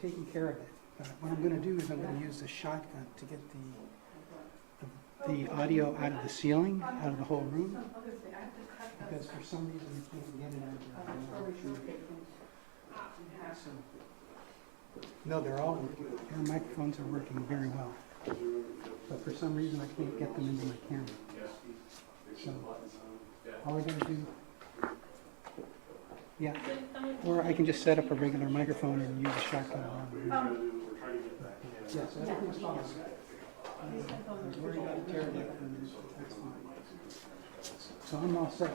taken care of it. What I'm gonna do is I'm gonna use the shotgun to get the audio out of the ceiling, out of the whole room. Because for some reason you can't get it out of the room. No, they're all working. Their microphones are working very well. But for some reason I can't get them into my camera. So all I gotta do, yeah, or I can just set up a regular microphone and use a shotgun around. Yes, everything's fine. I'm worried about the terror. That's fine. So I'm all set.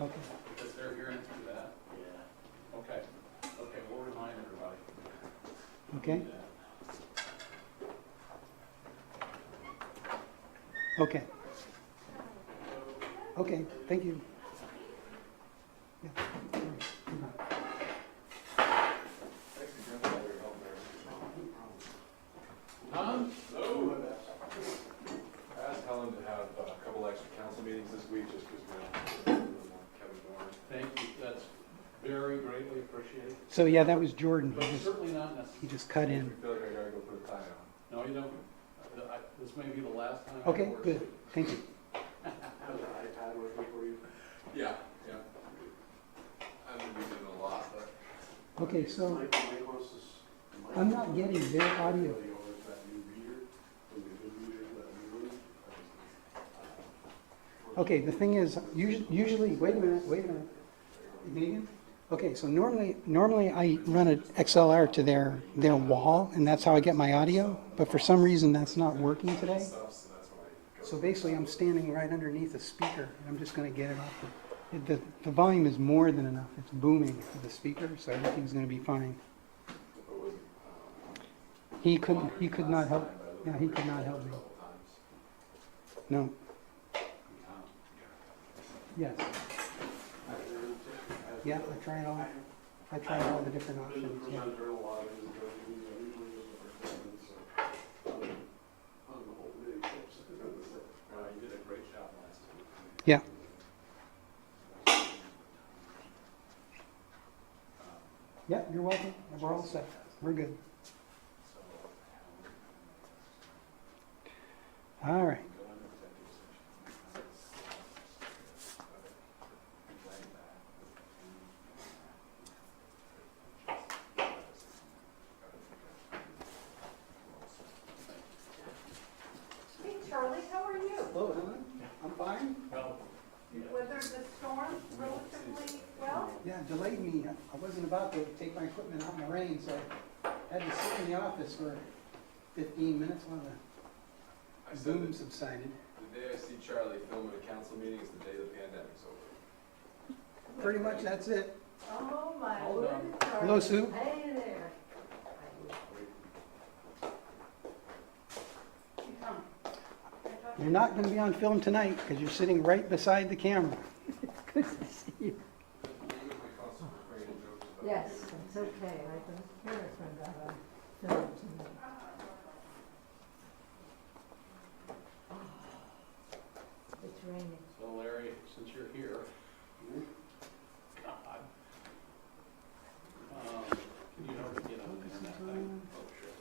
Okay. Because they're hearing through that? Yeah. Okay. Okay, we'll remind everybody. Okay. Okay. Okay, thank you. Yeah. Tom? Hello. I asked Helen to have a couple extra council meetings this week just because we don't want Kevin Warren. Thank you, that's very greatly appreciated. So yeah, that was Jordan. But certainly not necessary. He just cut in. I feel like I gotta go put a tie on. No, you don't. This may be the last time. Okay, good. Thank you. Has an iPad with me for you? Yeah, yeah. I've been using it a lot, but. Okay, so I'm not getting their audio. Okay, the thing is, usually, wait a minute. Megan? Okay, so normally I run an XLR to their wall, and that's how I get my audio, but for some reason that's not working today. So basically I'm standing right underneath a speaker, and I'm just gonna get it off. The volume is more than enough. It's booming for the speaker, so everything's gonna be fine. He could not help. Yeah, he could not help me. No. Yes. Yeah, I tried all the different options. Yeah. You did a great job last week. Yeah. Yeah, you're welcome. We're all set. We're good. All right. Hey Charlie, how are you? Hello, Helen. I'm fine. Well, Weathered the storm relatively well? Yeah, delayed me. I wasn't about to take my equipment out in the rain, so I had to sit in the office for 15 minutes while I the said boom that subsided. the day I see Charlie film at a council meeting is the day the pandemic's over. Pretty much that's it. Oh my Hold word, on. Charlie. Hello, Sue. Hey there. You're not going to be on film tonight because you're sitting right beside the camera. Good to see you. Yes, it's okay. I can hear it from the film tonight. It's raining. so Larry, since you're here, God, can you help me get on the internet thing? Oh, sure.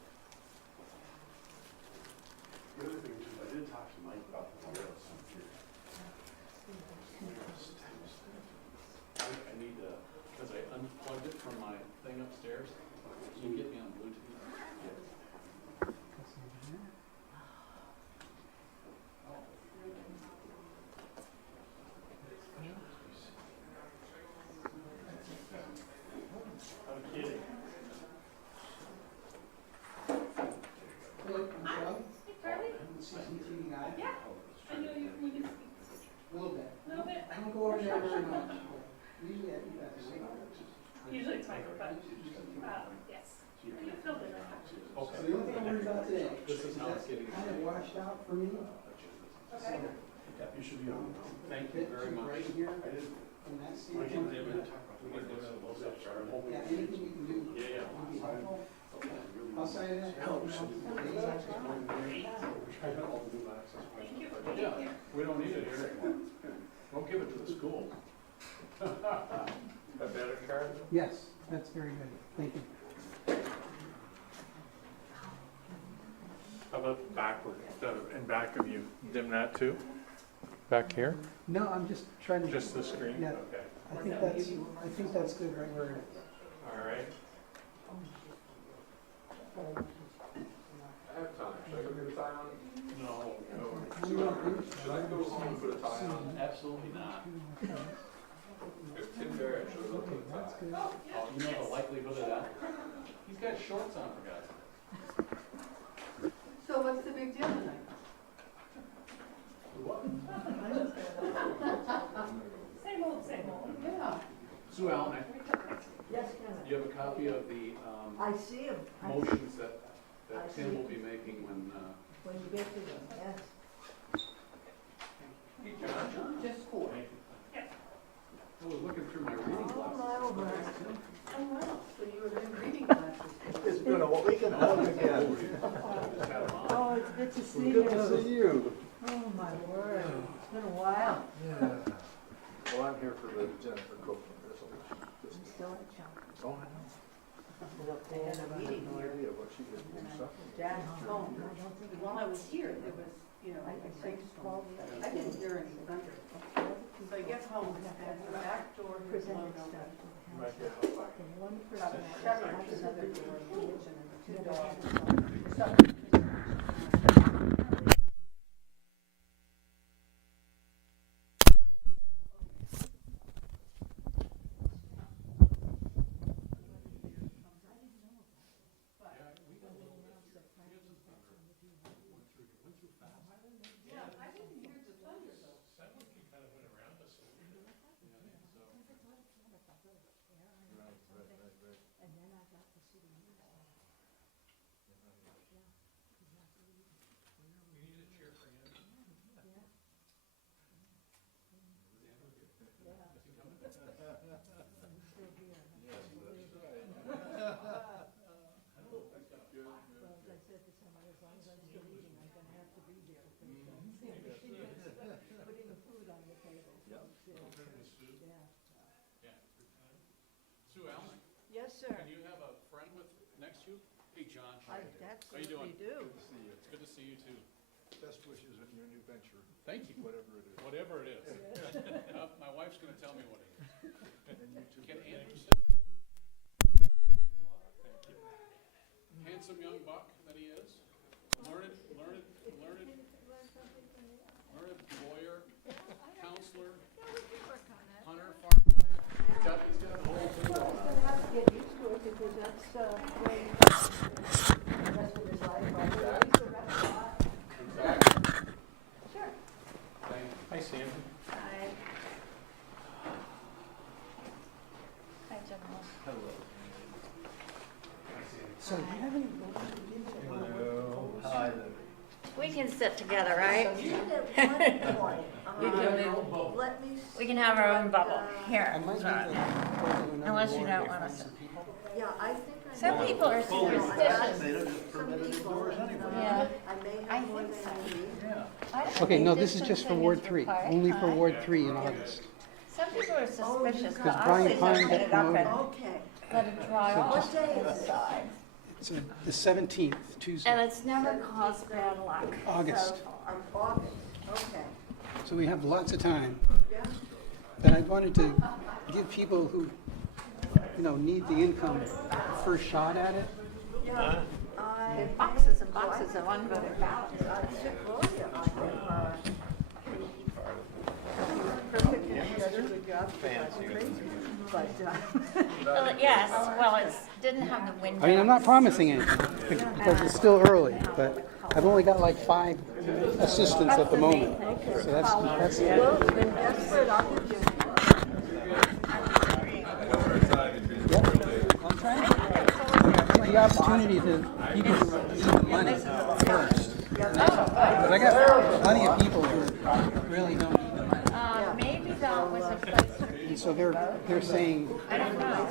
The other thing too, I did talk to Mike about the wireless on here. I need to, because I unplugged it from my thing upstairs. Can you get me on Bluetooth? I'm kidding. Hello, I'm Charlie. Hey, Charlie? I'm the CCTV guy. Yeah, I know you can speak A little bit. a little bit. I don't go over there very much. Usually I do that. Usually it's microphone. Yes. You filled it out. So the only thing I'm worried about today is that's kind of washed out for me. Okay. You should be on. Thank you very much. Right here, I did. from that Mike and standpoint. David talked about the wireless a little bit. I'm hoping. Yeah, anything you can do Yeah, would be helpful. Outside of that, Helps. everything else is fine. I got all the new access points. Thank you. Yeah, we don't need it here anymore. Don't give it to the school. A better card? Yes, that's very good. Thank you. How about backward, in back of you, dim that too? Back here? No, I'm just trying to. Just the screen? Yeah. Okay. I think that's good right where it is. All right. I have time. Should I go get a tie on? No, no. Should I go home and put a tie on? Absolutely not. If Tim Barrett shows up with a That's tie. good. Oh, you know the likelihood of that? He's got shorts on, for God's sake. So what's the big deal tonight? Same old. Yeah. Sue Ellen, Yes, Kenneth. you have a copy of the I see him. motions that I Tim see. will be making when, When you get to them, yes. Hey, John. Just four. I was looking through my reading Oh, glasses. my, oh, my. Oh, wow. So you were in reading classes. It's been a week and a half again. Just had 'em on. Oh, it's good to see you. Good to see you. Oh, my word. It's been a while. Yeah. Well, I'm here for the Jennifer Copeland resolution. I'm still at Chapter. Oh, I know. They had a I meeting had no here. idea what she did. Dad's Oh, home. I don't think while I was here, there was, you know, I a think rainstorm. 12. I didn't hear any thunder. So I get home and the back door is blown Presented open. stuff to the Might council. get help. And one Got person a had shepherd access to another to door in the kitchen and the two the dogs. other. And then I got the city news. Well, as I said to somebody, as long as I'm still eating, I'm gonna have to be here. Putting the food on the table. Yeah. Sue Ellen, Yes, sir. can you have a friend with, next to you? Hey, John. I How you doing? absolutely do. Good to see you. It's good to see you too. Best wishes in your new venture, Thank you. whatever it is. Whatever it is. My wife's gonna tell me what it is. And you too. Can buddy. Andrew sit? Thank you. Handsome young buck that he is. Learned lawyer, counselor, hunter, farm boy. He's got the whole thing Well, going he's on. gonna have to get used to it because that's, where he got the rest of his life, right? He's the rest of his life. Exactly. Sure. Thank you. Hi, Sam. Hi. Hi, gentlemen. So do you have any? Hi We can sit together, right? So you did one point. We can, Let me. we can have our own bubble. I Here. might need to Sorry. go to another Unless you board don't if I wanna- find some people. Yeah, I think I. Some know. people are Some superstitious. people, Yeah. I may I have more think than so. I need. I don't Okay, think no, this is just for distancing Ward is 3, required, only for huh? Ward 3 in August. Some people are suspicious, but Because I Brian always Pine open got it up and promoted. Okay. let it dry So off What day to the is it? side. It's the 17th, And Tuesday, it's never caused bad luck. August. so far. August, okay. So we have lots of time. Yeah. But I wanted to give people who, need the income a first shot at it. Yeah. There's boxes and boxes of unvoted ballots. Gloria, I think, perfect, and does a good job. But, Well, yes, well, it didn't have the window. I mean, I'm not promising anything because it's still early, but I've only got like 5 assistants at the moment. So that's well, when desperate, I'll give you. I'm trying to give the opportunity to people who need the money first. But I got plenty of people who really don't need the money. Maybe that was a place for And people. so they're saying, I don't know.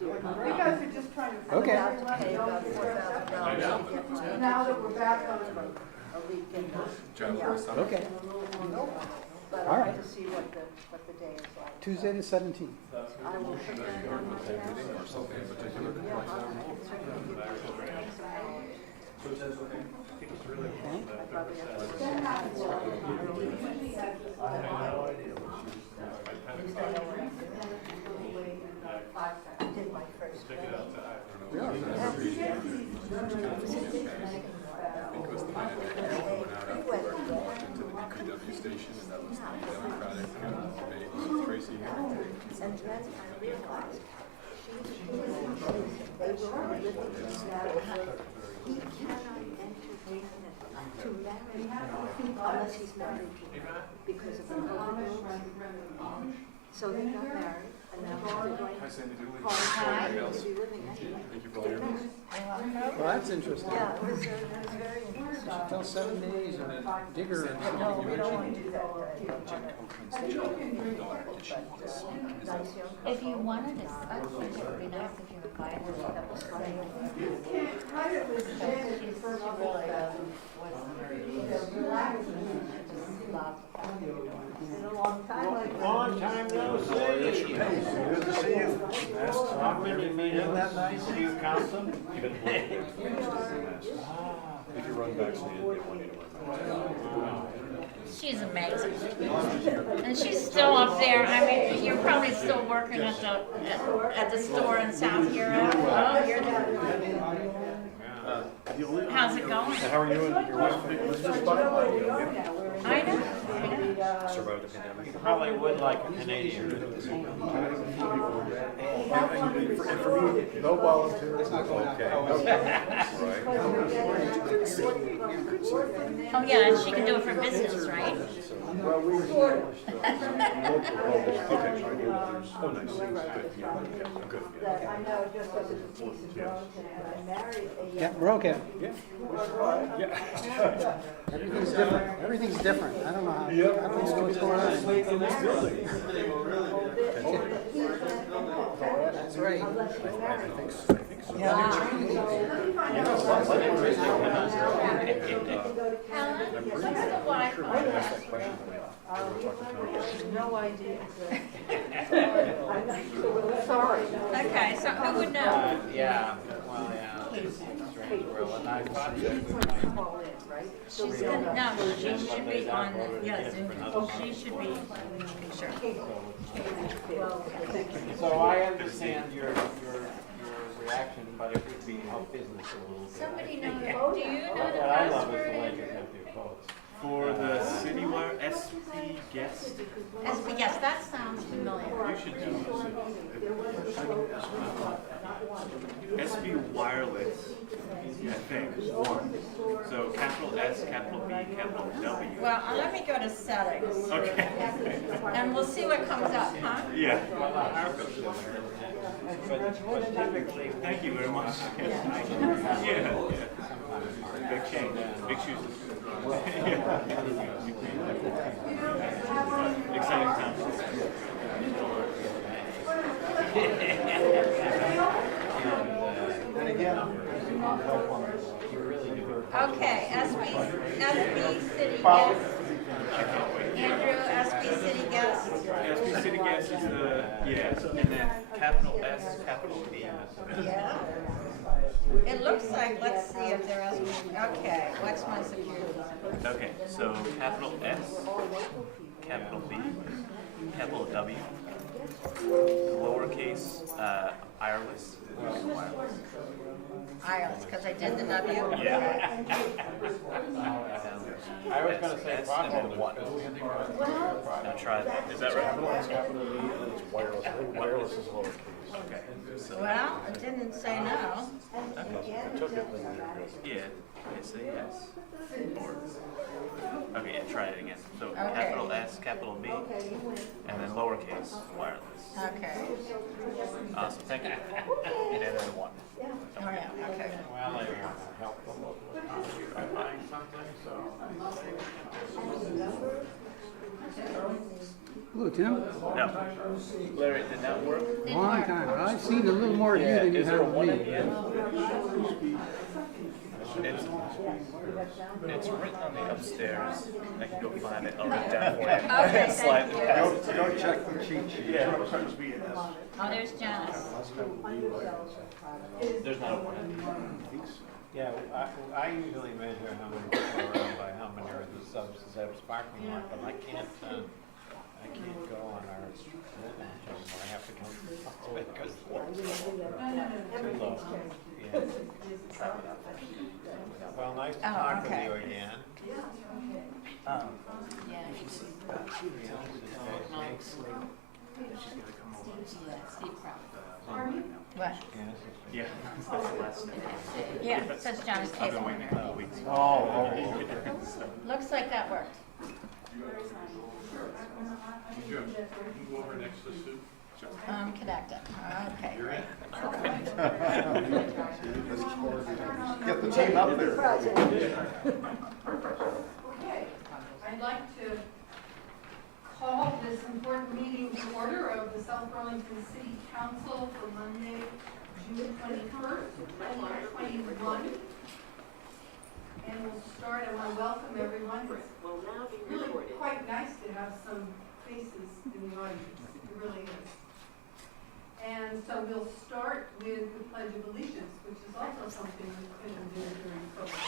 You guys are just trying to. okay, Pay about $4,000. Now that we're back on. A weekend. Jennifer, okay. but All I'll right. have to see what the day is like. Tuesday the 17th. I will put that on my calendar. Or something in particular that Yeah, points I out? can certainly give you some knowledge. Okay. I probably have to. I did my first. Really? Because the man went out afterward, walked into the DPW station, and that was the Democratic debate with Tracy. And then I realized they were only living in Seattle. He cannot enter to marry unless he's married to her because of the COVID rules. So they got married, and now they're going Hi, Sandy Dooley. part time Anybody to else? be living at home. Thank you for all your notes. Well, that's interesting. Yeah, it was very interesting. Till 7 days or digger. No, we don't want to do that. Nice young If you wanted to, I think it would be nice if you invited her to have a study. She really It's been a long time like that. Long time no see. Good to see you. How many meetings that night? Do you count them? If you run back, so they want you to run back. She's amazing. And she's still up there. I mean, you're probably still working at the store in South Europe. Oh, you're there. How's it going? How are you and your wife? I know. Survived the pandemic. Probably would like a Canadian. No volunteers. It's not going out. Okay. Oh, yeah, and she can do it for business, right? Okay. Oh, nice. Good. Good. That I know just as a piece of Burlington, and I married a Yeah, we're okay. Yeah. Everything's different. Everything's different. I don't know how. I don't know what's going on. That's right. Helen, what's the Wi-Fi? no idea. I'm not sure. Sorry. Okay, so who would know? Yeah, well, yeah. Strange world, and I thought She's going to call in, right? She's gonna, no, she should be on the, yeah, Zoom. She should be, sure. Well, thank you. So I understand your reaction, but it would be help business a little bit. Somebody know, do you know the What I love is the password? Lakers have their votes. For the citywide SP guest, Yes, that sounds familiar. you should do SB Wireless, I think, one. So capital S, capital B, capital W. Well, let me go to settings, Okay. and we'll see what comes up, huh? Yeah. But typically, Thank you very much. Yeah. Big change, big shoes. Exciting times. and again, help on this. You really do. Okay, SB City Guest. Andrew, SB City Guest. SB City Gas is the, yeah, and then capital S, capital B. Yeah. It looks like, let's see if they're SB, okay, what's my security? Okay, so capital S, capital B, capital W, lowercase, wireless. Iris, because I did the W? Yeah. I was gonna say S and then one. Now try that. Is that right? Wireless. I think wireless is lowercase. Okay. So, Well, it didn't say no. yeah, say yes. Or, okay, yeah, try it again. So Okay. capital S, capital B, and then lowercase, wireless. Okay. Awesome, thank you. And then one. Oh, yeah, okay. Well, they want to help them by buying something, so. Hello, Tim. No. Larry, did that work? Long time. Well, I've seen a little more of you than you have of me. It's written on the upstairs. I can go find it. I'll write it down for you. Okay, Slide thank it you. past. Go check the cheat sheet. Yeah. Oh, there's Janice. There's not a one. Yeah, I usually measure how many people are around by how many are the subs parking lot, but I can't go on our anymore. I have to come because it's too low. Yeah. Well, nice to Oh, talk with okay. you again. Yeah. Steve probably. What? Yeah, that's the last name. Yeah, says Janice I've been Cable. waiting a couple weeks. Looks like that worked. You go over next to Sue. Connected. Okay. Get the team up there. Okay, I'd like to call this important meeting to order of the South Burlington City Council for Monday, June 21st, 2021. And we'll start, I want to welcome everyone. It's really quite nice to have some faces in the audience. It really is. And so we'll start with the Pledge of Allegiance, which is also something we couldn't do during COVID.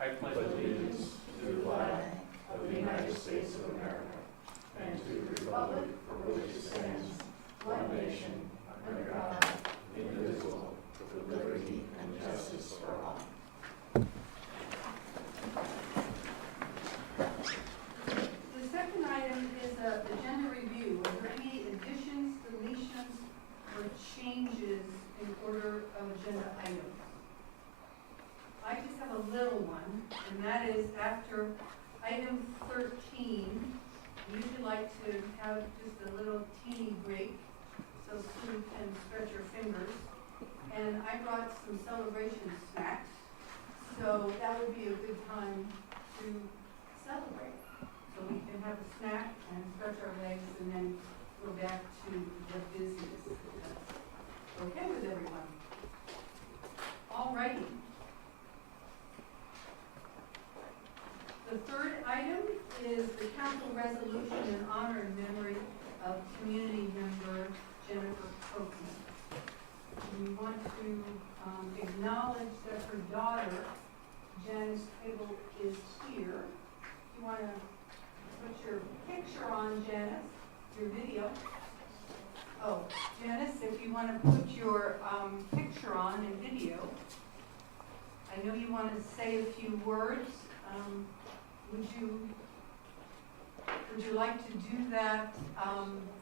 I pledge allegiance to the flag of the United States of America and to the republic for which it stands, one nation, under God, indivisible, with liberty and justice for all. The second item is agenda review. Are there any additions, deletions, or changes in order of agenda items? I just have a little one, and that is after item 13, we usually like to have just a little teeny break so Sue can stretch her fingers. And I brought some celebration snacks, so that would be a good time to celebrate. So we can have a snack and stretch our legs and then go back to the business. Okay with everyone? All righty. The third item is the council resolution in honor and memory of community member Jennifer Copeland. We want to acknowledge that her daughter, Janice Cable, is here. You want to put your picture on, Janice, your video. Oh, Janice, if you want to put your picture on and video. I know you want to say a few words. Would you like to do that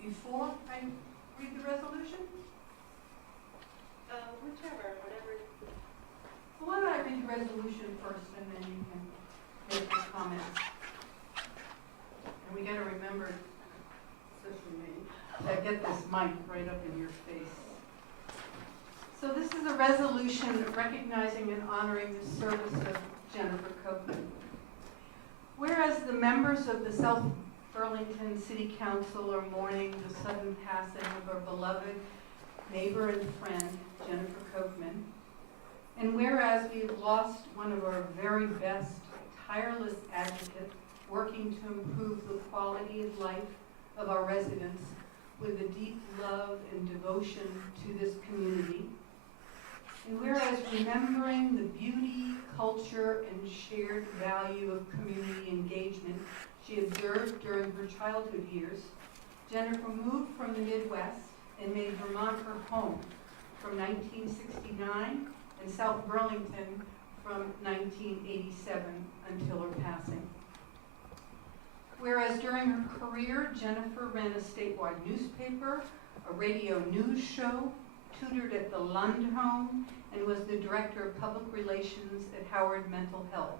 before I read the resolution? Whichever, whatever. Well, why don't I read the resolution first and then you can make your comments. And we got to remember, especially me, to get this mic right up in your face. So this is a resolution recognizing and honoring the service of Jennifer Copeland. Whereas the members of the South Burlington City Council are mourning the sudden passing of our beloved neighbor and friend, Jennifer Copeland, and whereas we've lost one of our very best tireless advocates working to improve the quality of life of our residents with a deep love and devotion to this community, and whereas remembering the beauty, culture, and shared value of community engagement she observed during her childhood years, Jennifer moved from the Midwest and made Vermont her home from 1969 and South Burlington from 1987 until her passing. Whereas during her career, Jennifer ran a statewide newspaper, a radio news show, tutored at the Lund Home, and was the director of public relations at Howard Mental Health.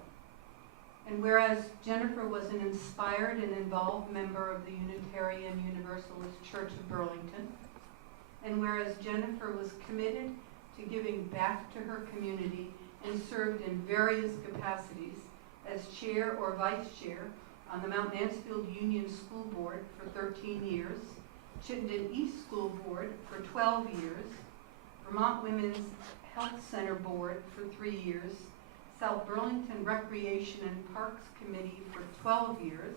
And whereas Jennifer was an inspired and involved member of the Unitarian Universalist Church of Burlington, and whereas Jennifer was committed to giving back to her community and served in various capacities as chair or vice chair on the Mount Mansfield Union School Board for 13 years, Chittenden East School Board for 12 years, Vermont Women's Health Center Board for 3 years, South Burlington Recreation and Parks Committee for 12 years,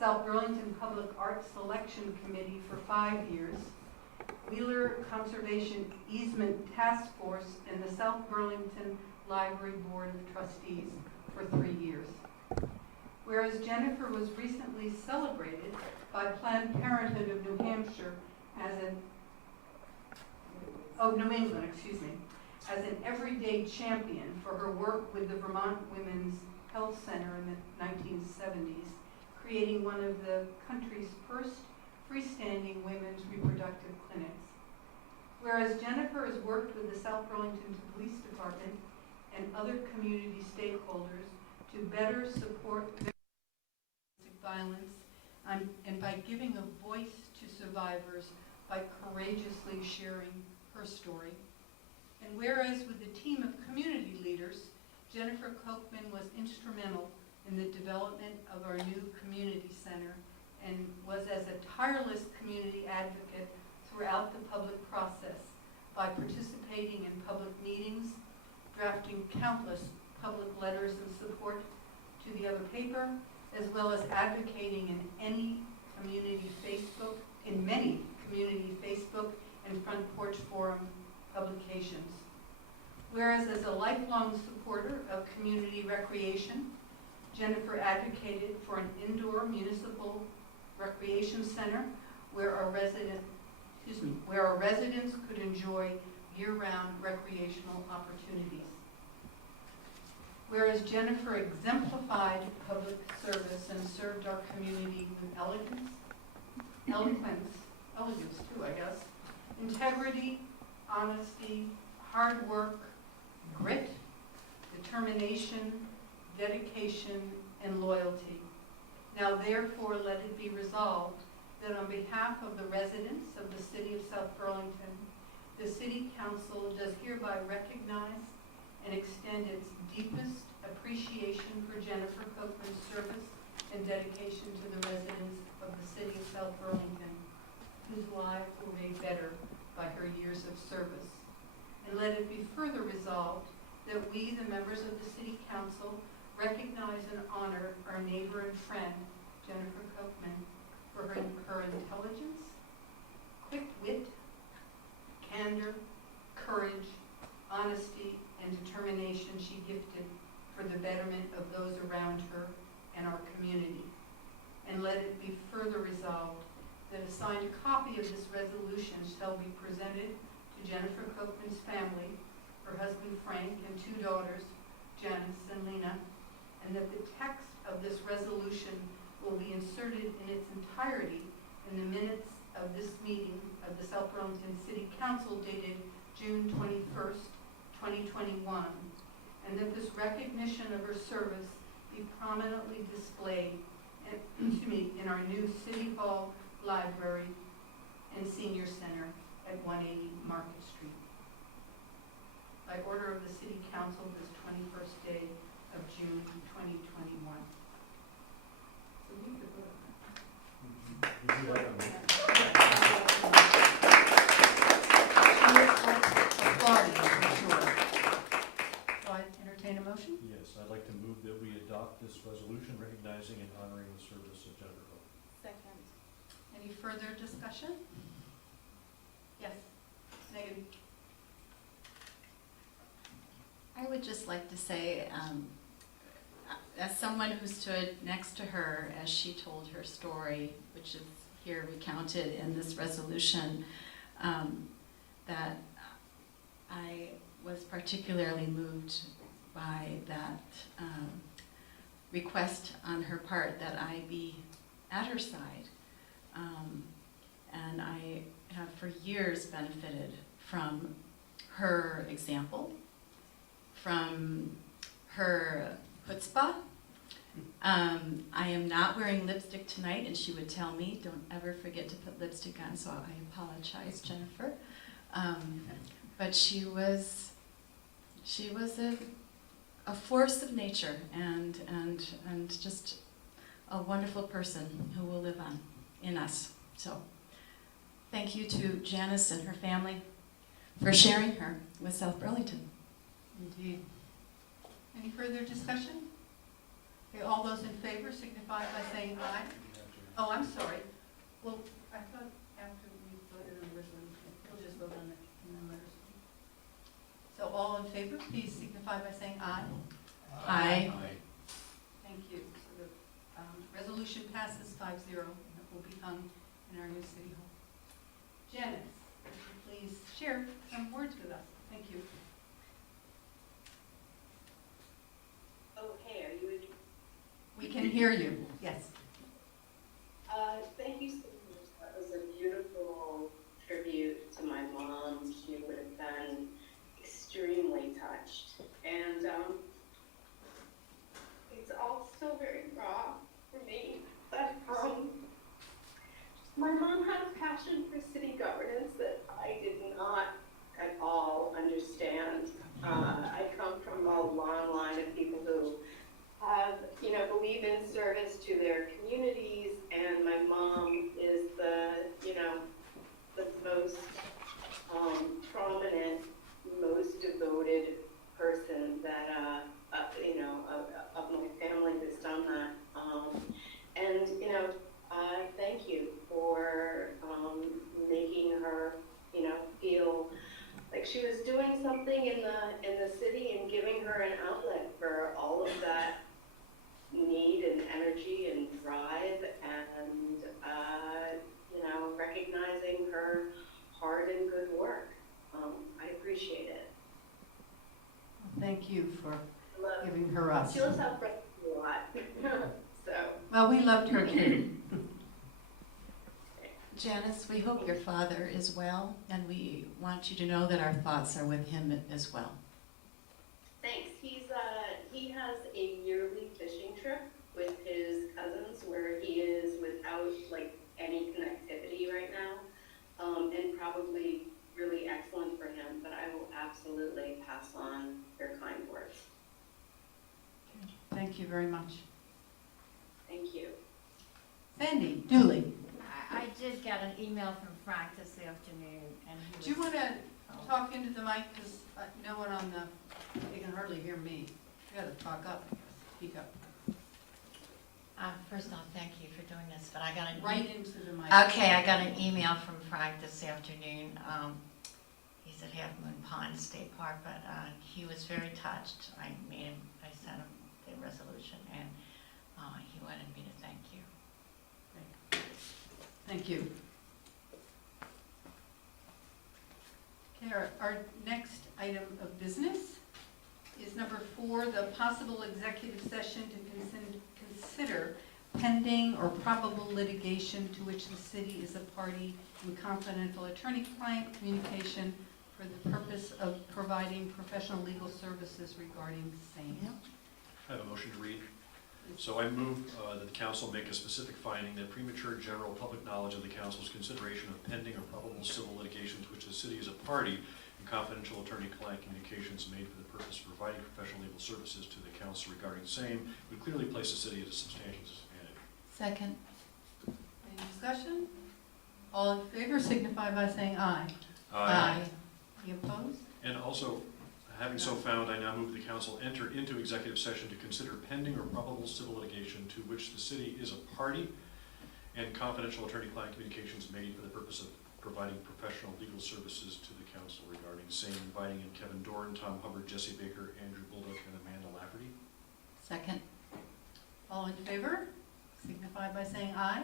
South Burlington Public Arts Selection Committee for 5 years, Wheeler Conservation Easement Task Force, and the South Burlington Library Board of Trustees for 3 years. Whereas Jennifer was recently celebrated by Planned Parenthood of New Hampshire as New England, as an everyday champion for her work with the Vermont Women's Health Center in the 1970s, creating one of the country's first freestanding women's reproductive clinics. Whereas Jennifer has worked with the South Burlington Police Department and other community stakeholders to better support domestic violence and by giving a voice to survivors by courageously sharing her story. And whereas with the team of community leaders, Jennifer Copeland was instrumental in the development of our new community center and was as a tireless community advocate throughout the public process by participating in public meetings, drafting countless public letters of support to the other paper, as well as advocating in many community Facebook and Front Porch Forum publications. Whereas as a lifelong supporter of community recreation, Jennifer advocated for an indoor municipal recreation center where our residents could enjoy year-round recreational opportunities. Whereas Jennifer exemplified public service and served our community with elegance too, I guess, integrity, honesty, hard work, grit, determination, dedication, and loyalty. Now therefore let it be resolved that on behalf of the residents of the City of South Burlington, the City Council does hereby recognize and extend its deepest appreciation for Jennifer Copeland's service and dedication to the residents of the City of South Burlington, whose lives were made better by her years of service. And let it be further resolved that we, the members of the City Council, recognize and honor our neighbor and friend, Jennifer Copeland, for her intelligence, quick wit, candor, courage, honesty, and determination she gifted for the betterment of those around her and our community. And let it be further resolved that a signed copy of this resolution shall be presented to Jennifer Copeland's family, her husband Frank, and 2 daughters, Janice and Lena, and that the text of this resolution will be inserted in its entirety in the minutes of this meeting of the South Burlington City Council dated June 21st, 2021, and that this recognition of her service be prominently displayed in our new City Hall Library and Senior Center at 180 Market Street. By order of the City Council this 21st day of June 2021. So we could vote on that. Applauding, I'm sure. So I entertain a motion? Yes, I'd like to move that we adopt this resolution recognizing and honoring the service of Jennifer Copeland. Second. Any further discussion? Yes, Megan. I would just like to say, as someone who stood next to her as she told her story, which is here recounted in this resolution, that I was particularly moved by that request on her part that I be at her side. And I have for years benefited from her example, from her chutzpah. I am not wearing lipstick tonight, and she would tell me, don't ever forget to put lipstick on, so I apologize, Jennifer. But she was a force of nature and just a wonderful person who will live on in us. So Thank you to Janice and her family for sharing her with South Burlington. Indeed. Any further discussion? Okay, all those in favor signify by saying aye. Oh, I'm sorry. Well, I thought after we voted on the resolution, we'll just vote on it and then let her speak. So all in favor, please signify by saying aye. Aye. Thank you. So the resolution passes 5-0, and it will be hung in our new city hall. Janice, would you please share some words with us? Thank you. Oh, hey, are you? We can hear you. Yes. Thank you so much. That was a beautiful tribute to my mom. She would have been extremely touched. And it's all still very raw for me. But my mom had a passion for city governance that I did not at all understand. I come from a long line of people who have, believe in service to their communities, and my mom is the most prominent, most devoted person that, of my family that's done that. Thank you for making her, feel like she was doing something in the city and giving her an outlet for all of that need and energy and drive, and recognizing her hard and good work. I appreciate it. Thank you for Love. giving her us. She loves how friends a lot. So. Well, we loved her too. Janice, we hope your father is well, and we want you to know that our thoughts are with him as well. Thanks. He has a yearly fishing trip with his cousins where he is without any connectivity right now, and probably really excellent for him. But I will absolutely pass on your kind words. Thank you very much. Thank you. Sandy Dooley, I did get an email from Frank this afternoon, and he was. do you want to talk into the mic? Because no one they can hardly hear me. You got to talk up, speak up. First off, thank you for doing this, but I got an Right into the mic. Okay, I got an email from Frank this afternoon. He's at Half Moon Pond State Park, but he was very touched. I sent him the resolution, and he wanted me to thank you. Thank you. Okay, our next item of business is number 4, the possible executive session to consider pending or probable litigation to which the city is a party in confidential attorney-client communication for the purpose of providing professional legal services regarding same. I have a motion to read. So I move that the council make a specific finding that premature general public knowledge of the council's consideration of pending or probable civil litigation to which the city is a party in confidential attorney-client communications made for the purpose of providing professional legal services to the council regarding same would clearly place the city at a substantial disadvantage. Second. Any discussion? All in favor signify by saying aye. Any opposed? And also, having so found, I now move the council enter into executive session to consider pending or probable civil litigation to which the city is a party and confidential attorney-client communications made for the purpose of providing professional legal services to the council regarding same, inviting in Kevin Doran, Tom Hubbard, Jesse Baker, Andrew Bullock, and Amanda Lafferty. Second. All in favor signify by saying aye.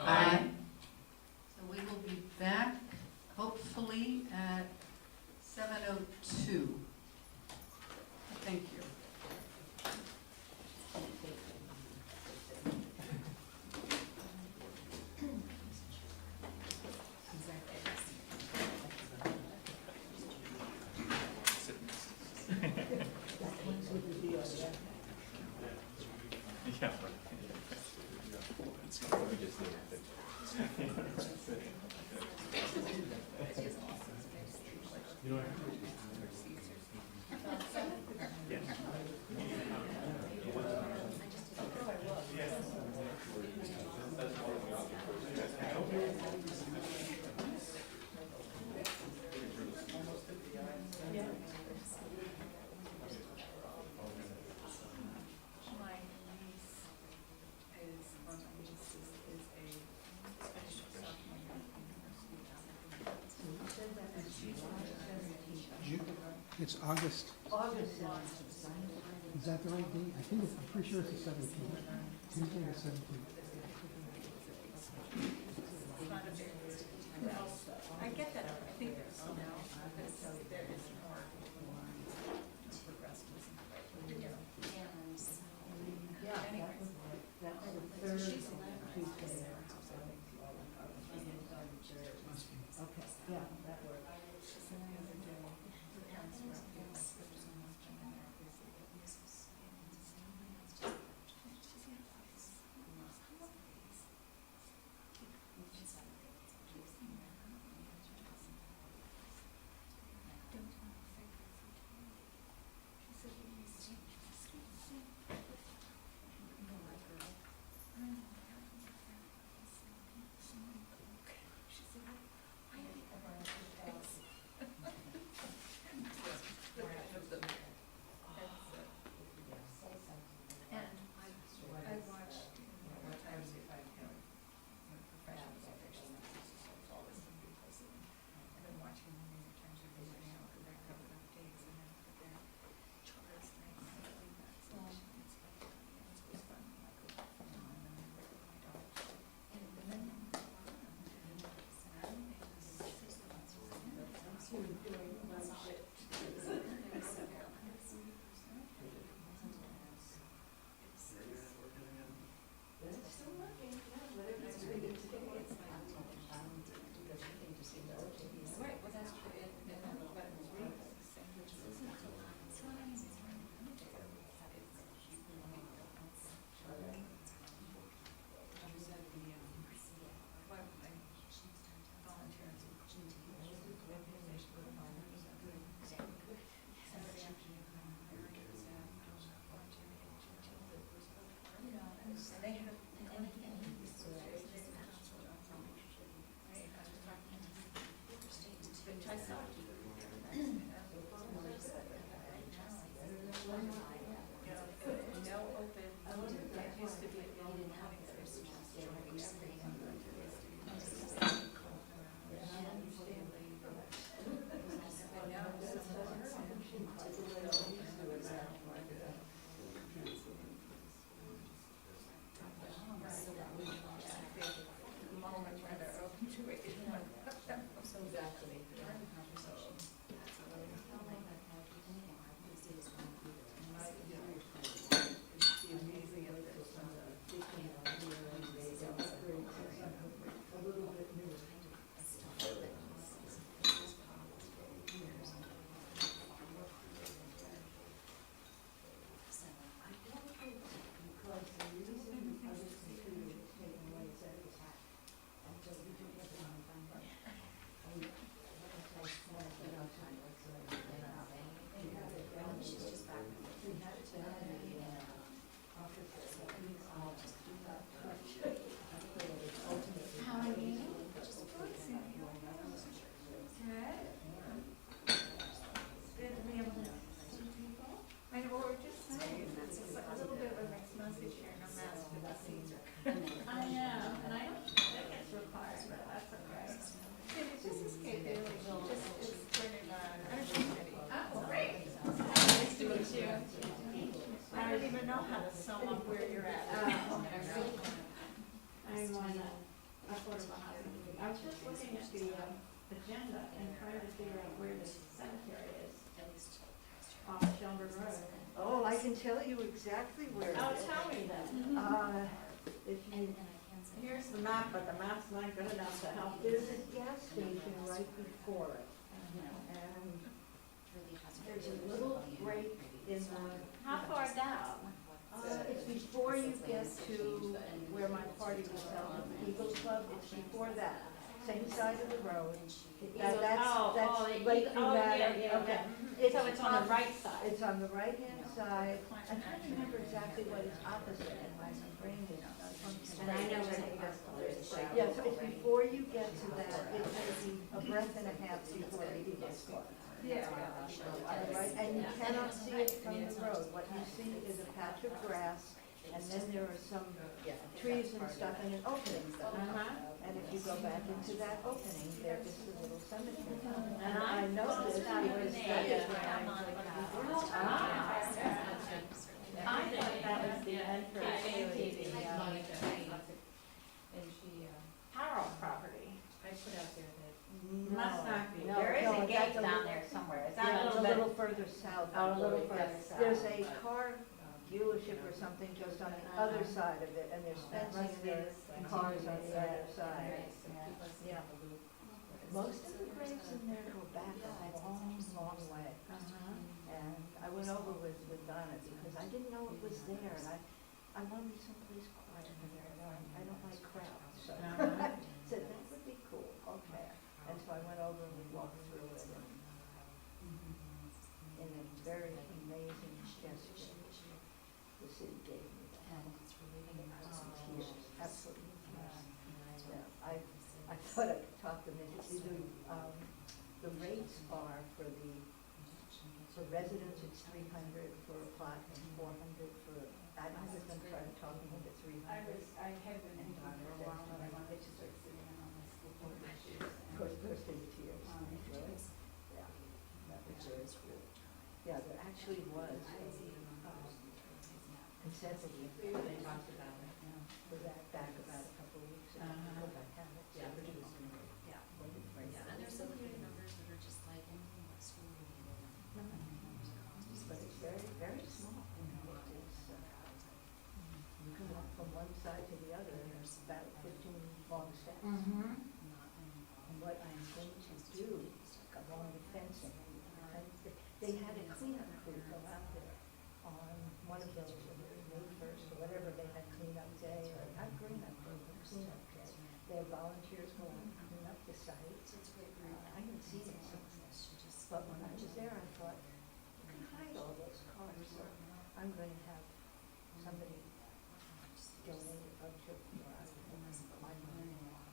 Aye. So we will be back hopefully at 7:02. Thank you. it's August, August is that the right date? I think I'm pretty sure it's the 17th, Tuesday the 17th. I get that, I think there's some now, because there is more progressivism. That's the third Tuesday. Okay, yeah, that works. Oh, I can tell you exactly where it is. Oh, tell me then. If you, Here's the map, but the map's not good enough to help you. there's a gas station right before it. And there's a little break in the. How far down? It's before you get to where my party was held, at the Eagles Club, it's before that, same side of the road. That's Lake Humana. Okay. So it's on the right side. It's on the right-hand side. I'm trying to remember exactly what it's opposite, and my brain is not functioning. And I know where the gas station is. Yeah, so it's before you get to that, it's gonna be a breath and a half before the Eagles Club. Yeah. All right, and you cannot see it from the road. What you see is a patch of grass, and then there are some trees and stuff in an opening. Uh-huh. And if you go back into that opening, there is a little cemetery. And I noticed because that is where I was like, I thought that was the entrance to the, Harold property. I put out there that. Must not be. No, There is no, a gate that's a down little- there somewhere. Is Yeah, that it's a little further south. I Oh, a little believe. further Yeah. south. There's a car dealership or something just on the other side of it, and there's fencing and there are cars on the other side. Yeah. Most of the graves in there go back a long, long way. And I went over with Donna because I didn't know it was there, and I wanted someplace quiet in there, and I don't like crowds, so I said, that would be cool, okay. And so I went over and we walked through it, and in a very amazing gesture, the city gave me that. Tears, absolutely tears. Yeah, I thought I could talk them into, the rates are for residents, it's 300 for a plot and 400 for, I was gonna try to talk them into 300. I have been in for a while, but I wanted to start sitting in on the school board issues. Of course, burst into tears. Yeah, that was very cool. Yeah, there actually was a consent agenda. They talked about it, For that back about a couple of weeks ago, because I had it. Yeah. And there's some weird numbers that are just like anything but school related. But it's very, very small. It's, you can walk from one side to the other, and there's about 15 long steps. And what I'm going to do along the fencing, they had a cleanup crew go out there on one of those, May 1st or whatever, they had cleanup day, or not cleanup day, but cleanup day. They had volunteers go out and clean up the site. I haven't seen it since, but when I was there, I thought, you can hide all those cars, so I'm going to have somebody donate a bunch of my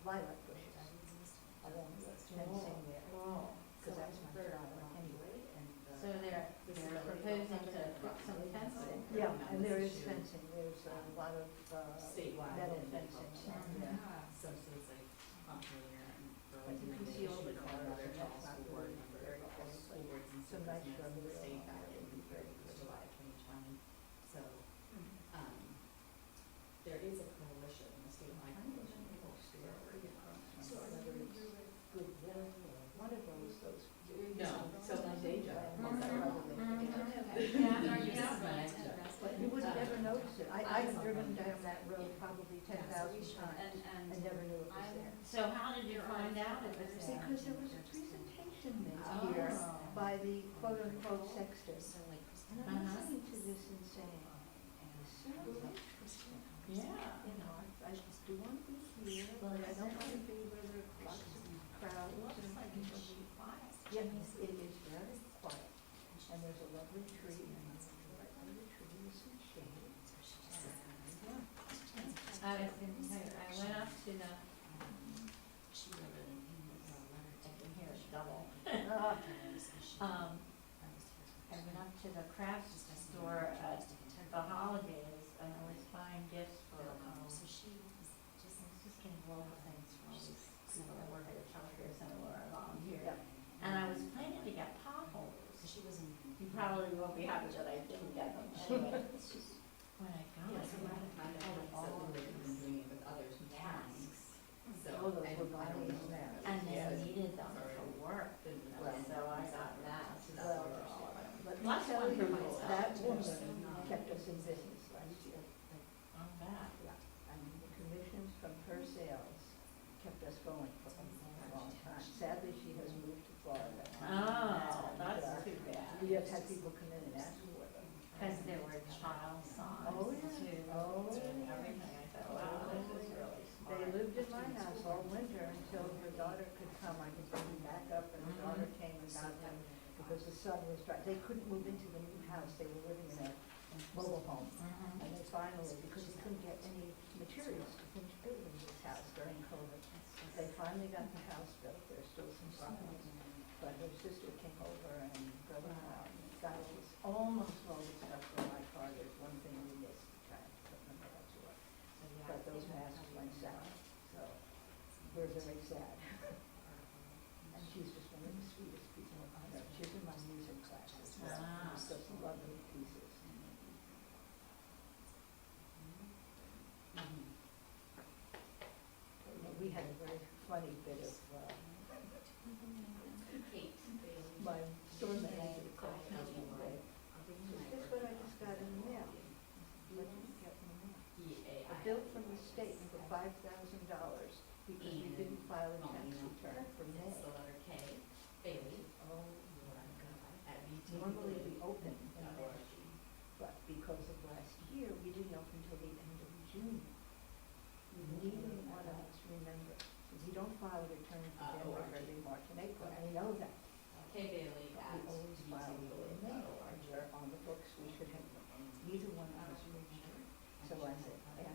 lilac bushes along the fencing there, because that's my flower anyway. So they're proposing to put some fencing. Yeah, and there is fencing, there's a lot of metal fencing. Yeah. So it's like Montpelier and But you can see all the cars, and that's not very, very close. Some nice shrubbery around there would be very good. July 2020. So, there is a coalition, a statewide coalition. Whether it's Goodwill or one of those. No, so my day job. But you would never notice it. I've driven down that road probably 10,000 times and never knew it was there. So how did you find out it was there? Because there was a presentation made here by the quote-unquote sexton. And I'm listening to this and saying, this sounds interesting. Yeah. You know, I do want to be here, but I don't want to be where there are lots of crowds. Yeah, it is very quiet, and there's a lovely tree, and right under the tree is some shade. I went up to the, I can hear it double. I went up to the craft store at the holidays, and I was buying gifts for, I was just getting global things for all these people that work at a childcare center where I volunteer. Yeah. And I was planning to get potholders. You probably won't be happy that I didn't get them anyway. When I got them, I had all of them. Oh, those were Bonnie's now. And they needed them for work, so I got masks for all of them. Let me Lots tell one you, for myself. that woman kept us in business last year. I'm back. I mean, the commissions from her sales kept us going for a long time. Sadly, she has moved to Florida. Oh, that's too bad. We have had people come in and ask for them. Because there were child signs Oh, yeah. too. Oh, And yeah. everything. I thought, wow, this is really They smart. lived in my house all winter until her daughter could come. I could bring them back up, and her daughter came and got them because the sun was dry. They couldn't move into the new house. They were living in a mobile home. Mhm. And they finally, because they couldn't get any materials to finish building this house during COVID, they finally got the house built. There's still some problems. But her sister came over and brother-in-law and got almost all the stuff from my car. There's one thing we missed, trying to put them there to it. But those masks went south, so we're very sad. And she's had a very funny bit of, my store manager called me one day. Guess what I just got in the mail? What did you get in the mail? A bill from the state for $5,000 because we didn't file a tax return for May. Oh my God. Normally we open in May, but because of last year, we didn't open until the end of June. Neither one of us remember. We don't file a return for January, February, March, and April. I know that. We always file a bill in May. We're on the books, we should have, neither one of us remember. So I said, yeah,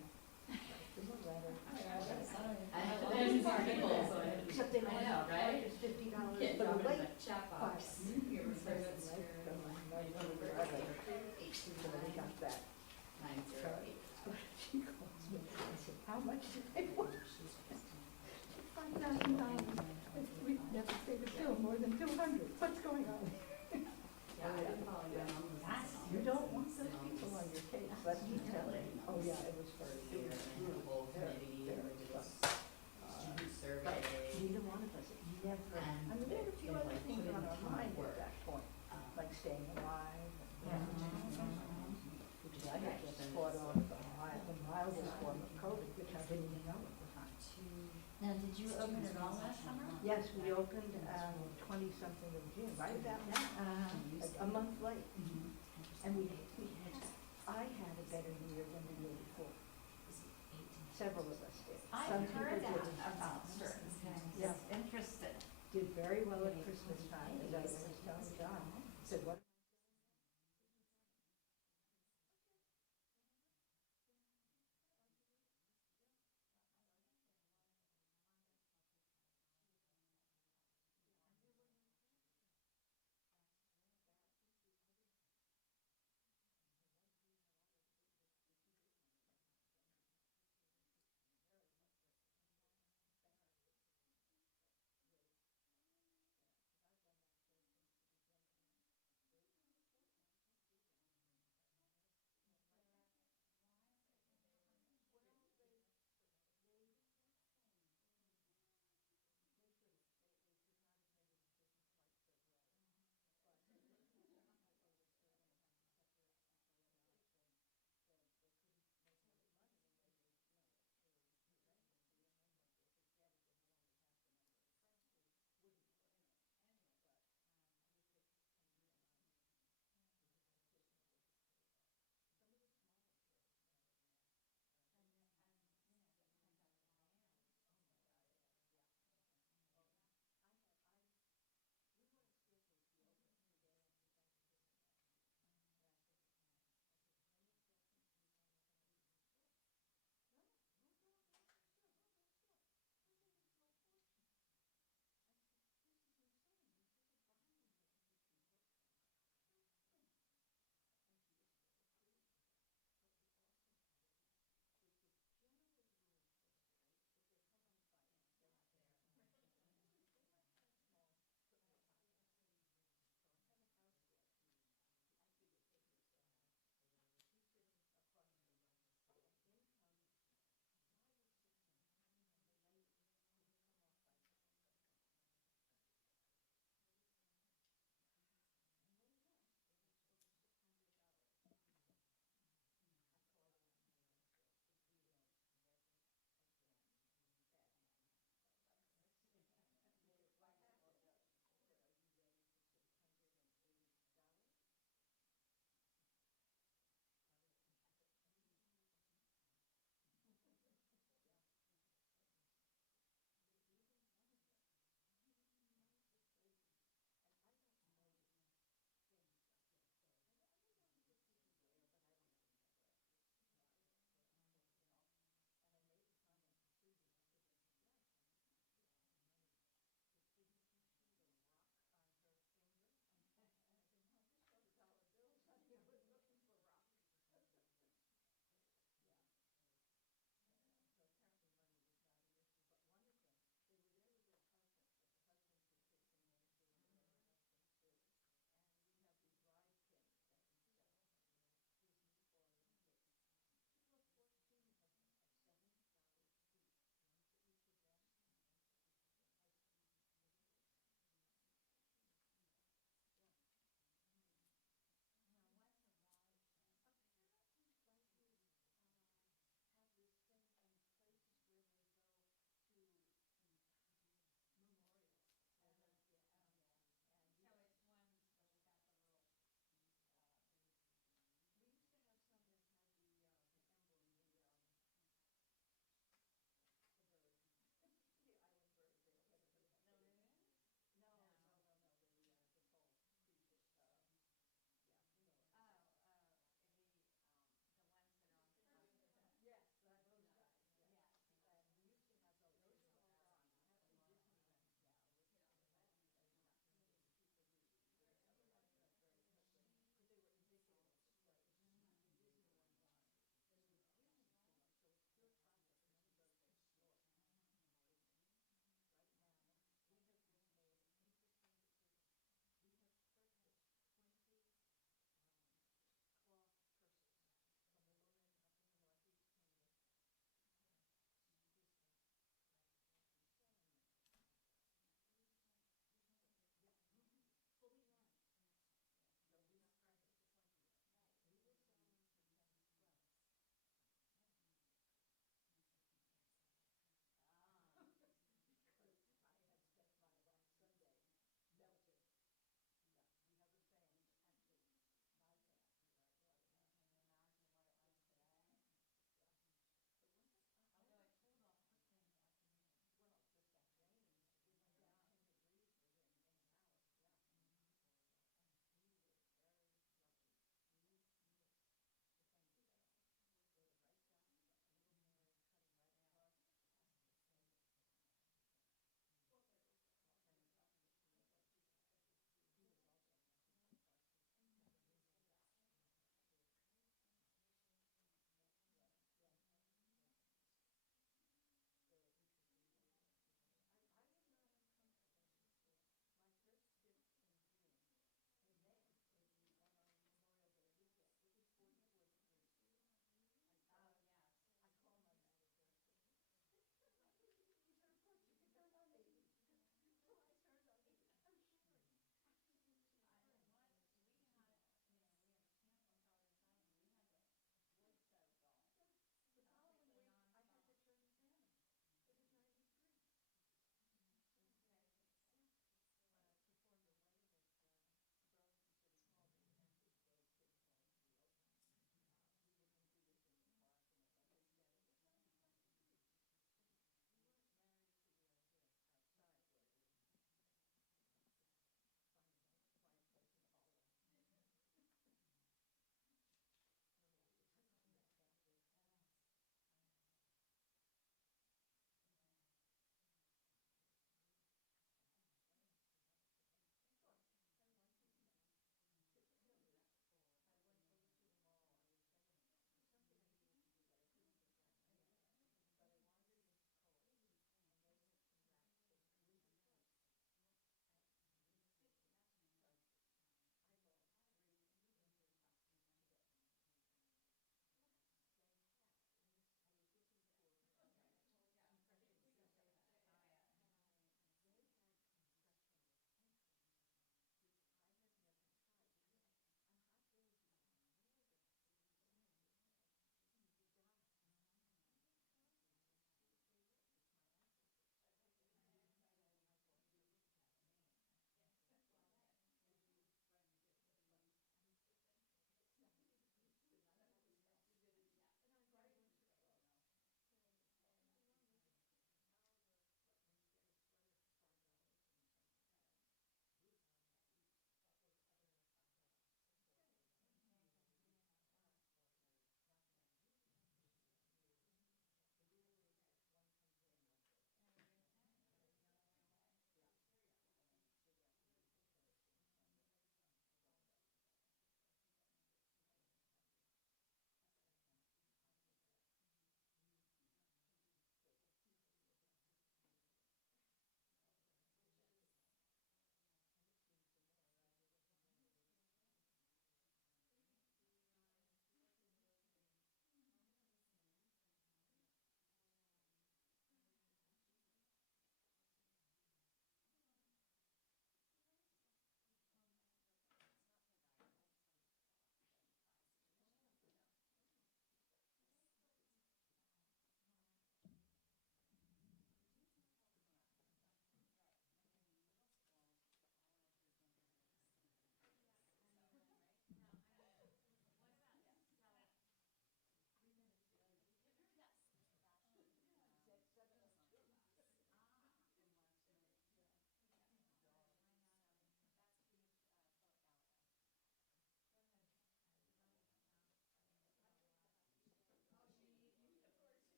write them a letter. Except they don't charge us $50 for the late file. So we got that. So she calls me and said, how much did they want? $5,000. We never paid a bill more than 200. What's going on? You don't want those people on your case, let me tell you. Oh yeah, it was very, very fun. But neither one of us, never, I mean, we had a few other things on our mind at that point, like staying alive. Which I had just fought off the mildest form of COVID, which I didn't even know at the time. Now, did you open it all last summer? Yes, we opened 20-something of June, right about now, a month late. And I had a better year than the year before. Several of us did. I Some heard people that didn't. about certain things. Yeah. Interested. Did very well at Christmas time, as I was telling John. Said, what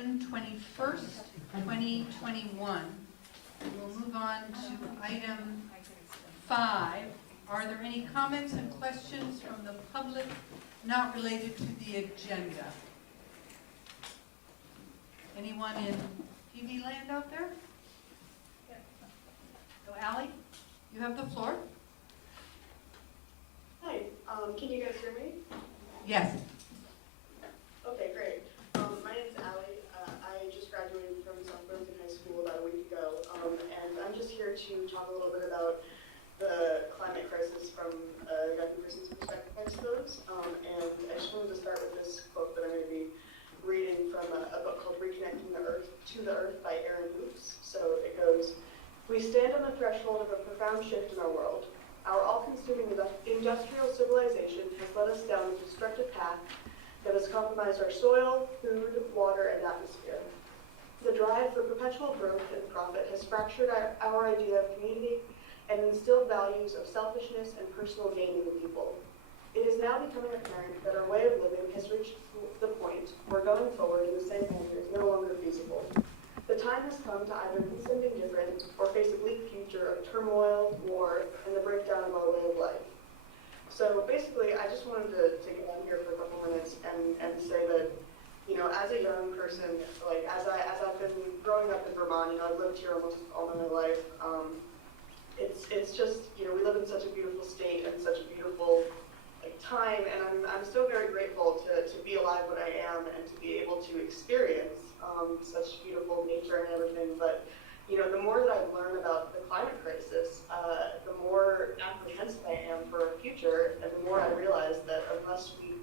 June 21st, 2021. We'll move on to item 5. Are there any comments and questions from the public not related to the agenda? Anyone in TV land out there? So Ally, you have the floor. Hi, can you guys hear me? Yes. Okay, great. My name's Allie. I just graduated from South Burlington High School about a week ago, and I'm just here to talk a little bit about the climate crisis from a young person's perspective, I suppose. And I just wanted to start with this quote that I'm going to be reading from a book called Reconnecting the Earth to the Earth by Aaron Hoops. So it goes, "We stand on the threshold of a profound shift in our world. Our all-consuming industrial civilization has led us down a destructive path that has compromised our soil, food, water, and atmosphere. The drive for perpetual growth and profit has fractured our idea of community and instilled values of selfishness and personal gain in the people. It is now becoming apparent that our way of living has reached the point where going forward in the same manner is no longer feasible. The time has come to either do something different or face a bleak future of turmoil, war, and the breakdown of our way of life." So basically, I just wanted to get on here for a couple minutes and say that, you know, as a young person, like as I've been growing up in Vermont, you know, I've lived here almost all my life. It's just, you know, we live in such a beautiful state and such a beautiful time, and I'm still very grateful to be alive when I am and to be able to experience such beautiful nature and everything. But you know, the more that I've learned about the climate crisis, the more apprehensive I am for our future, and the more I realize that unless we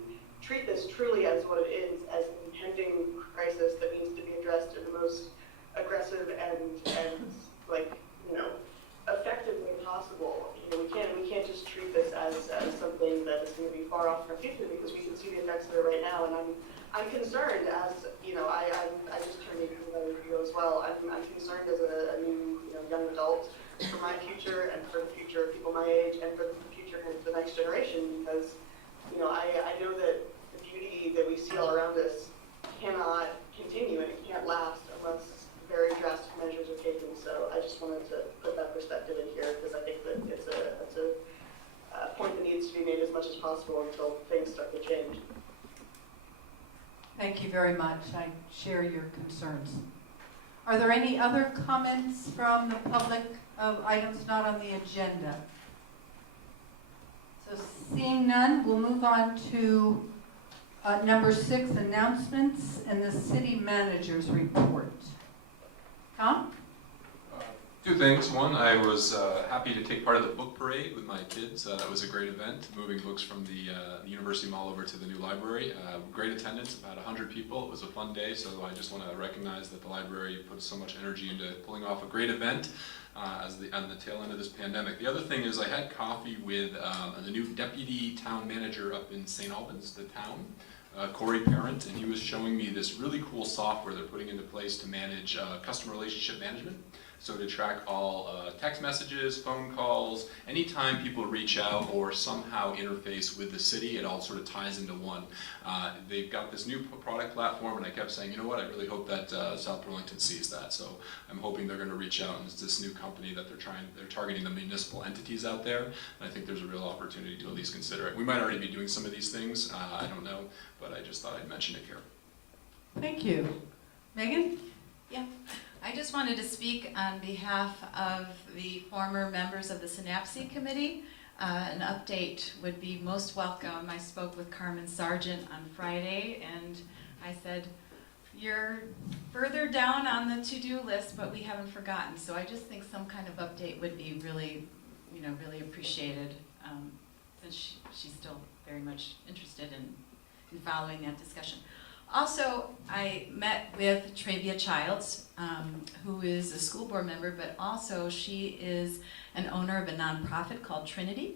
treat this truly as what it is, as an impending crisis that needs to be addressed in the most aggressive and like, you know, effective way possible, you know, we can't just treat this as something that is going to be far off in our future, because we can see the effects of it right now. And I'm concerned, as you know, I just turned 18 about a week ago as well. I'm concerned as a new, you know, young adult for my future and for the future of people my age and for the future of the next generation, because you know, I know that the beauty that we see all around us cannot continue and it can't last unless very drastic measures are taken. So I just wanted to put that perspective in here, because I think that it's a point that needs to be made as much as possible until things start to change. Thank you very much. I share your concerns. Are there any other comments from the public of items not on the agenda? So seeing none, we'll move on to number 6, announcements and the city manager's report. Tom? Two things. One, I was happy to take part of the book parade with my kids. That was a great event, moving books from the University Mall over to the new library. Great attendance, about 100 people. It was a fun day, so I just want to recognize that the library put so much energy into pulling off a great event on the tail end of this pandemic. The other thing is I had coffee with the new deputy town manager up in St. Albans, the town. Corey Parent, and he was showing me this really cool software they're putting into place to manage customer relationship management. So to track all text messages, phone calls, anytime people reach out or somehow interface with the city, it all sort of ties into one. They've got this new product platform, and I kept saying, you know what, I really hope that South Burlington sees that. So I'm hoping they're going to reach out, and it's this new company that they're targeting the municipal entities out there. And I think there's a real opportunity to at least consider it. We might already be doing some of these things, I don't know, but I just thought I'd mention it here. Thank you. Megan? Yeah, I just wanted to speak on behalf of the former members of the Synapse Committee. An update would be most welcome. I spoke with Carmen Sargent on Friday, and I said, you're further down on the to-do list, but we haven't forgotten. So I just think some kind of update would be really, really appreciated, since she's still very much interested in following that discussion. Also, I met with Travia Childs, who is a school board member, but also she is an owner of a nonprofit called Trinity.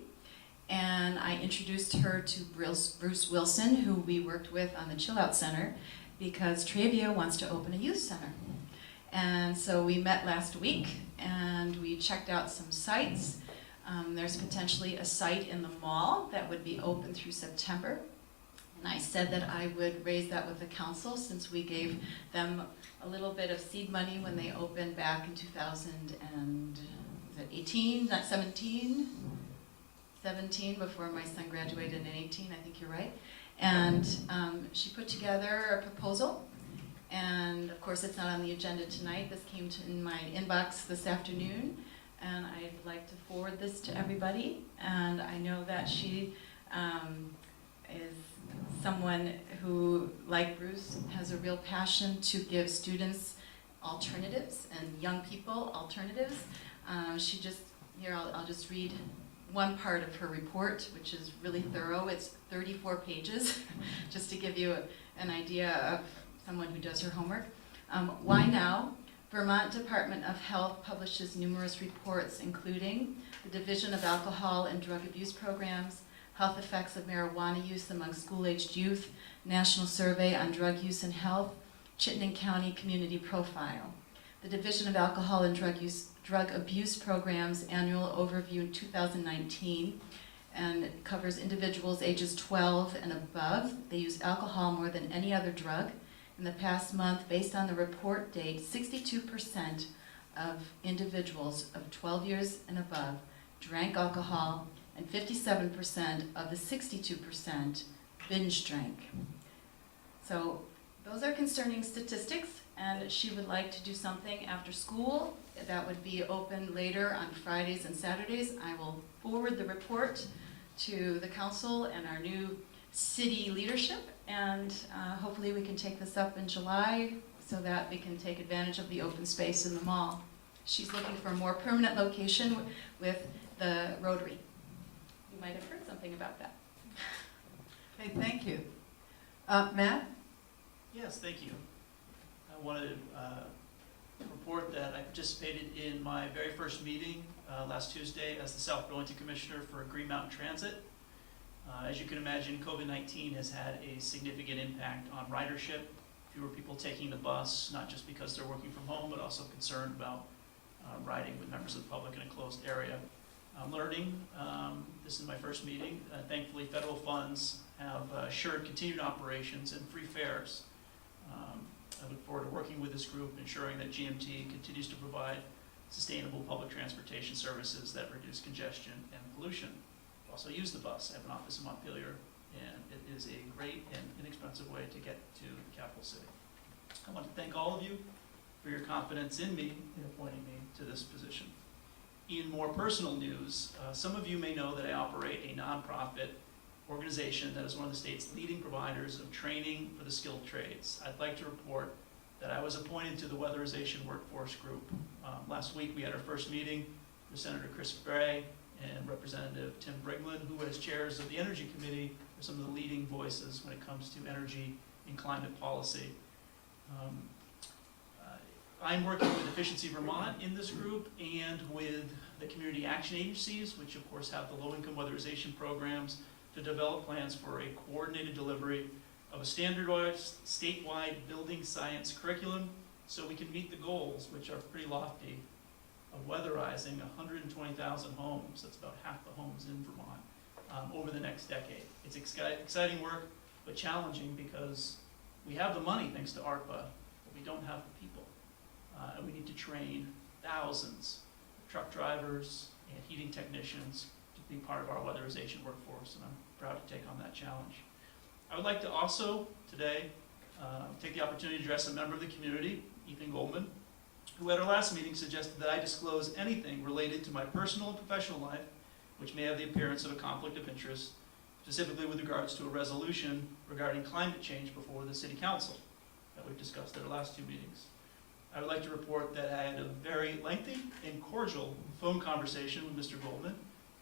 And I introduced her to Bruce Wilson, who we worked with on the Chill Out Center, because Travia wants to open a youth center. And so we met last week, and we checked out some sites. There's potentially a site in the mall that would be open through September. And I said that I would raise that with the council since we gave them a little bit of seed money when they opened back in 2018, not 17? 17 before my son graduated in 18, I think you're right. And she put together a proposal, and of course it's not on the agenda tonight. This came in my inbox this afternoon, and I'd like to forward this to everybody. And I know that she is someone who, like Bruce, has a real passion to give students alternatives and young people alternatives. She just, here I'll just read one part of her report, which is really thorough. It's 34 pages, just to give you an idea of someone who does her homework. Why now? Vermont Department of Health publishes numerous reports, including the Division of Alcohol and Drug Abuse Programs, Health Effects of Marijuana Use Among School-Aged Youth, National Survey on Drug Use and Health, Chittenden County Community Profile. The Division of Alcohol and Drug Abuse Programs Annual Overview 2019, and it covers individuals ages 12 and above. They use alcohol more than any other drug. In the past month, based on the report date, 62% of individuals of 12 years and above drank alcohol, and 57% of the 62% binge drank. So those are concerning statistics, and she would like to do something after school that would be open later on Fridays and Saturdays. I will forward the report to the council and our new city leadership, and hopefully we can take this up in July so that we can take advantage of the open space in the mall. She's looking for a more permanent location with the Rotary. You might have heard something about that. Okay, thank you. Matt? Yes, thank you. I wanted to report that I participated in my very first meeting last Tuesday as the South Burlington Commissioner for Green Mountain Transit. As you can imagine, COVID-19 has had a significant impact on ridership. Fewer people taking the bus, not just because they're working from home, but also concerned about riding with members of the public in a closed area. I'm learning, this is my first meeting, thankfully federal funds have assured continued operations and free fares. I look forward to working with this group, ensuring that GMT continues to provide sustainable public transportation services that reduce congestion and pollution. I also use the bus. I have an office in Montpelier, and it is a great and inexpensive way to get to the capital city. I want to thank all of you for your confidence in me in appointing me to this position. In more personal news, some of you may know that I operate a nonprofit organization that is one of the state's leading providers of training for the skilled trades. I'd like to report that I was appointed to the Weatherization Workforce Group. Last week we had our first meeting with Senator Chris Bray and Representative Tim Briglin, who as chairs of the Energy Committee are some of the leading voices when it comes to energy and climate policy. I'm working with Efficiency Vermont in this group and with the community action agencies, which of course have the low-income weatherization programs, to develop plans for a coordinated delivery of a standardized statewide building science curriculum so we can meet the goals, which are pretty lofty, of weatherizing 120,000 homes, that's about half the homes in Vermont, over the next decade. It's exciting work, but challenging because we have the money thanks to ARPA, but we don't have the people. And we need to train thousands of truck drivers and heating technicians to be part of our weatherization workforce, and I'm proud to take on that challenge. I would like to also today take the opportunity to address a member of the community, Ethan Goldman, who at our last meeting suggested that I disclose anything related to my personal and professional life which may have the appearance of a conflict of interest, specifically with regards to a resolution regarding climate change before the City Council that we've discussed at our last two meetings. I would like to report that I had a very lengthy and cordial phone conversation with Mr. Goldman.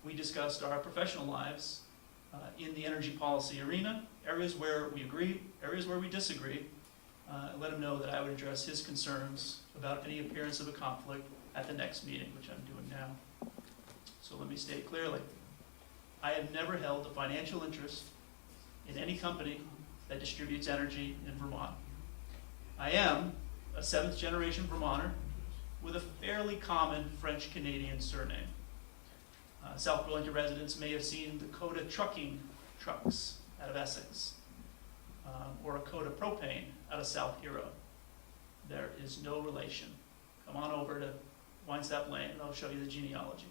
We discussed our professional lives in the energy policy arena, areas where we agree, areas where we disagree. Let him know that I would address his concerns about any appearance of a conflict at the next meeting, which I'm doing now. So let me state clearly, I have never held a financial interest in any company that distributes energy in Vermont. I am a 7th generation Vermonter with a fairly common French-Canadian surname. South Burlington residents may have seen Dakota trucking trucks out of Essex. or a Coda Propane out of South Hero. There is no relation. Come on over to Winestap Lane and I'll show you the genealogy.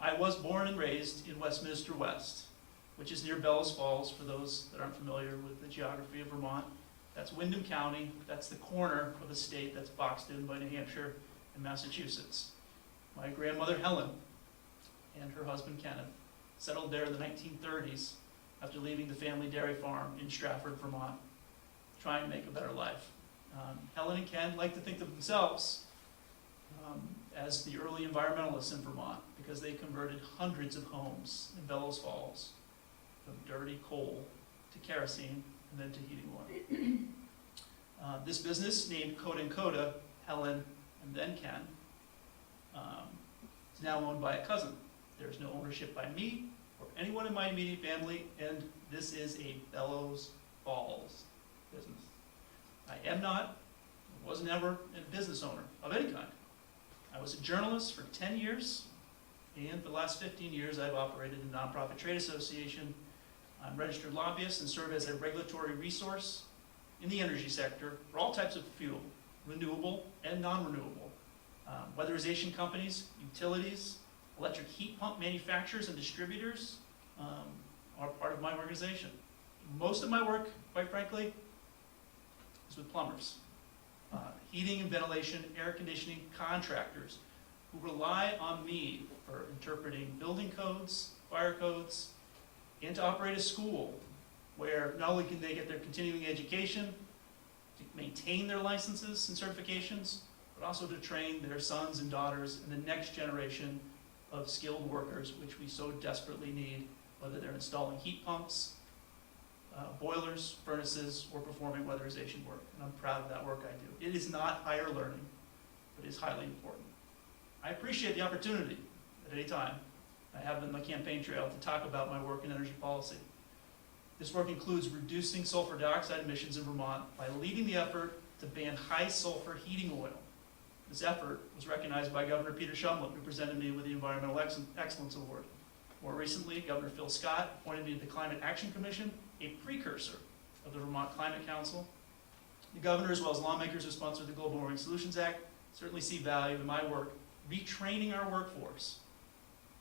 I was born and raised in Westminster West, which is near Bellows Falls, for those that aren't familiar with the geography of Vermont. That's Windham County. That's the corner of a state that's boxed in by New Hampshire and Massachusetts. My grandmother Helen and her husband Kenneth settled there in the 1930s after leaving the family dairy farm in Stratford, Vermont, trying to make a better life. Helen and Ken like to think of themselves as the early environmentalists in Vermont, because they converted hundreds of homes in Bellows Falls from dirty coal to kerosene and then to heating oil. This business, named Coda & Coda, Helen and then Ken, is now owned by a cousin. There's no ownership by me or anyone in my immediate family, and this is a Bellows Falls business. I am not, was never a business owner of any kind. I was a journalist for 10 years, and for the last 15 years I've operated a nonprofit trade association. I'm a registered lobbyist and serve as a regulatory resource in the energy sector for all types of fuel, renewable and non-renewable. Weatherization companies, utilities, electric heat pump manufacturers and distributors are part of my organization. Most of my work, quite frankly, is with plumbers, heating and ventilation, air conditioning contractors who rely on me for interpreting building codes, fire codes, and to operate a school where not only can they get their continuing education, to maintain their licenses and certifications, but also to train their sons and daughters in the next generation of skilled workers, which we so desperately need, whether they're installing heat pumps, boilers, furnaces, or performing weatherization work. And I'm proud of that work I do. It is not higher learning, but it is highly important. I appreciate the opportunity at any time I have in my campaign trail to talk about my work in energy policy. This work includes reducing sulfur dioxide emissions in Vermont by leading the effort to ban high sulfur heating oil. This effort was recognized by Governor Peter Shumlin, who presented me with the Environmental Excellence Award. More recently, Governor Phil Scott appointed me to the Climate Action Commission, a precursor of the Vermont Climate Council. The governor, as well as lawmakers who sponsor the Global Warming Solutions Act, certainly see value in my work retraining our workforce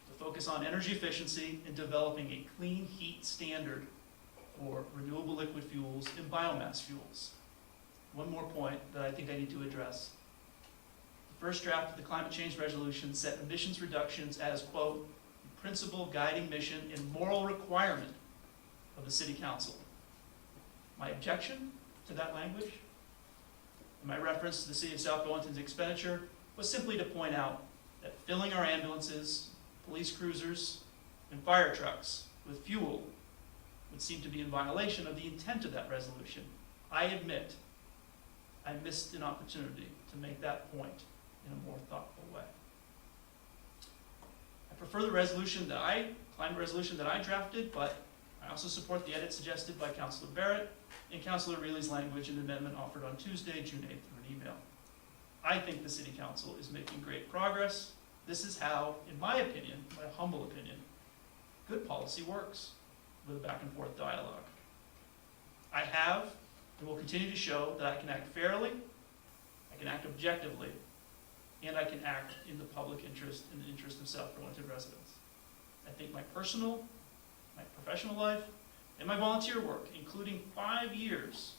to focus on energy efficiency and developing a clean heat standard for renewable liquid fuels and biomass fuels. One more point that I think I need to address. The first draft of the climate change resolution set emissions reductions as, quote, the principal guiding mission and moral requirement of the City Council. My objection to that language and my reference to the City of South Burlington's expenditure was simply to point out that filling our ambulances, police cruisers, and fire trucks with fuel would seem to be in violation of the intent of that resolution. I admit I missed an opportunity to make that point in a more thoughtful way. I prefer the climate resolution that I drafted, but I also support the edit suggested by Councilor Barrett and Councilor Reilly's language in the amendment offered on Tuesday, June 8th, through an email. I think the City Council is making great progress. This is how, in my opinion, my humble opinion, good policy works, with a back and forth dialogue. I have and will continue to show that I can act fairly, I can act objectively, and I can act in the public interest, in the interest of South Burlington residents. I think my personal, my professional life, and my volunteer work, including 5 years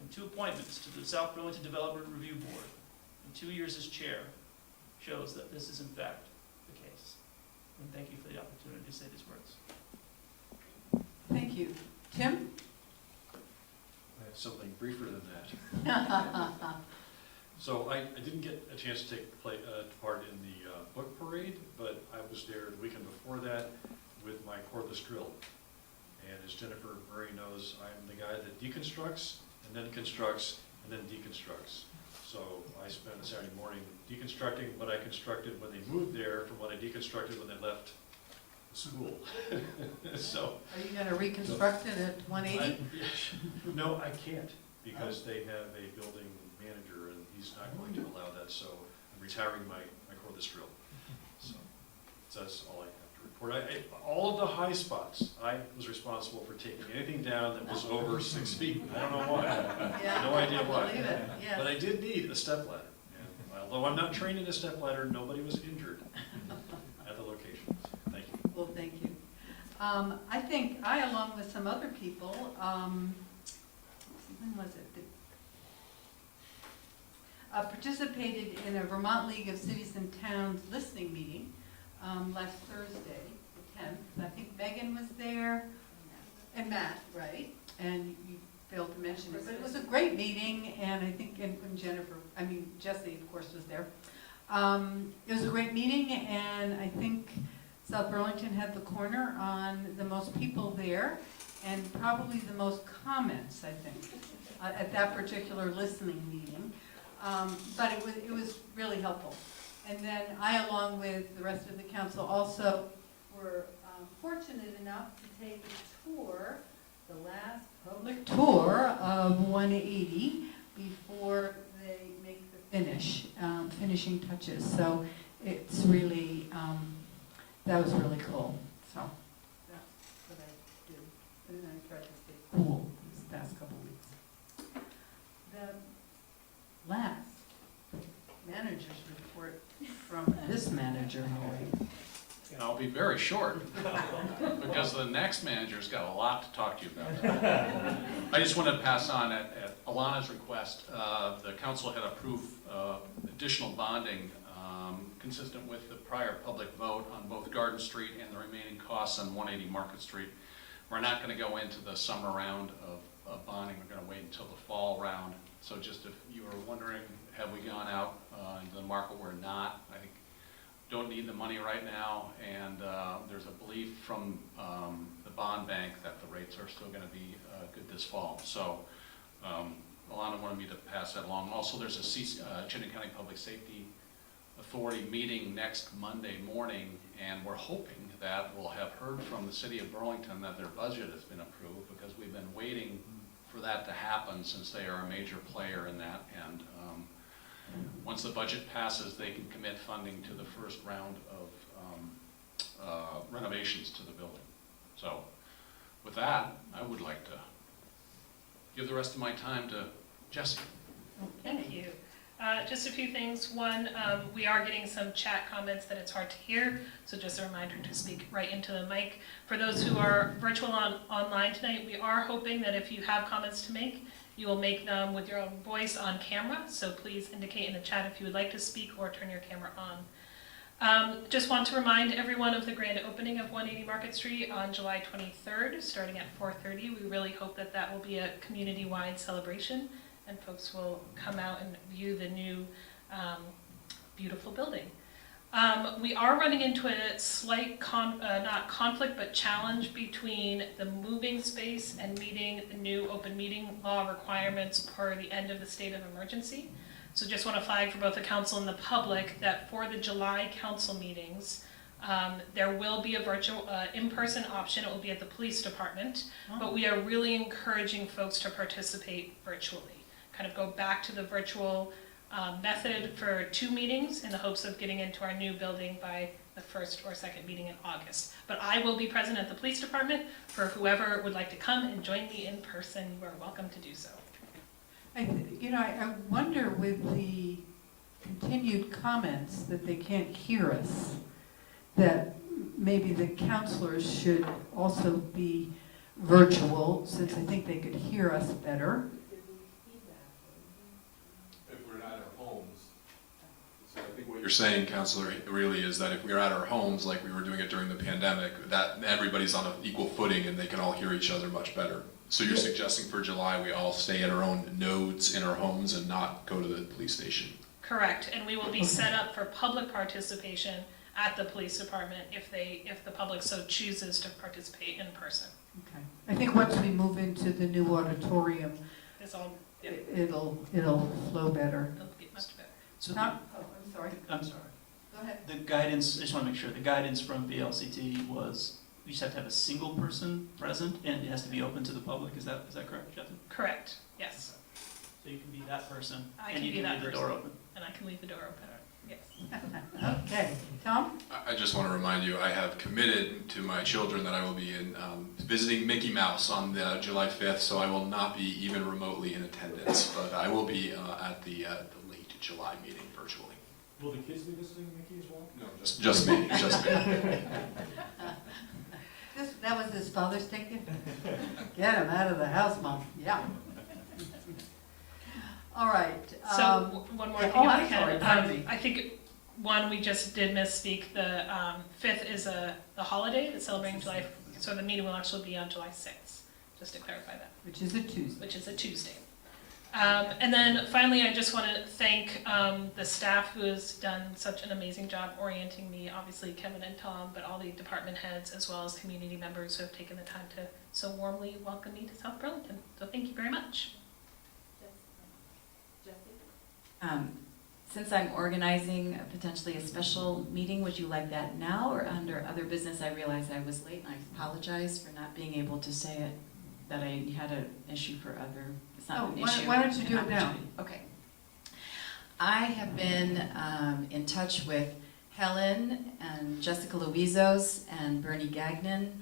and 2 appointments to the South Burlington Development Review Board, and 2 years as chair, shows that this is in fact the case. And thank you for the opportunity to say these words. Thank you. Tim? I have something briefer than that. So I didn't get a chance to take part in the book parade, but I was there the weekend before that with my cordless drill. And as Jennifer Murray knows, I'm the guy that deconstructs and then constructs and then deconstructs. So I spent a Saturday morning deconstructing what I constructed when they moved there from what I deconstructed when they left school. So Are you going to reconstruct it at 180? No, I can't, because they have a building manager and he's not going to allow that, so I'm retiring my cordless drill. So that's all I have to report. report. All of the high spots, I was responsible for taking anything down that was over 6 feet. I don't know why. Yeah, No idea why. I believe it, yes. But I did need a stepladder. Although I'm not trained in a stepladder, nobody was injured at the location. Thank you. Well, thank you. I think I, along with some other people, when was it? Participated in a Vermont League of Cities and Towns listening meeting last Thursday, the 10th. I think Megan was there, and Matt, right? And you failed to mention it, but it was a great meeting, and I think, and Jesse, of course, was there. It was a great meeting, and I think South Burlington had the corner on the most people there, and probably the most comments, I think, at that particular listening meeting. But it was really helpful. And then I, along with the rest of the council, also were fortunate enough to take a tour, the last public tour of 180 before they make the finishing touches. So it's really, that was really cool. So that's what I did. And then I tried to stay cool these past couple weeks. The last manager's report from this manager, Howie. And I'll be very short, because the next manager's got a lot to talk to you about. I just wanted to pass on, at Alana's request, the council had approved additional bonding consistent with the prior public vote on both Garden Street and the remaining costs on 180 Market Street. We're not going to go into the summer round of bonding. We're going to wait until the fall round. So just if you were wondering, have we gone out into the market? We're not. I think don't need the money right now, and there's a belief from the bond bank that the rates are still going to be good this fall. So Alana wanted me to pass that along. Also, there's a Chittenden County Public Safety Authority meeting next Monday morning, and we're hoping that we'll have heard from the city of Burlington that their budget has been approved, because we've been waiting for that to happen since they are a major player in that. And once the budget passes, they can commit funding to the first round of renovations to the building. So with that, I would like to give the rest of my time to Jesse. Thank you. Just a few things. One, we are getting some chat comments that it's hard to hear, so just a reminder to speak right into the mic. For those who are virtual online tonight, we are hoping that if you have comments to make, you will make them with your own voice on camera, so please indicate in the chat if you would like to speak or turn your camera on. Just want to remind everyone of the grand opening of 180 Market Street on July 23rd, starting at 4:30. We really hope that that will be a community-wide celebration, and folks will come out and view the new beautiful building. We are running into a slight, not conflict, but challenge between the moving space and meeting the new open meeting law requirements per the end of the state of emergency. So just want to flag for both the council and the public that for the July council meetings, there will be a virtual, in-person option. It will be at the police department, but we are really encouraging folks to participate virtually. Kind of go back to the virtual method for 2 meetings in the hopes of getting into our new building by the first or second meeting in August. But I will be present at the police department for whoever would like to come and join me in person. You are welcome to do so. I wonder with the continued comments that they can't hear us, that maybe the counselors should also be virtual, since I think they could hear us better. What you're saying, Counselor, really is that if we're at our homes like we were doing it during the pandemic, that everybody's on an equal footing and they can all hear each other much better. So you're suggesting for July we all stay at our own nodes in our homes and not go to the police station? Correct, and we will be set up for public participation at the police department if the public so chooses to participate in person. Okay. I think once we move into the new auditorium, It's all, yeah, it'll flow better. it'll get much better. So I'm sorry. I'm sorry. Go ahead. The guidance, I just want to make sure, the guidance from VLCT was we just have to have a single person present and it has to be open to the public. Is that correct, Justin? Correct, yes. So you can be that person I and can you be can that leave the door person. open. And I can leave the door open. Yes. Okay, Tom? I just want to remind you, I have committed to my children that I will be in visiting Mickey Mouse on July 5th, so I will not be even remotely in attendance, but I will be at the late July meeting virtually. Will the kids be visiting Mickey as well? No, just me, just me. That was his father's ticket? Get him out of the house, Mom. Yeah. All right. So, one more yeah, thing if I I'm sorry, can. pardon me. I think, one, we just did misspeak, the 5th is the holiday that's celebrating July, so the meeting will actually be on July 6th, just to clarify that. Which is a Tuesday. Which is a Tuesday. And then finally, I just want to thank the staff who has done such an amazing job orienting me, obviously Kevin and Tom, but all the department heads as well as community members who have taken the time to so warmly welcome me to South Burlington. So thank you very much. Since I'm organizing potentially a special meeting, would you like that now or under other business? I realize I was late and I apologize for not being able to say it, that I had an issue for other, it's not an issue. Why don't you do an it now? opportunity. Okay. I have been in touch with Helen and Jessica Luizos and Bernie Gagnon,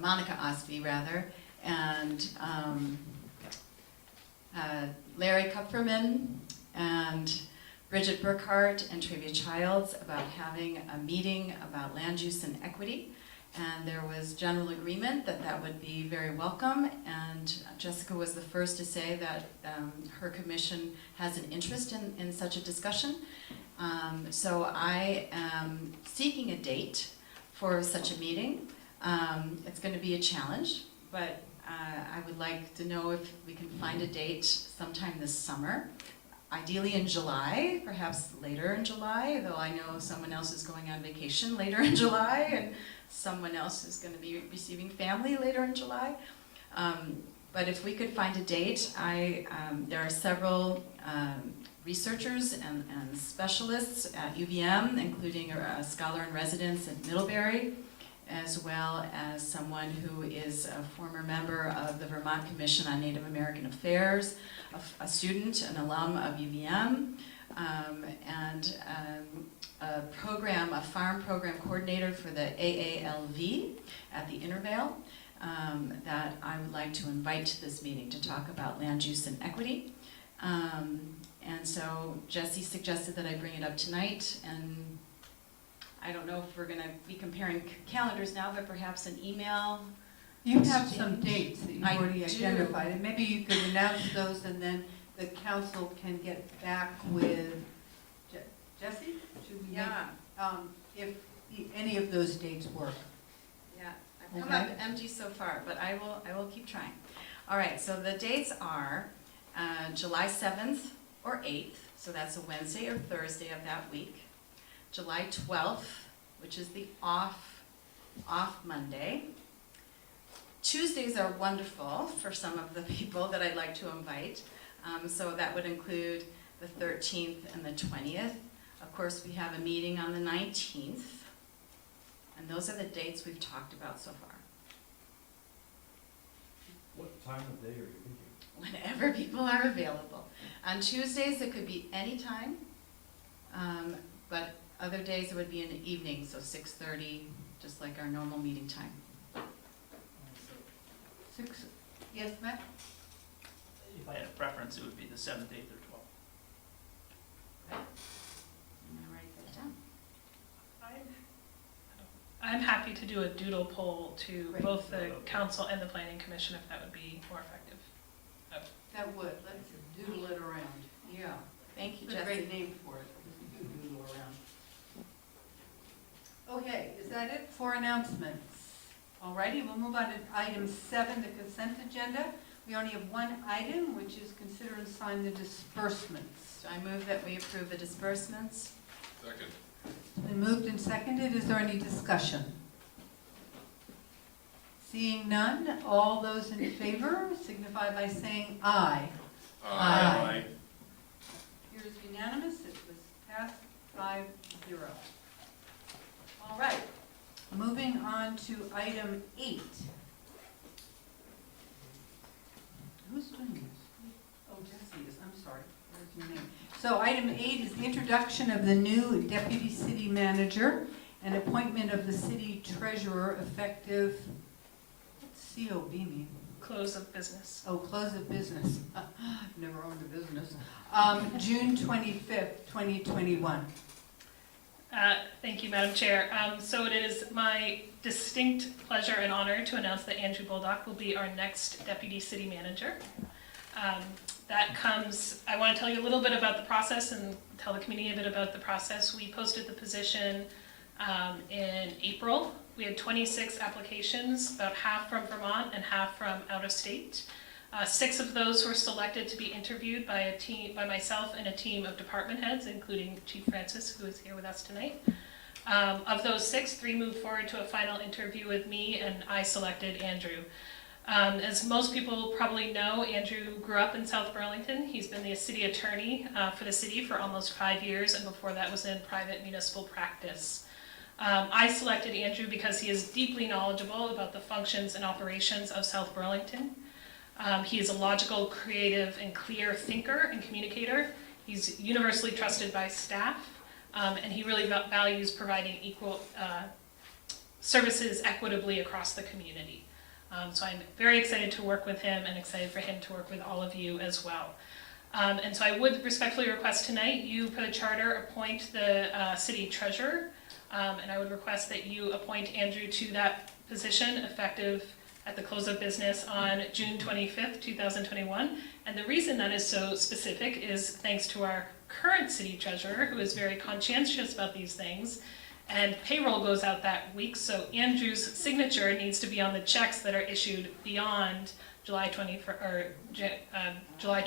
Monica Osby rather, and Larry Kupferman and Bridget Burkhart and Trevia Childs about having a meeting about land use and equity. And there was general agreement that that would be very welcome. And Jessica was the first to say that her commission has an interest in such a discussion. So I am seeking a date for such a meeting. It's going to be a challenge, but I would like to know if we can find a date sometime this summer, ideally in July, perhaps later in July, though I know someone else is going on vacation later in July and someone else is going to be receiving family later in July. But if we could find a date, there are several researchers and specialists at UVM, including a scholar in residence at Middlebury, as well as someone who is a former member of the Vermont Commission on Native American Affairs, a student, an alum of UVM, and a farm program coordinator for the AALV at the Intervale that I would like to invite to this meeting to talk about land use and equity. And so Jesse suggested that I bring it up tonight, and I don't know if we're going to be comparing calendars now, but perhaps an email. You have some dates that you've I already do. identified, and maybe you could announce those, and then the council can get back with Jesse? Should we make, if any of those dates work? Yeah, I've come up empty so far, but I will keep trying. All right, so the dates are July 7th or 8th, so that's a Wednesday or Thursday of that week. July 12th, which is the off Monday. Tuesdays are wonderful for some of the people that I'd like to invite. So that would include the 13th and the 20th. Of course, we have a meeting on the 19th. And those are the dates we've talked about so far. What time of day are you thinking? Whenever people are available. On Tuesdays, it could be any time, but other days it would be in the evening, so 6:30, just like our normal meeting time. Yes, Matt? If I had a preference, it would be the 7th, 8th, or 12th. I'm gonna write that down. I'm happy to do a doodle poll to Great. both the council and the planning commission if that would be more effective. That would, let's doodle it around, yeah. Thank you, It's a Jesse. great name for it, doodle around. Okay, is that it for announcements? Alrighty, we'll move on to item 7, the consent agenda. We only have one item, which is consider and sign the disbursements. So I move that we approve the disbursements. Second. It's been moved and seconded. Is there any discussion? Seeing none, all those in favor signify by saying aye. Aye. Here is unanimous. It was passed 5-0. All right, moving on to item 8. Who's doing this? Oh, Jesse is, I'm sorry. Where's your name? So item 8 is the introduction of the new deputy city manager and appointment of the city treasurer effective, what's COB mean? Close of business. Oh, close of business. Never owned a business. June 25th, 2021. Thank you, Madam Chair. So it is my distinct pleasure and honor to announce that Andrew Boldock will be our next Deputy City Manager. I want to tell you a little bit about the process and tell the community a bit about the process. We posted the position in April. We had 26 applications, about half from Vermont and half from out of state. 6 of those were selected to be interviewed by myself and a team of department heads, including Chief Francis, who is here with us tonight. Of those 6, 3 moved forward to a final interview with me, and I selected Andrew. As most people probably know, Andrew grew up in South Burlington. He's been the city attorney for the city for almost 5 years, and before that was in private municipal practice. I selected Andrew because he is deeply knowledgeable about the functions and operations of South Burlington. He is a logical, creative, and clear thinker and communicator. He's universally trusted by staff, and he really values providing equal services equitably across the community. So I'm very excited to work with him and excited for him to work with all of you as well. And so I would respectfully request tonight you, per the charter, appoint the city treasurer, and I would request that you appoint Andrew to that position effective at the close of business on June 25th, 2021. And the reason that is so specific is thanks to our current city treasurer, who is very conscientious about these things, and payroll goes out that week, so Andrew's signature needs to be on the checks that are issued beyond July 21st, July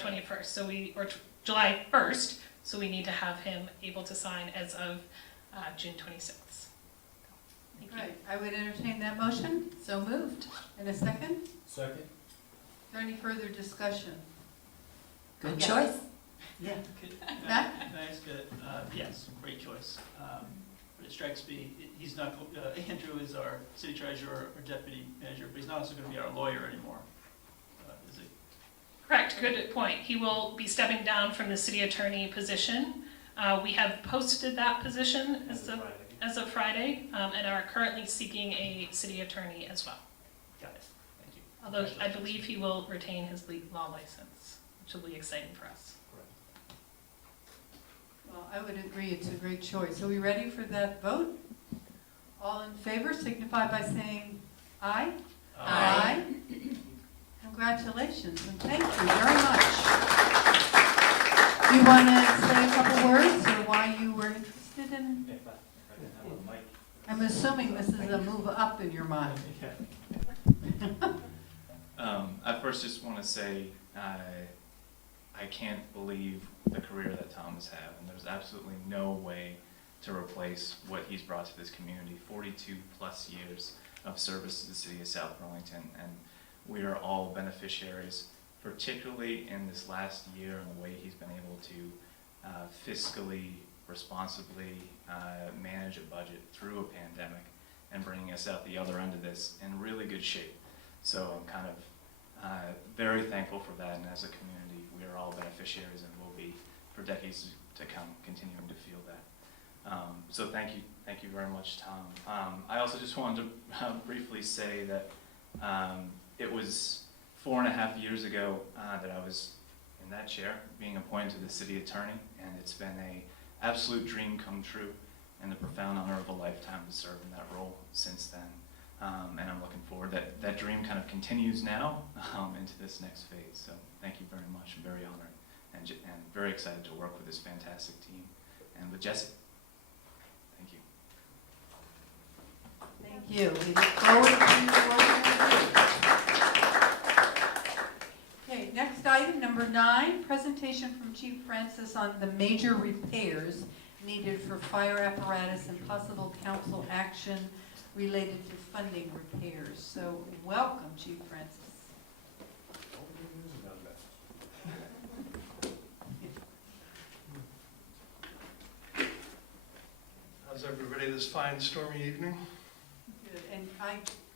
1st, so we need to have him able to sign as of June 26th. Thank you. Right, I would entertain that motion. So moved. In a second? Second? Is there any further discussion? Good Yes. choice. Yeah. Matt? Nice, good. Yes, great choice. But it strikes me, he's not, Andrew is our city treasurer or deputy manager, but he's not also going to be our lawyer anymore, is he? Correct, good point. He will be stepping down from the city attorney position. We have posted that position as of Friday, and are currently seeking a city attorney as well. Got it, thank you. Although I believe he will retain his law license, which will be exciting for us. Well, I would agree, it's a great choice. Are we ready for that vote? All in favor signify by saying aye. Aye. Congratulations, and thank you very much. Do you want to say a couple words, or why you were interested in? I'm assuming this is a move up in your mind. I first just want to say I can't believe the career that Tom has had, and there's absolutely no way to replace what he's brought to this community. 42 plus years of service to the city of South Burlington, and we are all beneficiaries, particularly in this last year and the way he's been able to fiscally, responsibly manage a budget through a pandemic and bringing us out the other end of this in really good shape. So I'm kind of very thankful for that, and as a community, we are all beneficiaries and will be for decades to come, continuing to feel that. So thank you very much, Tom. I also just wanted to briefly say that it was 4.5 years ago that I was in that chair, being appointed to the city attorney, and it's been a absolute dream come true and the profound honor of a lifetime to serve in that role since then. And I'm looking forward that dream kind of continues now into this next phase. So thank you very much. I'm very honored and very excited to work with this fantastic team and with Jesse. Thank you. Thank you. We look forward to working with you. Okay, next item, number 9, presentation from Chief Francis on the major repairs needed for fire apparatus and possible council action related to funding repairs. So welcome, Chief Francis. How's everybody this fine stormy evening? Good. And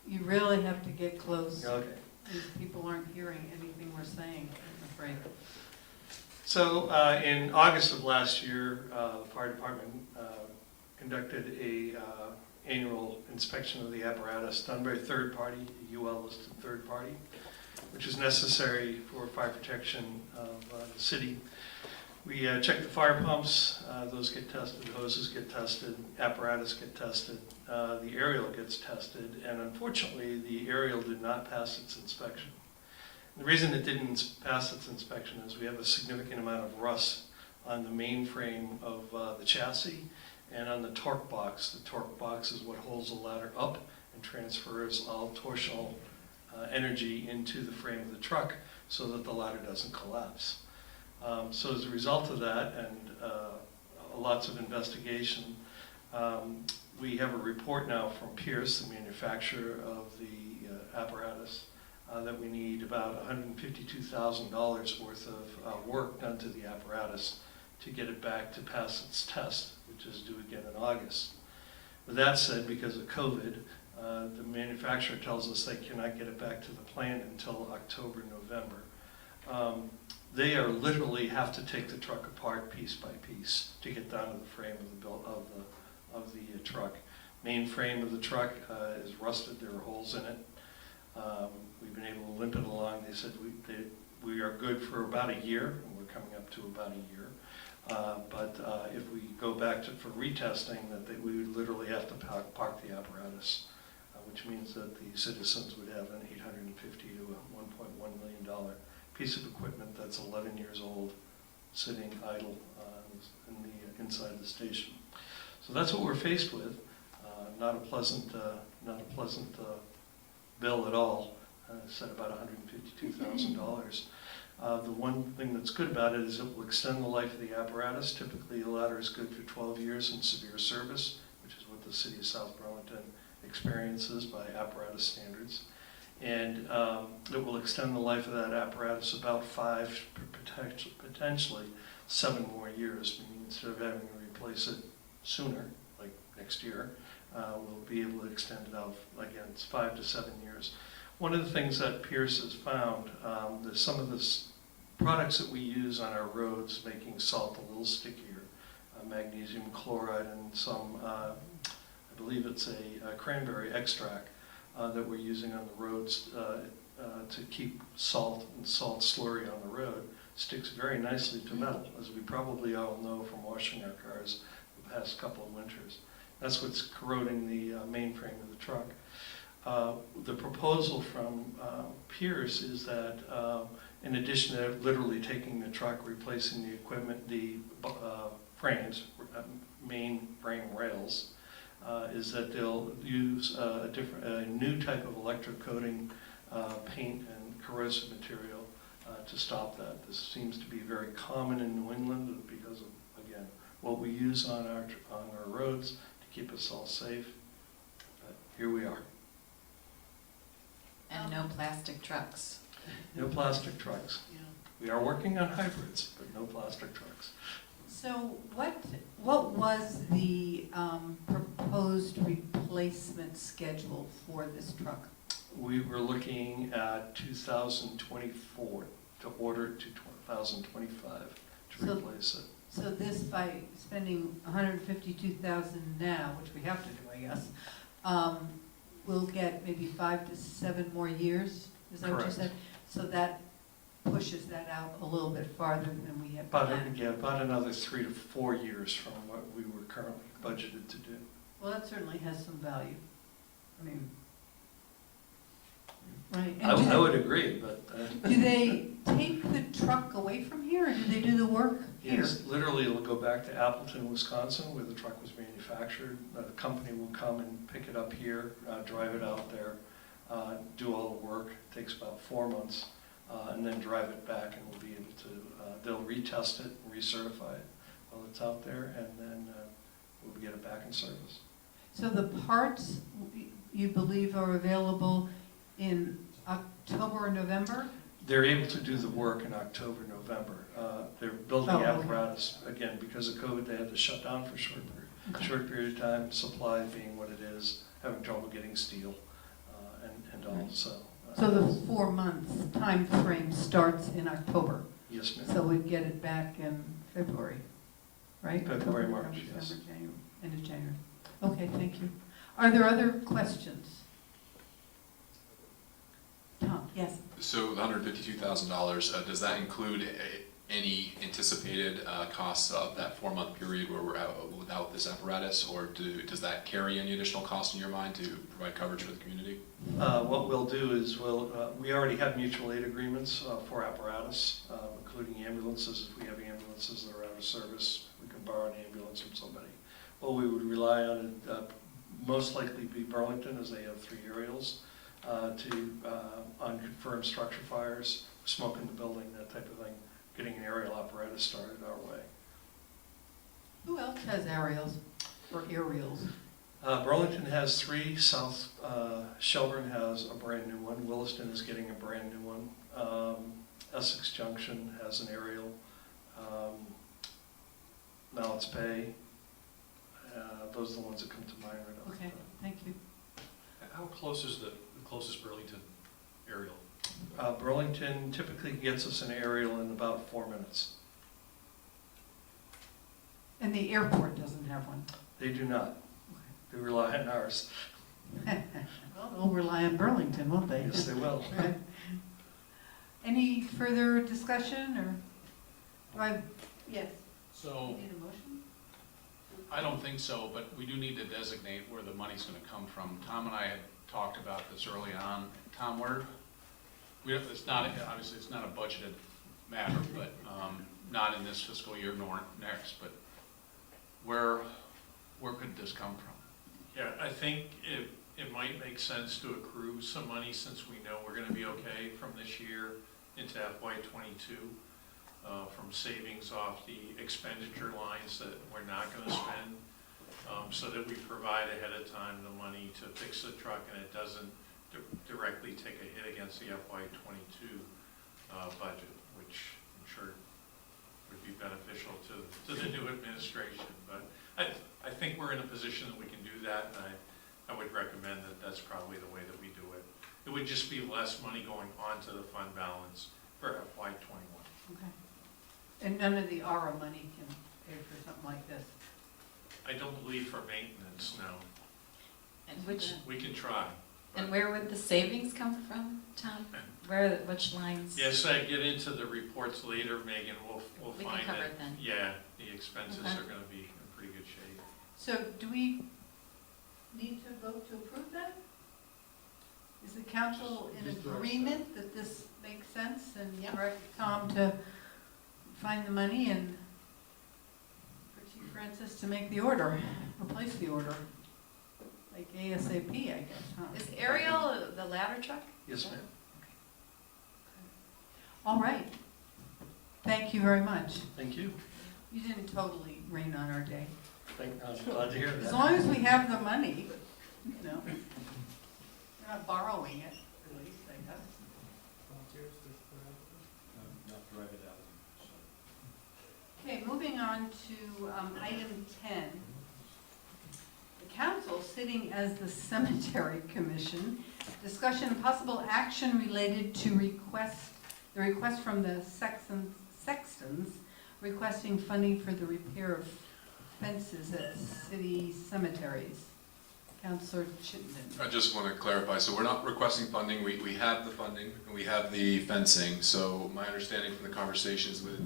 you really have to get close. Okay. These people aren't hearing anything we're saying, I'm afraid. So in August of last year, the fire department conducted a annual inspection of the apparatus done by a third party, a UL listed third party, which is necessary for fire protection of the city. We check the fire pumps, those get tested, hoses get tested, apparatus get tested, the aerial gets tested, and unfortunately the aerial did not pass its inspection. The reason it didn't pass its inspection is we have a significant amount of rust on the main frame of the chassis and on the torque box. The torque box is what holds the ladder up and transfers all torsional energy into the frame of the truck so that the ladder doesn't collapse. So as a result of that and lots of investigation, we have a report now from Pierce, the manufacturer of the apparatus, that we need about $152,000 worth of work done to the apparatus to get it back to pass its test, which is due again in August. With that said, because of COVID, the manufacturer tells us they cannot get it back to the plant until October, November. They are literally have to take the truck apart piece by piece to get down to the frame of the truck. Main frame of the truck is rusted. There are holes in it. We've been able to limp it along. They said we are good for about a year, and we're coming up to about a year. But if we go back for retesting, we would literally have to park the apparatus, which means that the citizens would have an $850,000 to $1.1 million piece of equipment that's 11 years old, sitting idle inside the station. So that's what we're faced with. Not a pleasant bill at all. Said about $152,000. The one thing that's good about it is it will extend the life of the apparatus. Typically, a ladder is good for 12 years in severe service, which is what the city of South Burlington experiences by apparatus standards. And it will extend the life of that apparatus about 5, potentially 7 more years, meaning instead of having to replace it sooner, like next year, we'll be able to extend it out, again, it's 5 to 7 years. One of the things that Pierce has found, there's some of the products that we use on our roads making salt a little stickier, magnesium chloride and some, I believe it's a cranberry extract that we're using on the roads to keep salt and salt slurry on the road, sticks very nicely to metal, as we probably all know from washing our cars the past couple of winters. That's what's corroding the mainframe of the truck. The proposal from Pierce is that in addition to literally taking the truck, replacing the equipment, the frames, main frame rails, is that they'll use a new type of electrocoating paint and corrosive material to stop that. This seems to be very common in New England because of, again, what we use on our roads to keep us all safe. But here we are. And no plastic trucks. No plastic trucks. Yeah. We are working on hybrids, but no plastic trucks. So what was the proposed replacement schedule for this truck? We were looking at 2024 to order it to 2025 to replace it. So this, by spending $152,000 now, which we have to do, I guess, we'll get maybe 5 to 7 more years? Is that what you said? So that pushes that out a little bit farther than we had planned. About another 3 to 4 years from what we were currently budgeted to do. Well, that certainly has some value. I mean, right. I would agree, but... do they take the truck away from here, or do they do the work here? Yes, literally it'll go back to Appleton, Wisconsin, where the truck was manufactured. The company will come and pick it up here, drive it out there, do all the work. It takes about 4 months, and then drive it back, and we'll be able to, they'll retest it, recertify it while it's out there, and then we'll get it back in service. So the parts, you believe, are available in October or November? They're able to do the work in October, November. They're building apparatus, again, because of COVID, they had to shut down for a short period of time, supply being what it is, having trouble getting steel, and all, so. So the 4 month time frame starts in October? Yes, ma'am. So we'd get it back in February, right? February, October, March, November, yes. December, January, end of January. Okay, thank you. Are there other questions? Tom, yes? So the $152,000, does that include any anticipated costs of that 4-month period where we're out without this apparatus, or does that carry any additional cost in your mind to provide coverage for the community? What we'll do is we already have mutual aid agreements for apparatus, including ambulances. If we have ambulances that are out of service, we can borrow an ambulance from somebody. What we would rely on would most likely be Burlington, as they have 3 aerials, on confirmed structure fires, smoke in the building, that type of thing, getting an aerial apparatus started our way. Who else has aerials or aerials? Burlington has 3, South Shelburne has a brand new one, Williston is getting a brand new one, Essex Junction has an aerial, Mallett's Bay, those are the ones that come to mind right off. Okay, thank you. How close is the closest Burlington aerial? Burlington typically gets us an aerial in about 4 minutes. And the airport doesn't have one? They do not. They rely on ours. Well, they'll rely on Burlington, won't they? Yes, they will. Right. Any further discussion, or do I, yes, So, you need a motion? I don't think so, but we do need to designate where the money's gonna come from. Tom and I had talked about this early on. Tom, it's not, obviously, it's not a budgeted matter, but, not in this fiscal year nor next, but where could this come from? Yeah, I think it might make sense to accrue some money since we know we're gonna be okay from this year into FY '22, from savings off the expenditure lines that we're not gonna spend, so that we provide ahead of time the money to fix the truck and it doesn't directly take a hit against the FY '22 budget, which I'm sure would be beneficial to the new administration. But I think we're in a position that we can do that, and I would recommend that that's probably the way that we do it. It would just be less money going onto the fund balance for FY '21. Okay. And none of the ARA money can pay for something like this? I don't believe for maintenance, no. And We can try. and where would the savings come from, Tom? Which lines? Yes, I get into the reports later, Megan, we'll We find can cover that. it then. Yeah, the expenses Okay. are gonna be in pretty good shape. So do we need to vote to approve that? Is the council in agreement that this makes sense and direct Tom to find the money and for Chief Francis to make the order, replace the order? Like ASAP, I guess, huh? Is Ariel the ladder truck? Yes, ma'am. All right. Thank you very much. Thank you. You didn't totally rain on our day. I'm glad to hear that. As long as we have the money, you know. We're not borrowing it, at least, I guess. Not private out. Okay, moving on to item 10. The council, sitting as the cemetery commission, discussion and possible action related to the request from the sextons requesting funding for the repair of fences at city cemeteries. Councilor Chittenden. I just want to clarify, so we're not requesting funding, we have the funding, and we have the fencing, so my understanding from the conversations with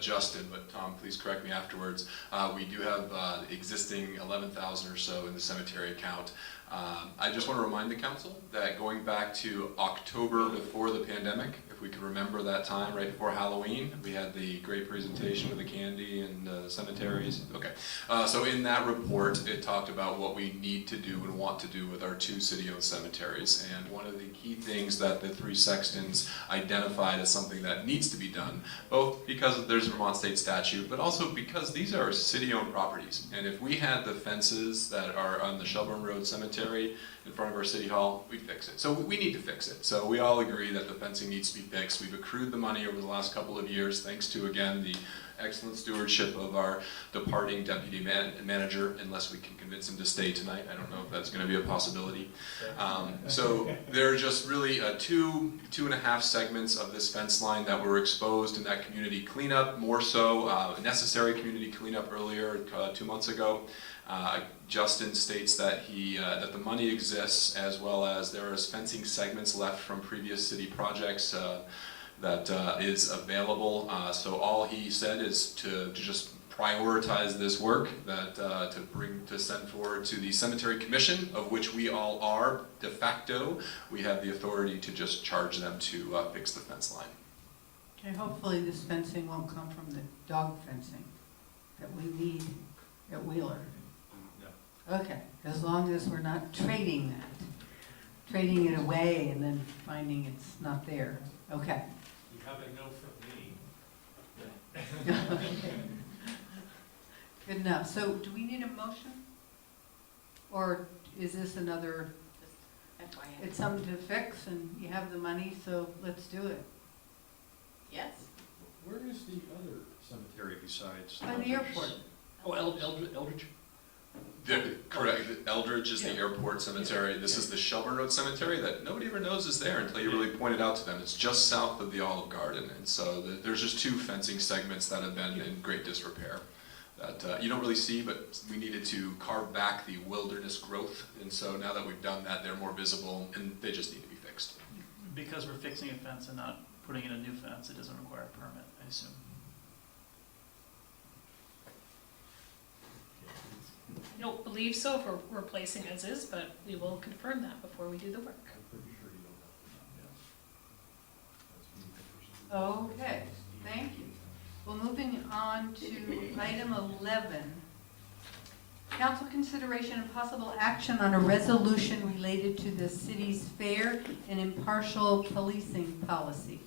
Justin, but Tom, please correct me afterwards, we do have existing 11,000 or so in the cemetery account. I just want to remind the council that going back to October before the pandemic, if we can remember that time right before Halloween, we had the great presentation with the candy and cemeteries. Okay, so in that report, it talked about what we need to do and want to do with our 2 city-owned cemeteries. And one of the key things that the 3 sextons identified as something that needs to be done, both because there's a Vermont state statute, but also because these are city-owned properties. And if we had the fences that are on the Shelburne Road Cemetery in front of our city hall, we'd fix it. So we need to fix it. So we all agree that the fencing needs to be fixed. We've accrued the money over the last couple of years, thanks to, again, the excellent stewardship of our departing deputy manager, unless we can convince him to stay tonight. I don't know if that's going to be a possibility. So there are just really two and a half segments of this fence line that were exposed in that community cleanup, more so necessary community cleanup earlier 2 months ago. Justin states that that the money exists, as well as there is fencing segments left from previous city projects that is available. So all he said is to just prioritize this work, that to send forward to the Cemetery Commission, of which we all are de facto. We have the authority to just charge them to fix the fence line. Okay, hopefully this fencing won't come from the dog fencing that we need at Wheeler. Okay, as long as we're not trading it away and then finding it's not there. Okay. You have a no from me. Okay. Good enough. So do we need a motion? Or is this another, FYI. it's something to fix and you have the money, so let's do it. Yes? Where is the other cemetery besides? By the airport. Oh, Eldridge? Correct. Eldridge is the airport cemetery. This is the Shelburne Road Cemetery that nobody ever knows is there until you really point it out to them. It's just south of the Olive Garden, and so there's just 2 fencing segments that have been in great disrepair that you don't really see, but we needed to carve back the wilderness growth, and so now that we've done that, they're more visible, and they just need to be fixed. Because we're fixing a fence and not putting in a new fence, it doesn't require a permit, I assume. I don't believe so if we're replacing as is, but we will confirm that before we do the work. I'm pretty sure you don't have to. Yes. Okay, thank you. Well, moving on to item 11. Council consideration and possible action on a resolution related to the city's fair and impartial policing policy.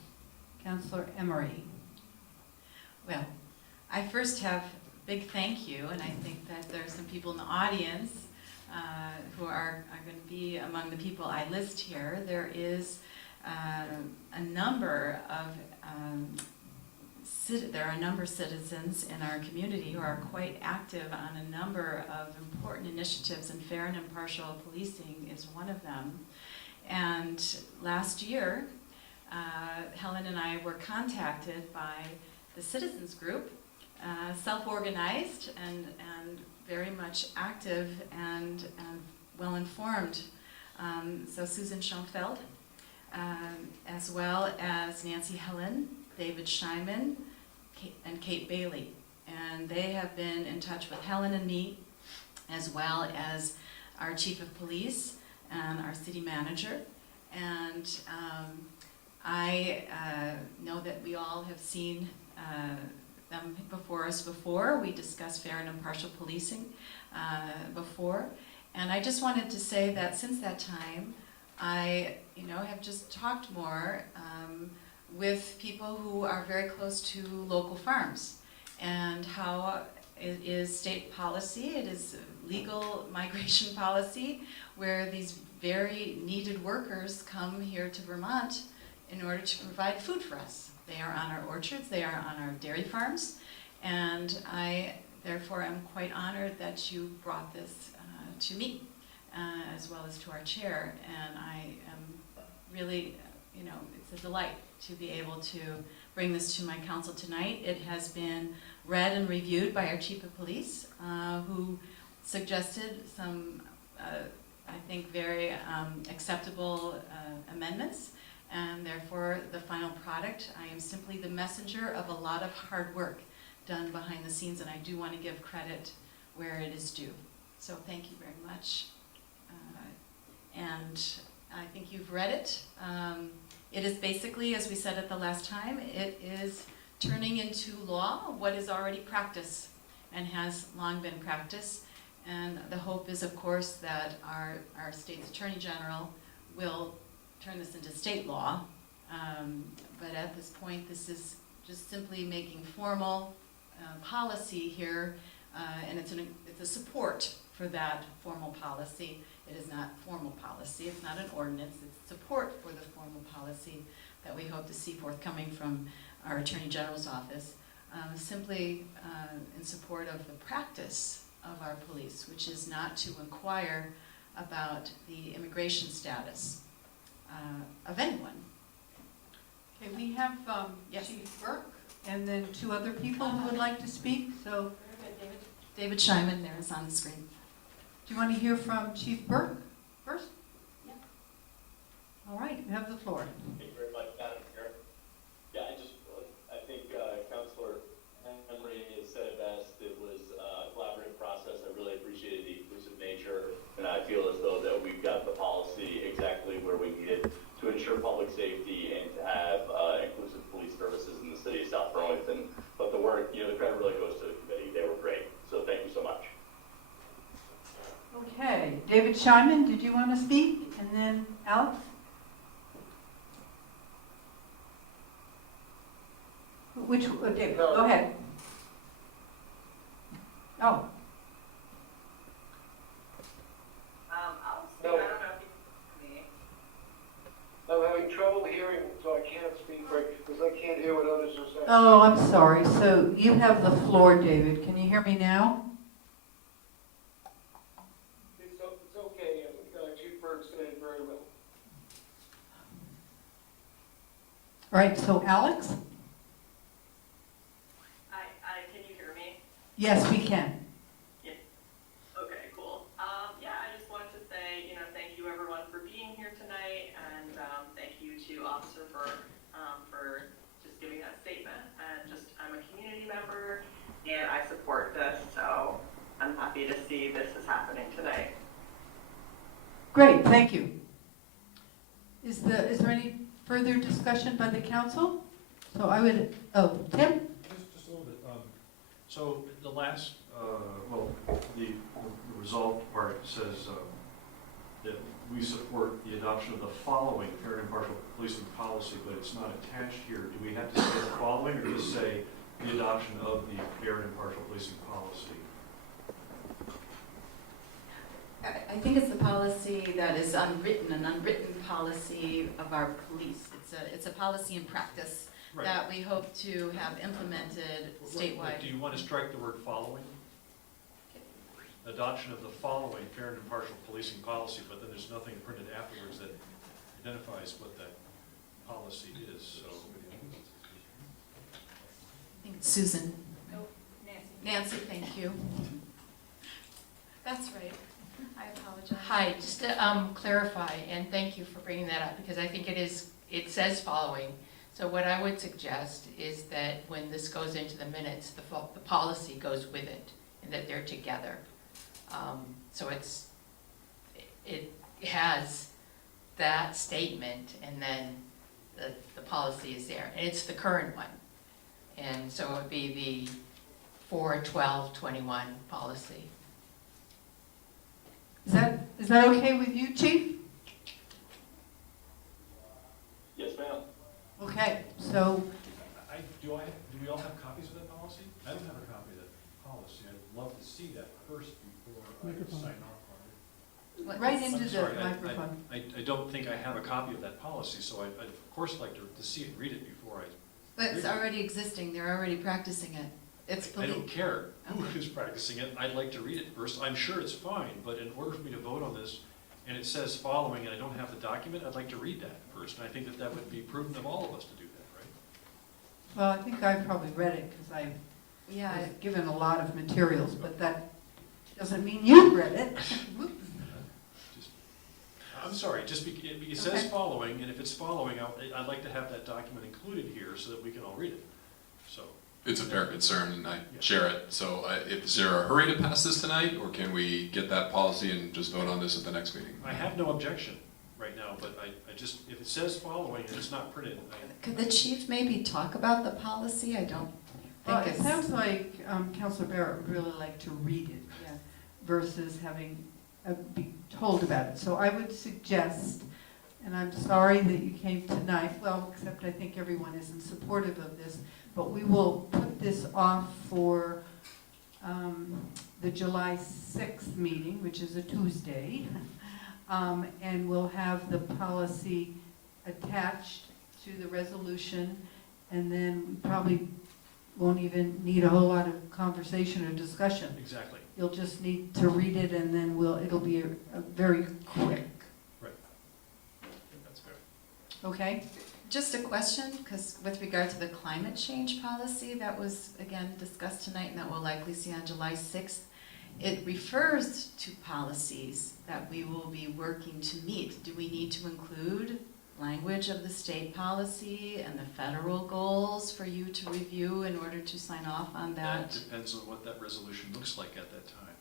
Councilor Emery. Well, I first have big thank you, and I think that there are some people in the audience who are going to be among the people I list here. There is a number of citizens in our community who are quite active on a number of important initiatives, and fair and impartial policing is one of them. And last year, Helen and I were contacted by the citizens group, self-organized and very much active and well-informed. So Susan Schoenfeld, as well as Nancy Helen, David Scheinman, and Kate Bailey. And they have been in touch with Helen and me, as well as our chief of police and our city manager. And I know that we all have seen them before us before. We discussed fair and impartial policing before. And I just wanted to say that since that time, I have just talked more with people who are very close to local farms, and how it is state policy, it is legal migration policy, where these very needed workers come here to Vermont in order to provide food for us. They are on our orchards, they are on our dairy farms, and I therefore am quite honored that you brought this to me, as well as to our chair, and I am really, it's a delight to be able to bring this to my council tonight. It has been read and reviewed by our chief of police, who suggested some, I think, very acceptable amendments, and therefore the final product, I am simply the messenger of a lot of hard work done behind the scenes, and I do want to give credit where it is due. So thank you very much. And I think you've read it. It is basically, as we said at the last time, it is turning into law what is already practice and has long been practice. And the hope is, of course, that our state's attorney general will turn this into state law. But at this point, this is just simply making formal policy here, and it's a support for that formal policy. It is not formal policy, it's not an ordinance, it's support for the formal policy that we hope to see forthcoming from our Attorney General's office. simply in support of the practice of our police, which is not to inquire about the immigration status of anyone. Okay, we have Yes. Chief Burke and then two other people who would like to speak, so David Scheinman there is on the screen. do you want to hear from Chief Burke first? Yeah. All right, you have the floor. Thank you very much, Madam Chair. Yeah, I think Councilor Henry has said it best. It was a collaborative process. I really appreciated the inclusive nature, and I feel as though that we've got the policy exactly where we need it to ensure public safety and to have inclusive police services in the city of South Burlington. But the work, the credit really goes to the committee. They were great. So thank you so much. Okay, David Scheinman, did you want to speak? And then Alex? David, No. go ahead. Oh, I'll speak. I don't know if you can hear me. I'm having trouble hearing, so I can't speak because I can't hear what others are saying. oh, I'm sorry. So you have the floor, David. Can you hear me now? It's okay. Chief Burke said it very well. All right, so Alex? Can you hear me? Yes, we can. Okay, cool. Yeah, I just wanted to say, thank you everyone for being here tonight, and thank you to Officer Burke for just giving that statement. And I'm a community member, and I support this, so I'm happy to see this is happening today. Great, thank you. Is there any further discussion by the council? So I would, Tim? Just a little bit. So the last, the resolved part says that we support the adoption of the following fair and impartial policing policy, but it's not attached here. Do we have to say the following, or just say the adoption of the fair and impartial policing policy? I think it's the policy that is unwritten, an unwritten policy of our police. It's a policy and practice Right. that we hope to have implemented statewide. Do you want to strike the word following? Adoption of the following fair and impartial policing policy, but then there's nothing printed afterwards that identifies what that policy is, so. I think it's Susan. Nope, Nancy, thank you. That's right. I apologize. Hi, just to clarify, and thank you for bringing that up, because I think it says following. So what I would suggest is that when this goes into the minutes, the policy goes with it, and that they're together. So it has that statement, and then the policy is there, and it's the current one. And so it would be the 4/12/21 policy. Is that okay with you, Chief? Yes, ma'am. Okay, so Do we all have copies of that policy? I don't have a copy of that policy. I'd love to see that first before I sign off on it. right into I'm the sorry, microphone. I don't think I have a copy of that policy, so I'd of course like to see it and read it before I. But it's already existing, they're already practicing it. It's I don't care who Okay. is practicing it, I'd like to read it first. I'm sure it's fine, but in order for me to vote on this, and it says following, and I don't have the document, I'd like to read that first. And I think that would be prudent of all of us to do that, right? Well, I think I've probably read it because I was given a lot of materials, but that doesn't mean you've read it. I'm sorry, it says Okay. following, and if it's following, I'd like to have that document included here so that we can all read it, so. It's a fair concern, and I share it. So is there a hurry to pass this tonight, or can we get that policy and just vote on this at the next meeting? I have no objection right now, but I just, if it says following and it's not printed, Could the chief maybe talk about the policy? I don't Well, think it it's. sounds like Councilor Barrett would really like to read it versus having be told about it. So I would suggest, and I'm sorry that you came tonight, well, except I think everyone isn't supportive of this, but we will put this off for the July 6th meeting, which is a Tuesday, and we'll have the policy attached to the resolution, and then we probably won't even need a whole lot of conversation or discussion. Exactly. You'll just need to read it and then it'll be a very quick, Right. I think that's fair. okay? Just a question, because with regard to the climate change policy that was, again, discussed tonight and that we'll likely see on July 6th, it refers to policies that we will be working to meet. Do we need to include language of the state policy and the federal goals for you to review in order to sign off on That that? depends on what that resolution looks like at that time.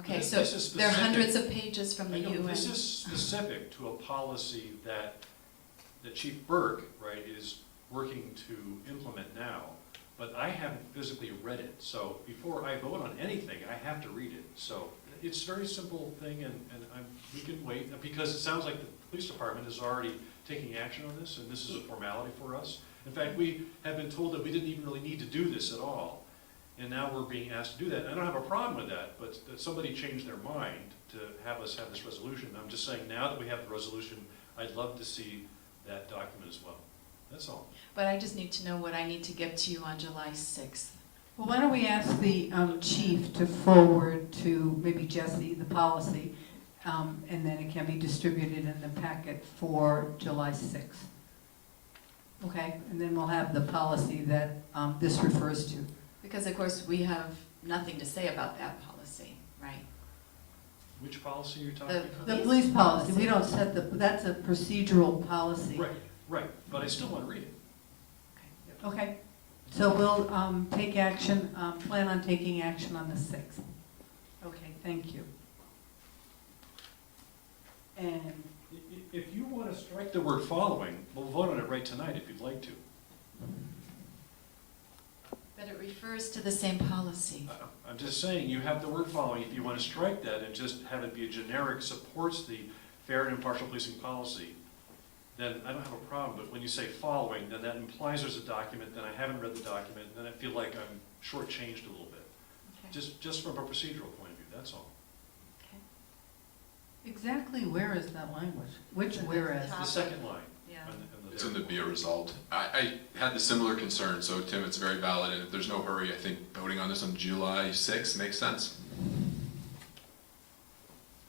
Okay, This- so this is there are specific. hundreds of pages from the I know, UN. this is specific to a policy that Chief Burke, right, is working to implement now, but I haven't physically read it. So before I vote on anything, I have to read it. So it's a very simple thing, and we can wait, because it sounds like the police department is already taking action on this, and this is a formality for us. In fact, we have been told that we didn't even really need to do this at all, and now we're being asked to do that. I don't have a problem with that, but that somebody changed their mind to have us have this resolution. I'm just saying, now that we have the resolution, I'd love to see that document as well. That's all. But I just need to know what I need to get to you on July 6th. Well, why don't we ask the chief to forward to maybe Jesse the policy, and then it can be distributed in the packet for July 6th. Okay, and then we'll have the policy that this refers to. Because of course, we have nothing to say about that policy, right? Which policy are you talking about? The police policy, we don't set that's a procedural policy. Right, but I still want to read it. Okay, so we'll take action, plan on taking action on the 6th. Okay, thank you. And If you want to strike the word following, we'll vote on it right tonight if you'd like to. But it refers to the same policy. I'm just saying, you have the word following. If you want to strike that and just have it be a generic supports the fair and impartial policing policy, then I don't have a problem. But when you say following, then that implies there's a document, then I haven't read the document, and then I feel like I'm shortchanged a little bit. Okay. Just from a procedural point of view, that's all. exactly where is that language? Which whereas? The second line. Yeah. It's in the be a result. I had the similar concern, so Tim, it's very valid, and if there's no hurry, I think voting on this on July 6th makes sense.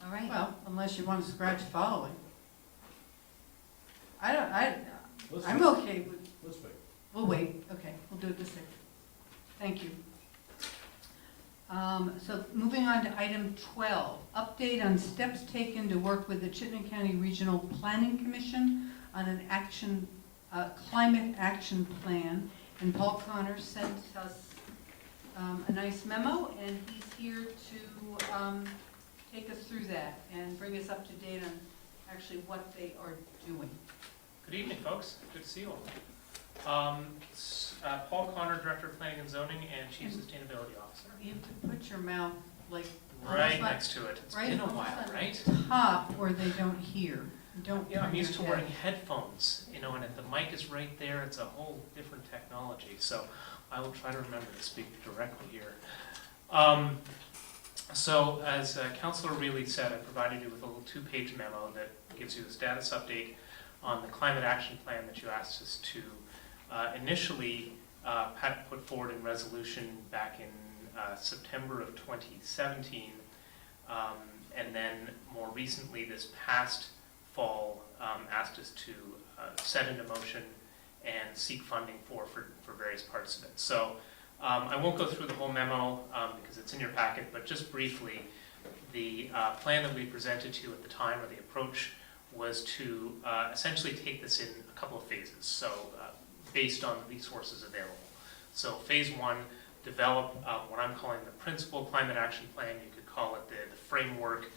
All right. Well, unless you want to scratch following. I'm okay with, Let's wait. we'll wait, okay, we'll do it the 6th. Thank you. So moving on to item 12, update on steps taken to work with the Chittenden County Regional Planning Commission on an climate action plan. And Paul Connor sent us a nice memo, and he's here to take us through that and bring us up to date on actually what they are doing. Good evening, folks. Good to see you all. Paul Connor, Director of Planning and Zoning and Chief Sustainability Officer. You have to put your mouth like Right next to it. It's right been a almost while, on right? the top where they don't hear. Don't Yeah, I'm turn used to your wearing head. headphones, and if the mic is right there, it's a whole different technology. So I will try to remember to speak directly here. So as Councilor Reilly said, I provided you with a little 2-page memo that gives you the status update on the climate action plan that you asked us to initially put forward in resolution back in September of 2017, and then more recently this past fall asked us to set into motion and seek funding for various parts of it. So I won't go through the whole memo because it's in your packet, but just briefly, the plan that we presented to you at the time, or the approach, was to essentially take this in a couple of phases, so based on the resources available. So phase 1, develop what I'm calling the principal climate action plan. You could call it the framework.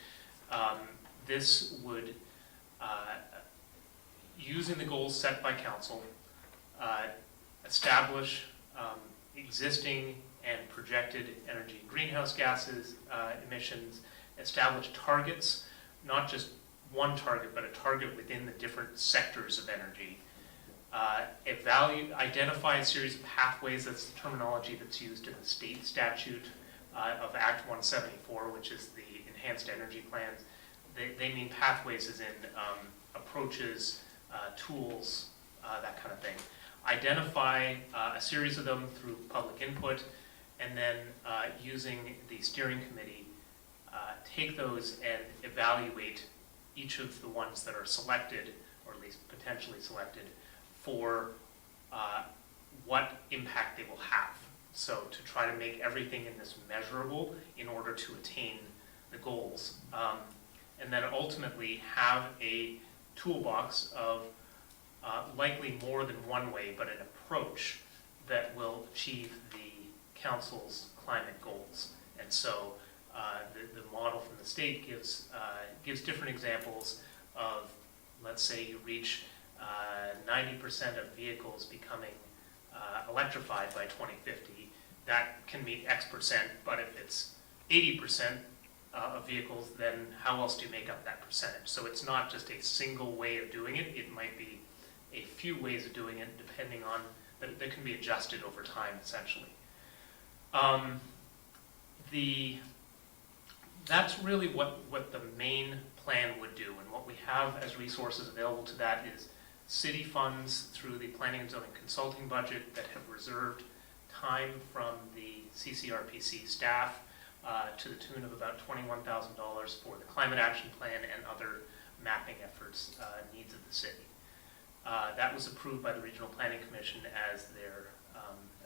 This would, using the goals set by council, establish existing and projected energy and greenhouse gases emissions, establish targets, not just one target, but a target within the different sectors of energy. Identify a series of pathways, that's the terminology that's used in the state statute of Act 174, which is the Enhanced Energy Plans. They mean pathways as in approaches, tools, that kind of thing. identify a series of them through public input, and then using the steering committee, take those and evaluate each of the ones that are selected, or at least potentially selected, for what impact they will have. So to try to make everything in this measurable in order to attain the goals. And then ultimately have a toolbox of likely more than one way, but an approach that will achieve the council's climate goals. And so the model from the state gives different examples of, let's say you reach 90% of vehicles becoming electrified by 2050. That can meet X percent, but if it's 80% of vehicles, then how else do you make up that percentage? So it's not just a single way of doing it. It might be a few ways of doing it, depending on, that can be adjusted over time, essentially. That's really what the main plan would do, and what we have as resources available to that is city funds through the Planning and Zoning Consulting budget that have reserved time from the CCRPC staff to the tune of about $21,000 for the climate action plan and other mapping efforts needs of the city. That was approved by the Regional Planning Commission as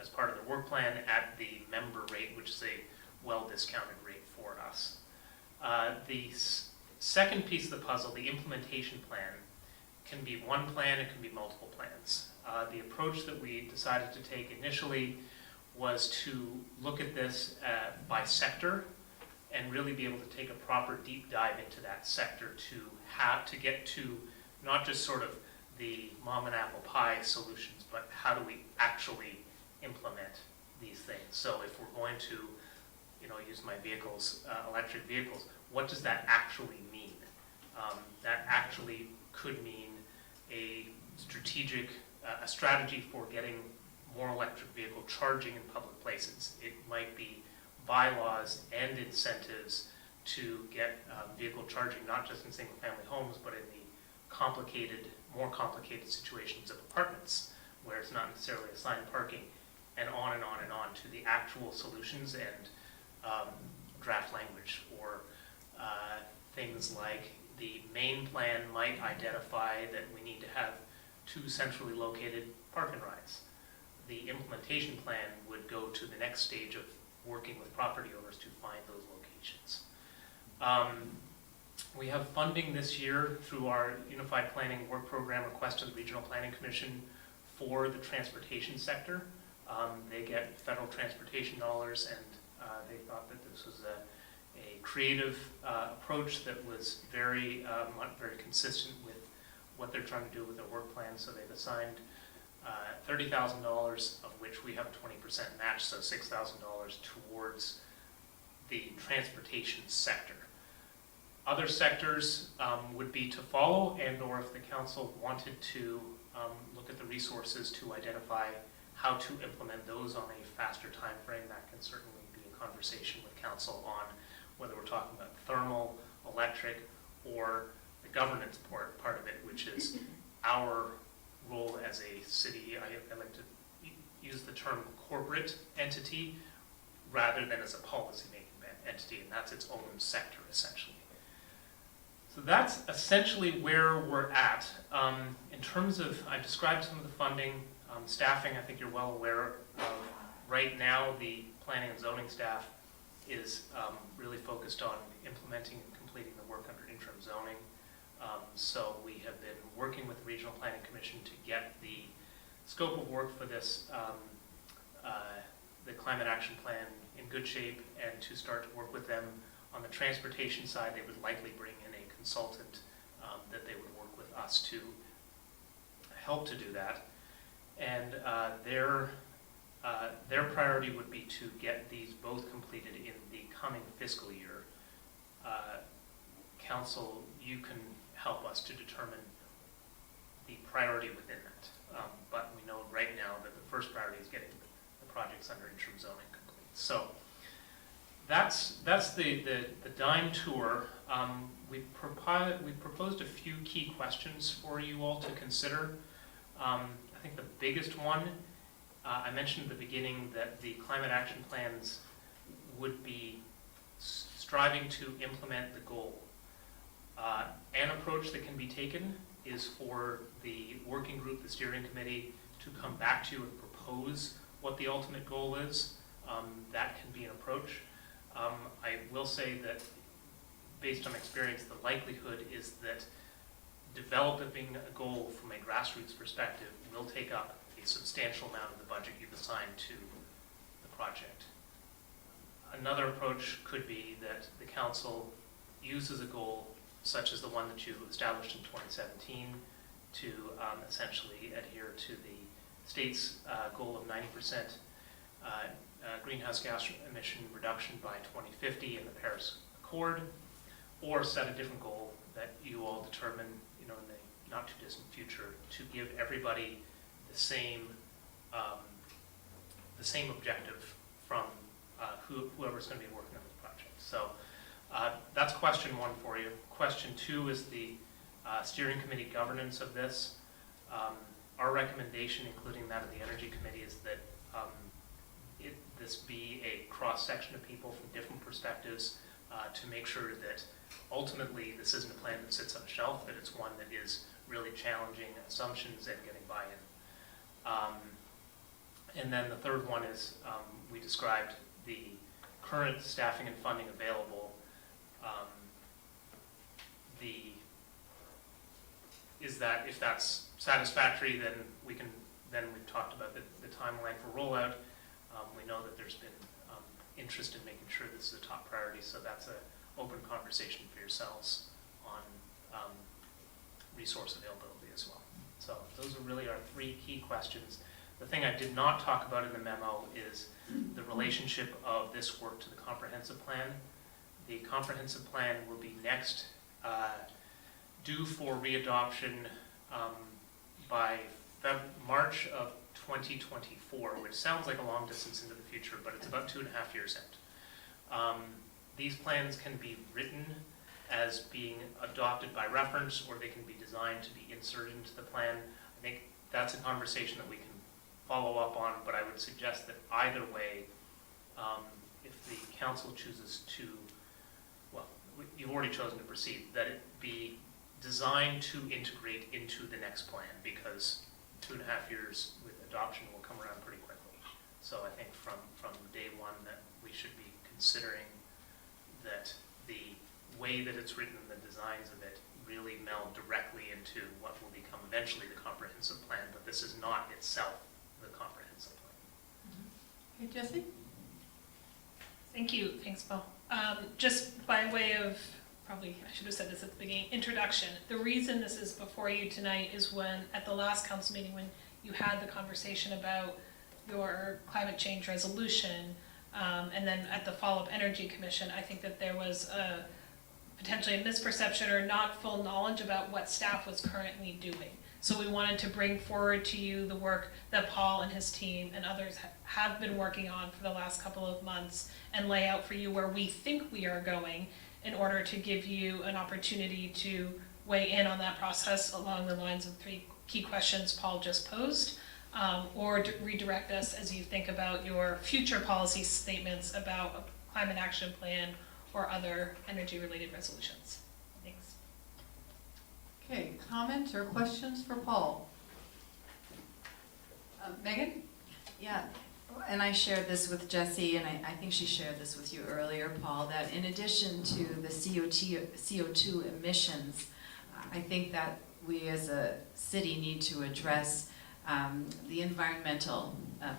as part of their work plan at the member rate, which is a well-discounted rate for us. The second piece of the puzzle, the implementation plan, can be one plan, it can be multiple plans. The approach that we decided to take initially was to look at this by sector and really be able to take a proper deep dive into that sector to get to not just sort of the mom and apple pie solutions, but how do we actually implement these things. So if we're going to, use my vehicles, electric vehicles, what does that actually mean? That actually could mean a strategy for getting more electric vehicle charging in public places. It might be bylaws and incentives to get vehicle charging, not just in single-family homes, but in the more complicated situations of apartments, where it's not necessarily assigned parking, and on and on and on to the actual solutions and draft language, or things like the main plan might identify that we need to have 2 centrally located park and rides. The implementation plan would go to the next stage of working with property owners to find those locations. We have funding this year through our Unified Planning Work Program request to the Regional Planning Commission for the transportation sector. They get federal transportation dollars, and they thought that this was a creative approach that was very consistent with what they're trying to do with their work plan. So they've assigned $30,000, of which we have a 20% match, so $6,000 towards the transportation sector. Other sectors would be to follow, and or if the council wanted to look at the resources to identify how to implement those on a faster time frame, that can certainly be a conversation with council on whether we're talking about thermal, electric, or the governance part of it, which is our role as a city. I like to use the term corporate entity rather than as a policy-making entity, and that's its own sector, essentially. So that's essentially where we're at. In terms of, I described some of the funding, staffing, I think you're well aware of. Right now, the planning and zoning staff is really focused on implementing and completing the work under interim zoning. So we have been working with the Regional Planning Commission to get the scope of work for this, the climate action plan in good shape, and to start to work with them on the transportation side. They would likely bring in a consultant that they would work with us to help to do that. And their priority would be to get these both completed in the coming fiscal year. Council, you can help us to determine the priority within that. But we know right now that the first priority is getting the projects under interim zoning complete. So that's the dime tour. We proposed a few key questions for you all to consider. I I think the biggest one, I mentioned at the beginning that the climate action plans would be striving to implement the goal. An approach that can be taken is for the working group, the steering committee, to come back to you and propose what the ultimate goal is. That can be an approach. I will say that based on experience, the likelihood is that developing a goal from a grassroots perspective will take up a substantial amount of the budget you've assigned to the project. Another approach could be that the council uses a goal such as the one that you established in 2017 to essentially adhere to the state's goal of 90% greenhouse gas emission reduction by 2050 in the Paris Accord, or set a different goal that you all determine, in the not too distant future, to give everybody the same objective from whoever's going to be working on the project. So that's question one for you. Question two is the steering committee governance of this. Our recommendation, including that of the Energy Committee, is that this be a cross-section of people from different perspectives to make sure that ultimately this isn't a plan that sits on a shelf, that it's one that is really challenging assumptions and getting buy-in. And then the third one is we described the current staffing and funding available. If that's satisfactory, then we've talked about the timeline for rollout. We know that there's been interest in making sure this is a top priority, so that's an open conversation for yourselves on resource availability as well. So those are really our three key questions. The thing I did not talk about in the memo is the relationship of this work to the comprehensive plan. The comprehensive plan will be next due for readoption by March of 2024, which sounds like a long distance into the future, but it's about 2.5 years out. These plans can be written as being adopted by reference, or they can be designed to be inserted into the plan. I think that's a conversation that we can follow up on, but I would suggest that either way, if the council chooses to, well, you've already chosen to proceed, that it be designed to integrate into the next plan, because 2.5 years with adoption will come around pretty quickly. So I think from day one that we should be considering that the way that it's written and the designs of it really meld directly into what will become eventually the comprehensive plan, but this is not itself the comprehensive plan. Okay, Jesse? Thank you. Thanks, Paul. Just by way of, probably I should have said this at the beginning, introduction. The reason this is before you tonight is when, at the last council meeting, when you had the conversation about your climate change resolution, and then at the follow-up Energy Commission, I think that there was potentially a misperception or not full knowledge about what staff was currently doing. So we wanted to bring forward to you the work that Paul and his team and others have been working on for the last couple of months, and lay out for you where we think we are going, in order to give you an opportunity to weigh in on that process along the lines of three key questions Paul just posed, or to redirect us as you think about your future policy statements about a climate action plan or other energy-related resolutions. Thanks. Okay, comments or questions for Paul? Megan? Yeah, and I shared this with Jessie, and I think she shared this with you earlier, Paul, that in addition to the CO2 emissions, I think that we as a city need to address the environmental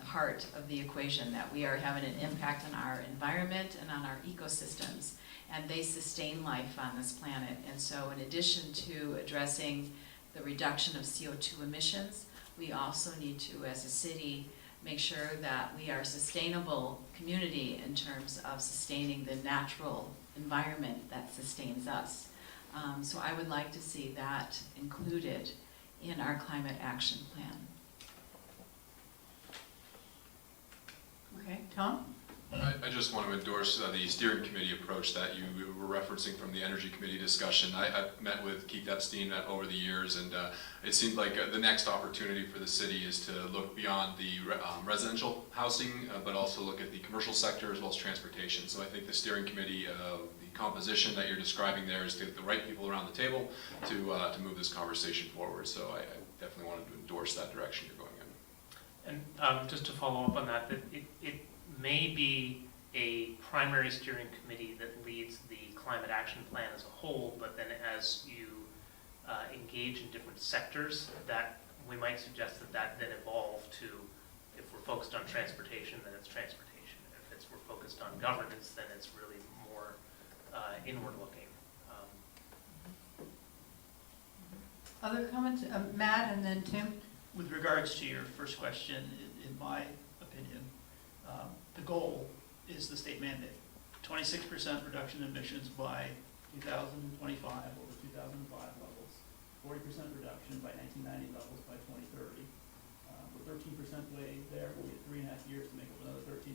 part of the equation, that we are having an impact on our environment and on our ecosystems, and they sustain life on this planet. And so in addition to addressing the reduction of CO2 emissions, we also need to, as a city, make sure that we are a sustainable community in terms of sustaining the natural environment that sustains us. So I would like to see that included in our climate action plan. Okay, Tom? I just want to endorse the steering committee approach that you were referencing from the Energy Committee discussion. I've met with Keith Epstein over the years, and it seemed like the next opportunity for the city is to look beyond the residential housing, but also look at the commercial sector as well as transportation. So I think the steering committee, the composition that you're describing there is to get the right people around the table to move this conversation forward. So I definitely wanted to endorse that direction you're going in. And just to follow up on that, it may be a primary steering committee that leads the climate action plan as a whole, but then as you engage in different sectors, that we might suggest that then evolve to, if we're focused on transportation, then it's transportation. If we're focused on governance, then it's really more inward looking. Other comments? Matt and then Tim? With regards to your first question, in my opinion, the goal is the state mandate. 26% reduction in emissions by 2025 over 2005 levels, 40% reduction by 1990 levels by 2030. We're 13% way there. We'll get 3.5 years to make up another 13%.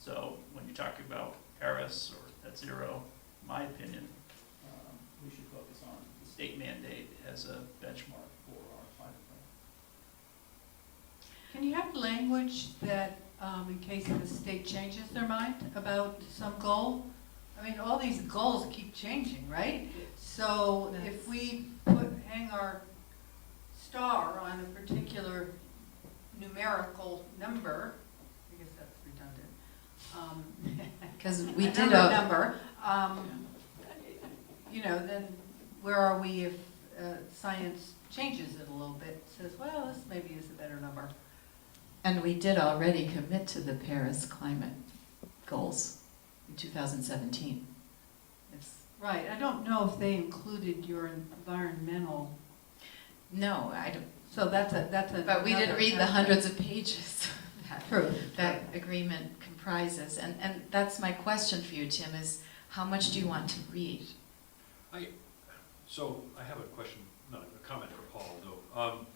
So when you're talking about Paris or net zero, in my opinion, we should focus on the state mandate as a benchmark for our climate plan. Can you have language that, in case the state changes their mind about some goal? I mean, all these goals keep changing, right? So if we hang our star on a particular numerical number, I guess that's redundant. Because we a did number, you know, then where are we if science changes it a little bit, says, well, this maybe is a better number. And we did already commit to the Paris climate goals in 2017. Right, I don't know if they included your environmental. No, I don't. So that's a. But we didn't read the aspect. hundreds of pages True. that agreement comprises. And that's my question for you, Tim, is how much do you want to read? So I have a question, not a comment for Paul, though.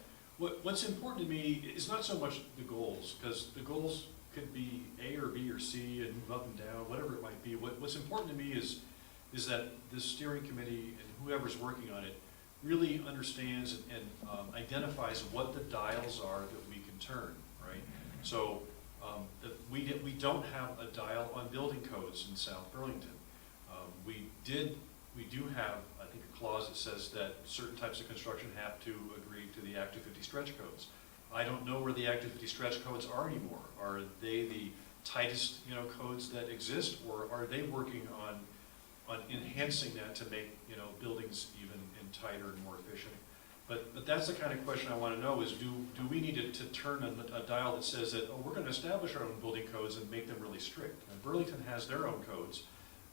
What's important to me is not so much the goals, because the goals could be A or B or C and move up and down, whatever it might be. What's important to me is that this steering committee and whoever's working on it really understands and identifies what the dials are that we can turn, right? So that we don't have a dial on building codes in South Burlington. We do have, I think, a clause that says that certain types of construction have to agree to the Act 250 stretch codes. I don't know where the Act 250 stretch codes are anymore. Are they the tightest, codes that exist, or are they working on enhancing that to make, buildings even tighter and more efficient? But that's the kind of question I want to know is, do we need to turn a dial that says that, oh, we're going to establish our own building codes and make them really strict? And Burlington has their own codes.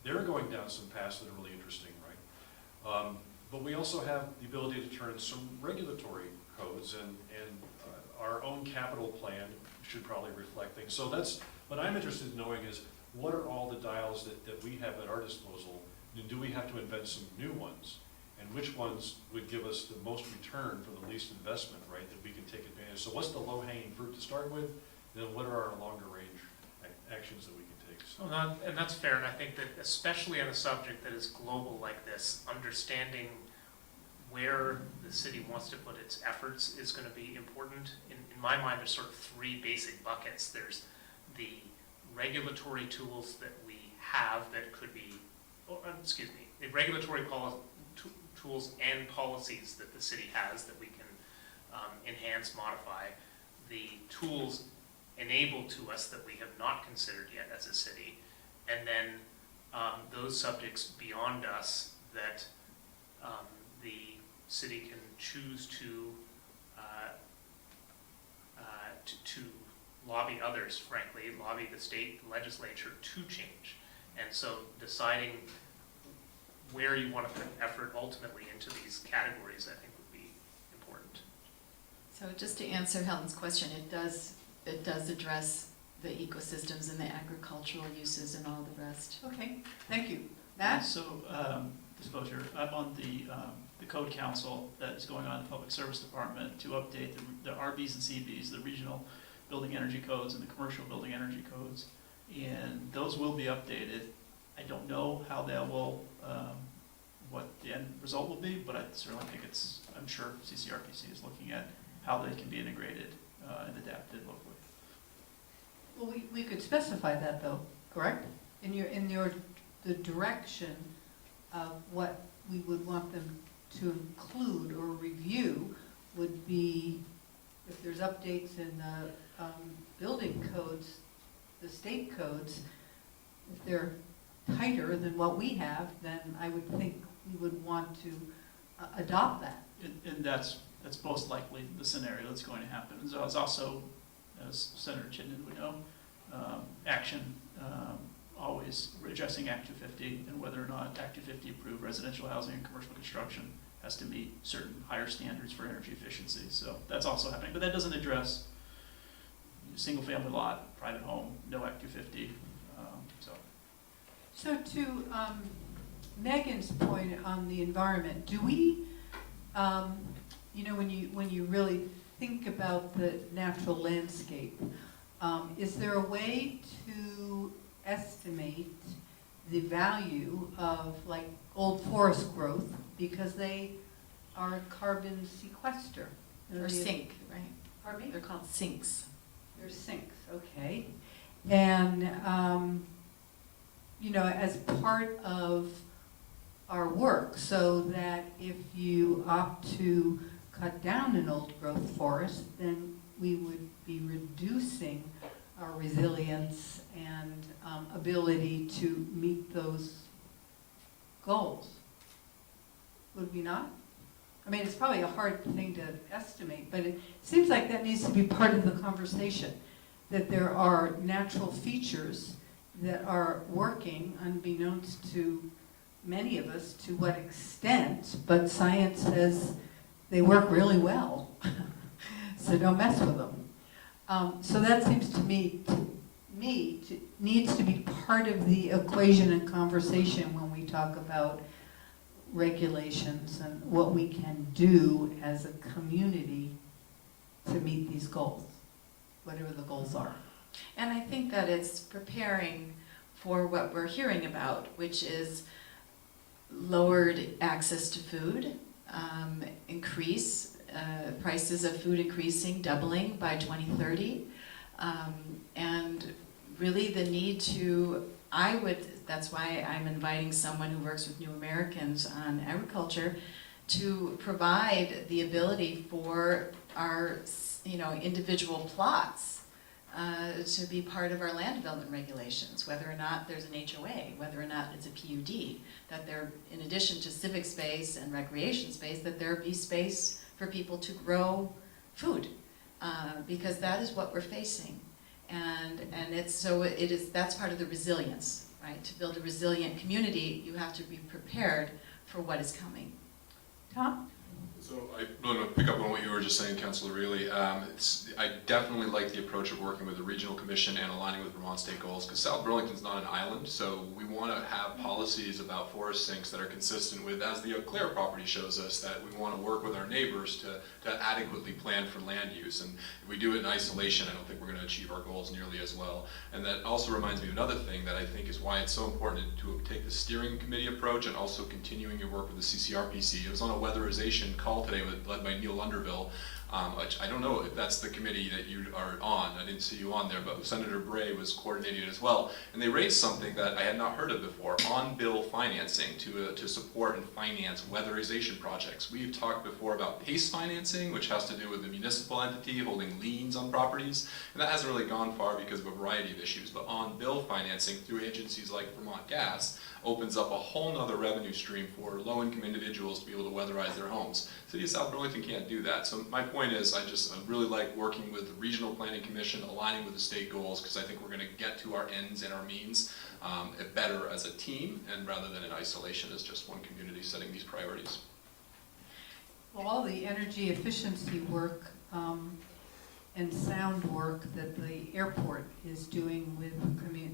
They're going down some paths that are really interesting, right? But we also have the ability to turn some regulatory codes, and our own capital plan should probably reflect things. So that's what I'm interested in knowing is, what are all the dials that we have at our disposal, and do we have to invent some new ones? And which ones would give us the most return for the least investment, right, that we can take advantage? So what's the low-hanging fruit to start with, and then what are our longer-range actions that we can take? So. Well, and that's fair, and I think that especially on a subject that is global like this, understanding where the city wants to put its efforts is going to be important. In my mind, there's sort of three basic buckets. There's the regulatory tools that we have that could be, the regulatory tools and policies that the city has that we can enhance, modify. The tools enabled to us that we have not considered yet as a city, and then those subjects beyond us that the city can choose to lobby others, frankly, lobby the state legislature to change. And so deciding where you want to put effort ultimately into these categories, I think, would be important. So just to answer Helen's question, it does address the ecosystems and the agricultural uses and all the rest. Okay, thank you. Matt? So, disclosure, I'm on the code council that is going on in the Public Service Department to update the RBs and CBs, the regional building energy codes and the commercial building energy codes. and those will be updated. I don't know how that will, what the end result will be, but I certainly think I'm sure CCRPC is looking at how they can be integrated and adapted locally. Well, we could specify that though, correct? In the direction of what we would want them to include or review would be, if there's updates in the building codes, the state codes, if they're tighter than what we have, then I would think we would want to adopt that. And that's most likely the scenario that's going to happen. And so it's also, as Senator Chittenden would know, action always addressing Act 250 and whether or not Act 250 approved residential housing and commercial construction has to meet certain higher standards for energy efficiency. So that's also happening, but that doesn't address single family lot, private home, no Act 250. So to Megan's point on the environment, do we, when you really think about the natural landscape, is there a way to estimate the value of like old forest growth because they are a carbon sequester? Or sink, right? Pardon me? They're called sinks. They're sinks, okay. And, as part of our work, so that if you opt to cut down an old growth forest, then we would be reducing our resilience and ability to meet those goals. Would we not? I mean, it's probably a hard thing to estimate, but it seems like that needs to be part of the conversation, that there are natural features that are working unbeknownst to many of us to what extent, but science says they work really well, so don't mess with them. So that seems to me needs to be part of the equation and conversation when we talk about regulations and what we can do as a community to meet these goals, whatever the goals are. And I think that it's preparing for what we're hearing about, which is lowered access to food, prices of food increasing, doubling by 2030, and really the need to, that's why I'm inviting someone who works with New Americans on agriculture to provide the ability for our, individual plots to be part of our land development regulations, whether or not there's an HOA, whether or not it's a PUD, that there, in addition to civic space and recreation space, that there be space for people to grow food, because that is what we're facing. And that's part of the resilience, right? To build a resilient community, you have to be prepared for what is coming. Tom? So I really want to pick up on what you were just saying, Councillor Reilly. I definitely like the approach of working with the Regional Commission and aligning with Vermont state goals, because South Burlington's not an island, so we want to have policies about forest sinks that are consistent with, as the Eau Claire property shows us, that we want to work with our neighbors to adequately plan for land use. And if we do it in isolation, I don't think we're going to achieve our goals nearly as well. And that also reminds me of another thing that I think is why it's so important to take the steering committee approach and also continuing your work with the CCRPC. I was on a weatherization call today led by Neil Underville. I don't know if that's the committee that you are on. I didn't see you on there, but Senator Bray was coordinating it as well. And they raised something that I had not heard of before, on-bill financing to support and finance weatherization projects. We've talked before about PACE financing, which has to do with the municipal entity holding liens on properties. And that hasn't really gone far because of a variety of issues. But on-bill financing through agencies like Vermont Gas opens up a whole nother revenue stream for low-income individuals to be able to weatherize their homes. City of South Burlington can't do that. So my point is, I really like working with the Regional Planning Commission, aligning with the state goals, because I think we're going to get to our ends and our means better as a team, and rather than in isolation as just one community setting these priorities. Well, all the energy efficiency work and sound work that the airport is doing with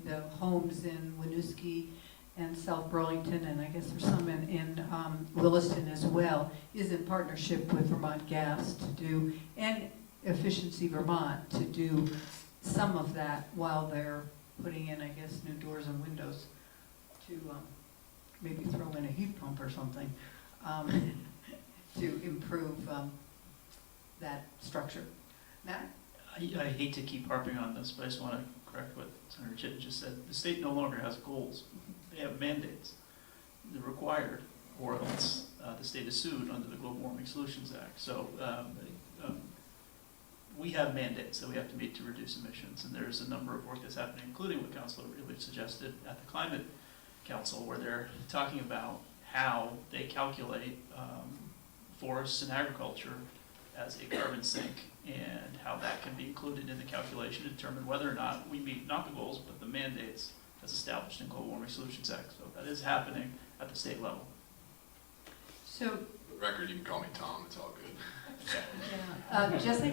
the homes in Winooski and South Burlington, and I guess there's some in Williston as well, is in partnership with Vermont Gas to do, and Efficiency Vermont to do some of that while they're putting in, I guess, new doors and windows to maybe throw in a heat pump or something to improve that structure. Matt? I hate to keep harping on this, but I just want to correct what Senator Chittenden just said. The state no longer has goals. They have mandates. They're required, or else the state is sued under the Global Warming Solutions Act. So we have mandates that we have to meet to reduce emissions, and there's a number of work that's happening, including what Councilor Ridley suggested at the Climate Council, where they're talking about how they calculate forests and agriculture as a carbon sink, and how that can be included in the calculation to determine whether or not we meet not the goals, but the mandates as established in Global Warming Solutions Act. So that is happening at the state level. So, For the record, you can call me Tom, it's all good. Jesse?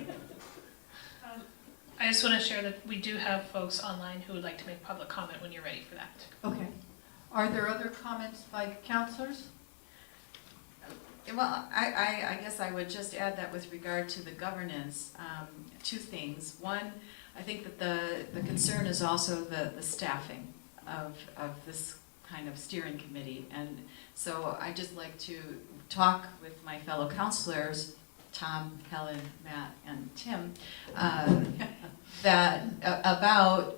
I just want to share that we do have folks online who would like to make public comment when you're ready for that. Okay. Are there other comments by councilors? Well, I guess I would just add that with regard to the governance, two things. One, I think that the concern is also the staffing of this kind of steering committee. And so I'd just like to talk with my fellow councilors, Tom, Helen, Matt, and Tim, about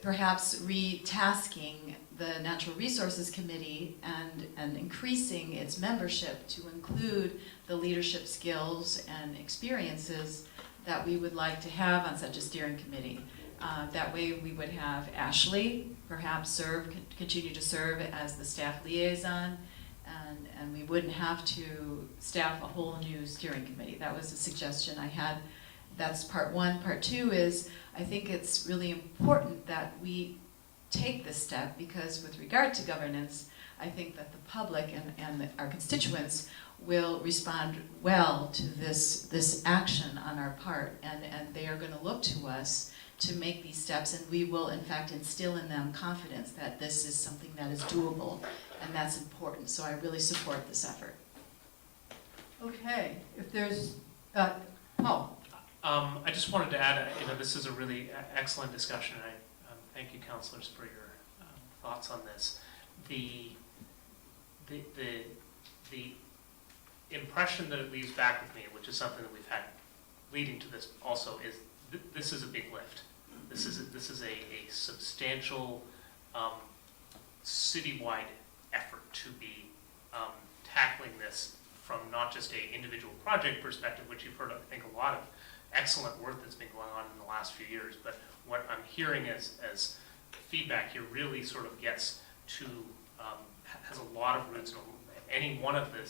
perhaps retasking the Natural Resources Committee and increasing its membership to include the leadership skills and experiences that we would like to have on such a steering committee. That way we would have Ashley perhaps continue to serve as the staff liaison, and we wouldn't have to staff a whole new steering committee. That was a suggestion I had. That's part one. Part two is I think it's really important that we take this step, because with regard to governance, I think that the public and our constituents will respond well to this action on our part, and they are going to look to us to make these steps, and we will in fact instill in them confidence that this is something that is doable, and that's important. So I really support this effort. Okay, if there's, I just wanted to add, this is a really excellent discussion, and I thank you, councilors, for your thoughts on this. The impression that it leaves back with me, which is something that we've had leading to this also, is this is a big lift. This is a substantial citywide effort to be tackling this from not just a individual project perspective, which you've heard, I think, a lot of excellent work that's been going on in the last few years, but what I'm hearing as feedback here really sort of gets to, has a lot of roots in any one of the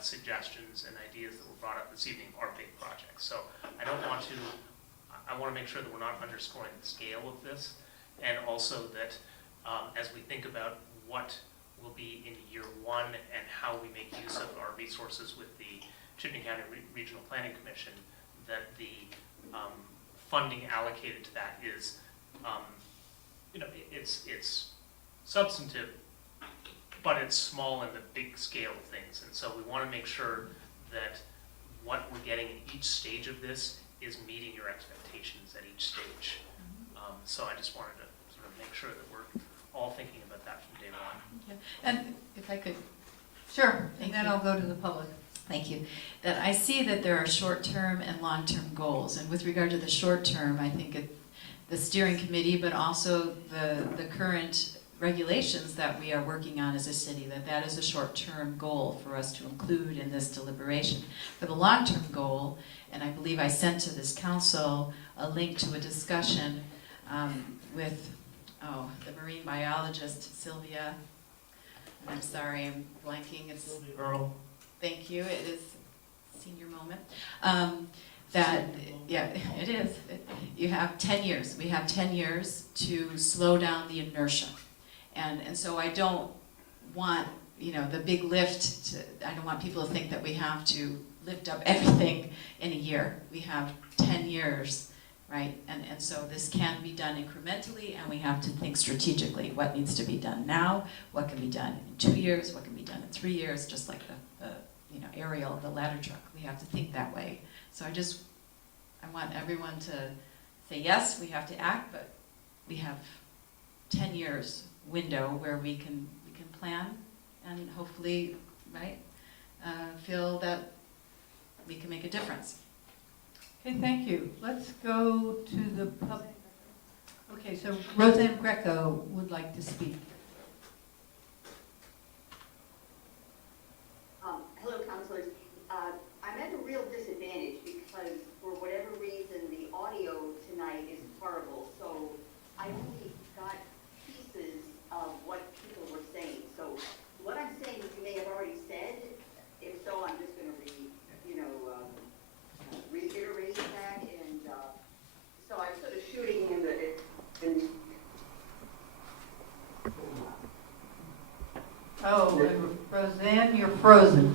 suggestions and ideas that were brought up this evening are big projects. So I want to make sure that we're not underscoring the scale of this, and also that as we think about what will be in year one and how we make use of our resources with the Chittenden County Regional Planning Commission, that the funding allocated to that is, it's substantive, but it's small in the big scale of things. And so we want to make sure that what we're getting in each stage of this is meeting your expectations at each stage. So I just wanted to sort of make sure that we're all thinking about that from day one. Okay. And if I could, sure, Thank and then you. I'll go to the public. Thank you. That I see that there are short-term and long-term goals, and with regard to the short-term, I think the steering committee, but also the current regulations that we are working on as a city, that is a short-term goal for us to include in this deliberation. For the long-term goal, and I believe I sent to this council a link to a discussion with the marine biologist, Sylvia, and I'm sorry, I'm blanking, it's Earl. Thank you, it is a senior moment. Yeah, it is. You have 10 years. We have 10 years to slow down the inertia. And so I don't want, the big lift, I don't want people to think that we have to lift up everything in a year. We have 10 years, right? And so this can be done incrementally, and we have to think strategically. What needs to be done now? What can be done in 2 years? What can be done in 3 years? Just like the aerial, the ladder truck. We have to think that way. So I want everyone to say, yes, we have to act, but we have 10 years window where we can plan and hopefully, right, feel that we can make a difference. Okay, thank you. Let's go to the pub. Okay, so Roseanne Greco would like to speak. Hello, councilors. I'm at a real disadvantage because for whatever reason, the audio tonight is horrible. So I only got pieces of what people were saying. So what I'm saying you may have already said. If so, I'm just going to reiterate that. And so I'm sort of shooting in the. Oh, and Roseanne, you're frozen.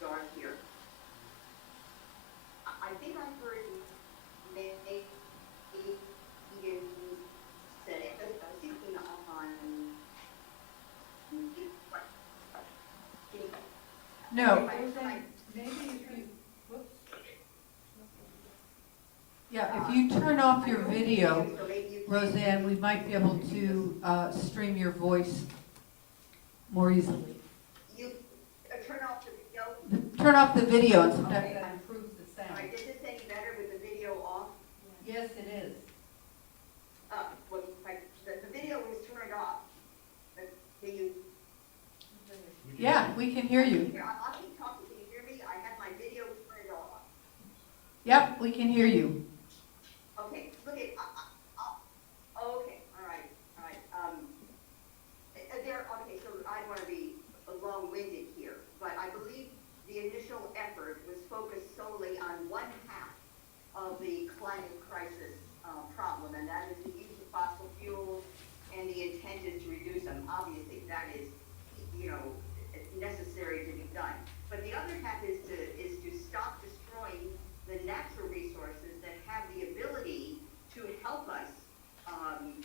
Dark here. I think I heard Ian said it. I was thinking on. No. Maybe if you, whoops. Yeah, if you turn off your video, Roseanne, we might be able to stream your voice more easily. You turn off the video. Turn off the video and sometimes Okay. that improves the sound. All right, is this any better with the video off? Yes, it is. Well, the video is turned off. But can you? Yeah, we can hear you. Here, I'll keep talking. Can you hear me? I have my video turned off. Yep, we can hear you. Okay, look at, okay, all right. Okay, so I don't want to be long-winded here, but I believe the initial effort was focused solely on one half of the climate crisis problem, and that is the use of fossil fuels, and the intent is to reduce them. Obviously, that is, necessary to be done. But the other half is to stop destroying the natural resources that have the ability to help us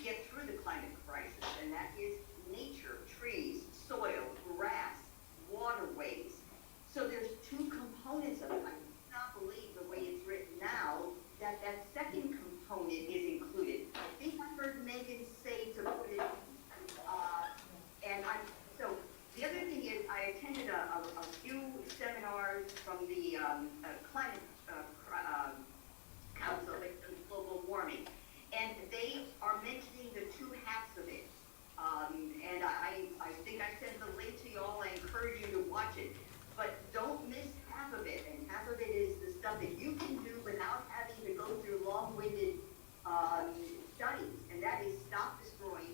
get through the climate crisis, and that is nature, trees, soil, grass, waterways. So there's two components of it. I cannot believe the way it's written now that that second component is included. I think I heard Megan say to put it, so the other thing is I attended a few seminars from the climate council on global warming, and they are mentioning the two halves of it. And I think I sent the link to you all. I encourage you to watch it, but don't miss half of it. And half of it is the stuff that you can do without having to go through long-winded studies, and that is stop destroying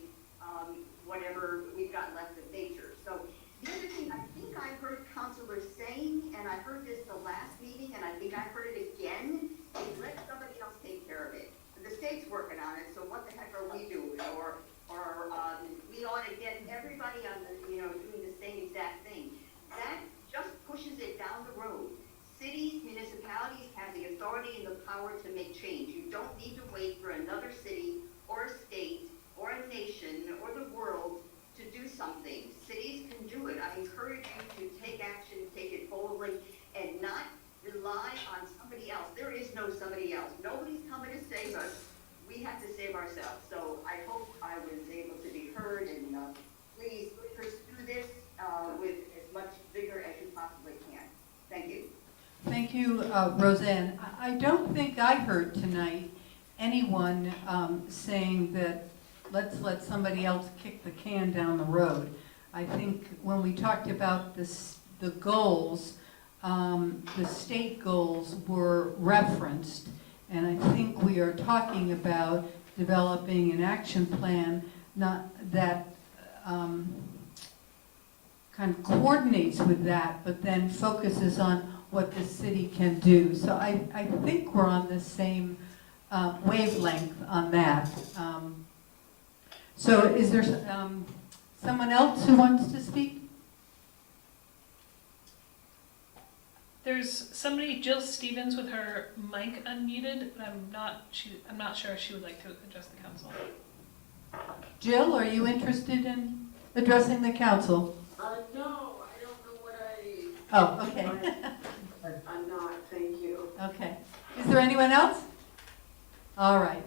whatever we've got left of nature. So the other thing I think I heard councilors saying, and I heard this the last meeting, and I think I heard it again, is let somebody else take care of it. The state's working on it, so what the heck are we doing? Or we ought to get everybody on the, doing the same exact thing. That just pushes it down the road. Cities, municipalities have the authority and the power to make change. You don't need to wait for another city or a state or a nation or the world to do something. Cities can do it. I encourage you to take action, take it boldly, and not rely on somebody else. There is no somebody else. Nobody's coming to save us. We have to save ourselves. So I hope I was able to be heard, and please pursue this with as much vigor as you possibly can. Thank you. Thank you, Roseanne. I don't think I heard tonight anyone saying that let's let somebody else kick the can down the road. I think when we talked about the goals, the state goals were referenced, and I think we are talking about developing an action plan that kind of coordinates with that, but then focuses on what the city can do. So I think we're on the same wavelength on that. So is there someone else who wants to speak? There's somebody, Jill Stevens, with her mic unmuted, but I'm not sure if she would like to address the council. Jill, are you interested in addressing the council? No, I don't know what Oh, okay. I'm not, thank you. Okay. Is there anyone else? All right.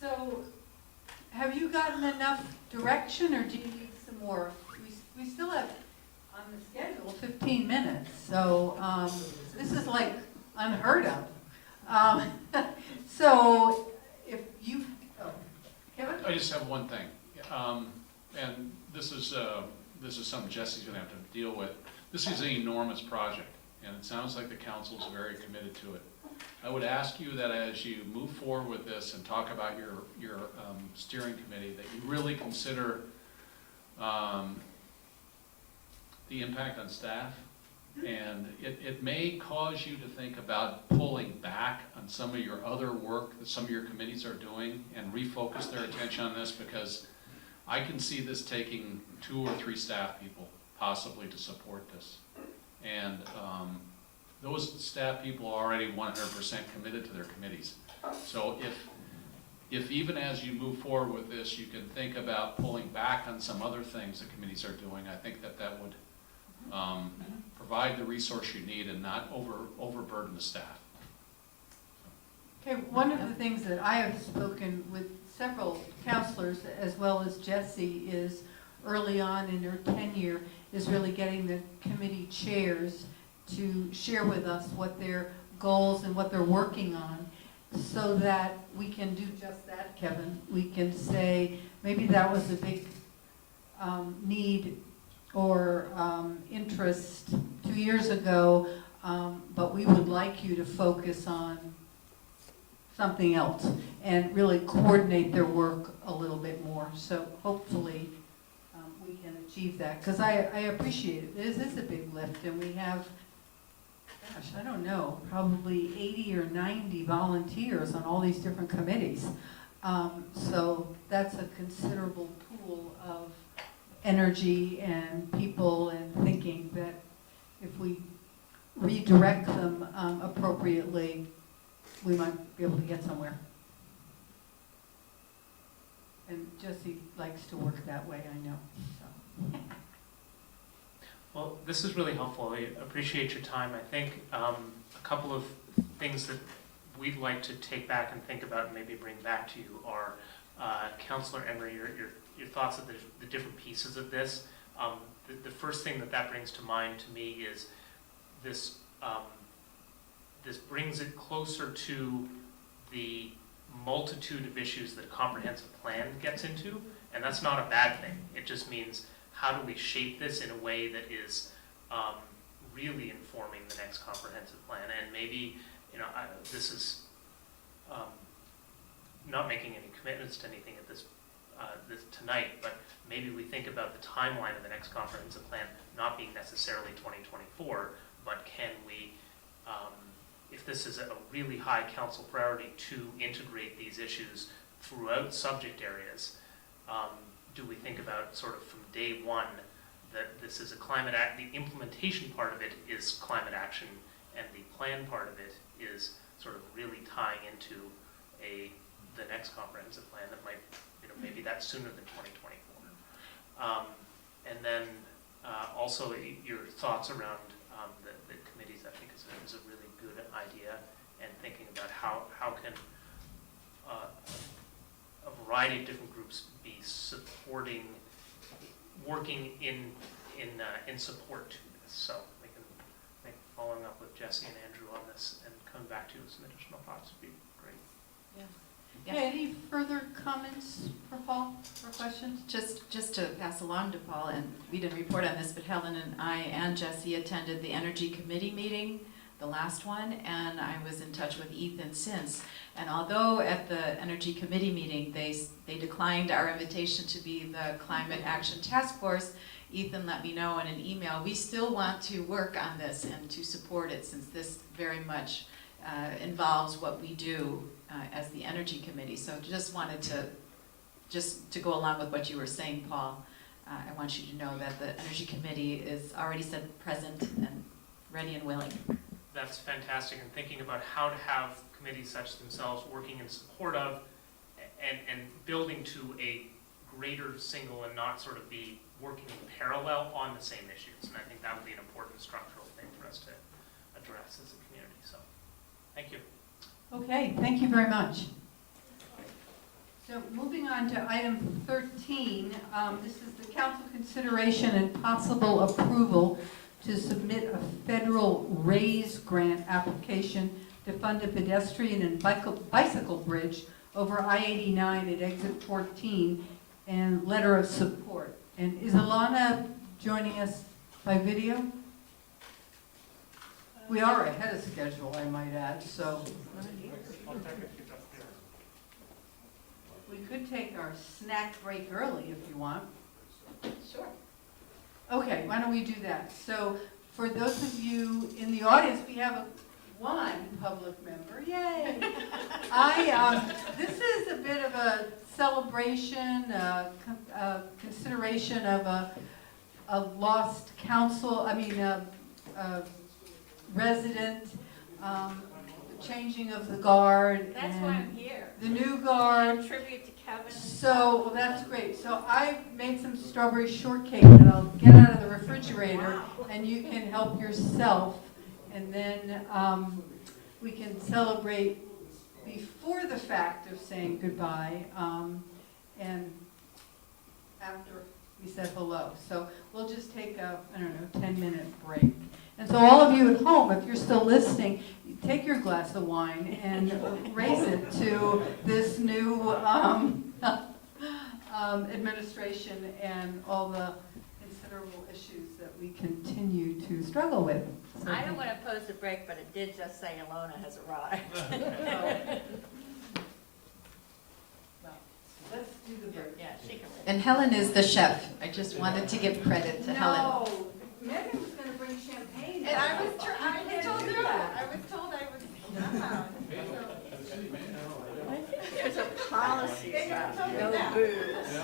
So have you gotten enough direction, or do you need some more? We still have on the schedule 15 minutes, so this is like unheard of. So if you, Kevin? I just have one thing, and this is something Jesse's gonna have to deal with. This is an enormous project, and it sounds like the council's very committed to it. I would ask you that as you move forward with this and talk about your steering committee, that you really consider the impact on staff. And it may cause you to think about pulling back on some of your other work that some of your committees are doing and refocus their attention on this, because I can see this taking 2 or 3 staff people possibly to support this. And those staff people are already 100% committed to their committees. So if even as you move forward with this, you can think about pulling back on some other things the committees are doing, I think that would provide the resource you need and not overburden the staff. Okay, one of the things that I have spoken with several counselors as well as Jesse is early on in her tenure is really getting the committee chairs to share with us what their goals and what they're working on, so that we can do just that, Kevin. We can say, maybe that was a big need or interest 2 years ago, but we would like you to focus on something else and really coordinate their work a little bit more. So hopefully we can achieve that, because I appreciate it. This is a big lift, and we have, gosh, I don't know, probably 80 or 90 volunteers on all these different committees. So that's a considerable pool of energy and people and thinking that if we redirect them appropriately, we might be able to get somewhere. And Jesse likes to work that way, I know. So. Well, this is really helpful. I appreciate your time. I think a couple of things that we'd like to take back and think about and maybe bring back to you are, Councilor Emery, your thoughts of the different pieces of this. The first thing that brings to mind to me is this. This brings it closer to the multitude of issues that a comprehensive plan gets into, and that's not a bad thing. It just means, how do we shape this in a way that is really informing the next comprehensive plan? And maybe, this is not making any commitments to anything at this tonight, but maybe we think about the timeline of the next comprehensive plan not being necessarily 2024, but can we, if this is a really high council priority to integrate these issues throughout subject areas, do we think about sort of from day one that this is a climate act, the implementation part of it is climate action, and the plan part of it is sort of really tying into the next comprehensive plan that might, maybe that's sooner than 2024. And then also your thoughts around the committees, I think is a really good idea, and thinking about how can a variety of different groups be supporting, working in support to this. So we can make following up with Jesse and Andrew on this and coming back to you with some additional thoughts would be great. Yeah. Yeah. Any further comments for Paul or questions? Just to pass along to Paul, and we didn't report on this, but Helen and I and Jesse attended the Energy Committee meeting, the last one, and I was in touch with Ethan since. And although at the Energy Committee meeting they declined our invitation to be the Climate Action Task Force, Ethan let me know in an email, we still want to work on this and to support it, since this very much involves what we do as the Energy Committee. So just wanted to go along with what you were saying, Paul. I want you to know that the Energy Committee is already said present and ready and willing. That's fantastic, and thinking about how to have committees such themselves working in support of and building to a greater single and not sort of be working in parallel on the same issues. And I think that would be an important structural thing for us to address as a community. So thank you. Okay, thank you very much. Is So moving on to item 13, this is the council consideration and possible approval to submit a federal RAISE grant application to fund a pedestrian and bicycle bridge over I-89 at exit 14 and letter of support. And is Alana joining us by video? We are ahead of schedule, I might add, so. We could take our snack break early if you want. Sure. Okay, why don't we do that? So for those of you in the audience, we have one public member. Yay! This is a bit of a celebration, consideration of a lost resident, the changing of the guard. That's and why I'm here. The new guard. Tribute to Kevin. So, well, that's great. So I made some strawberry shortcake that I'll get out of the refrigerator, and you can help yourself. And then we can celebrate before the fact of saying goodbye, and after we said hello. So we'll just take a, 10-minute break. And so all of you at home, if you're still listening, take your glass of wine and raise it to this new administration and all the considerable issues that we continue to struggle with. So I don't want to pose a break, but it did just say Alona has arrived. Well, let's do the break. Yeah, she can. And Helen is the chef. I just wanted to give credit to Helen. No, Megan was going to bring champagne. And I was told do her, that. I was told I was not. I think there's a policy about no booze.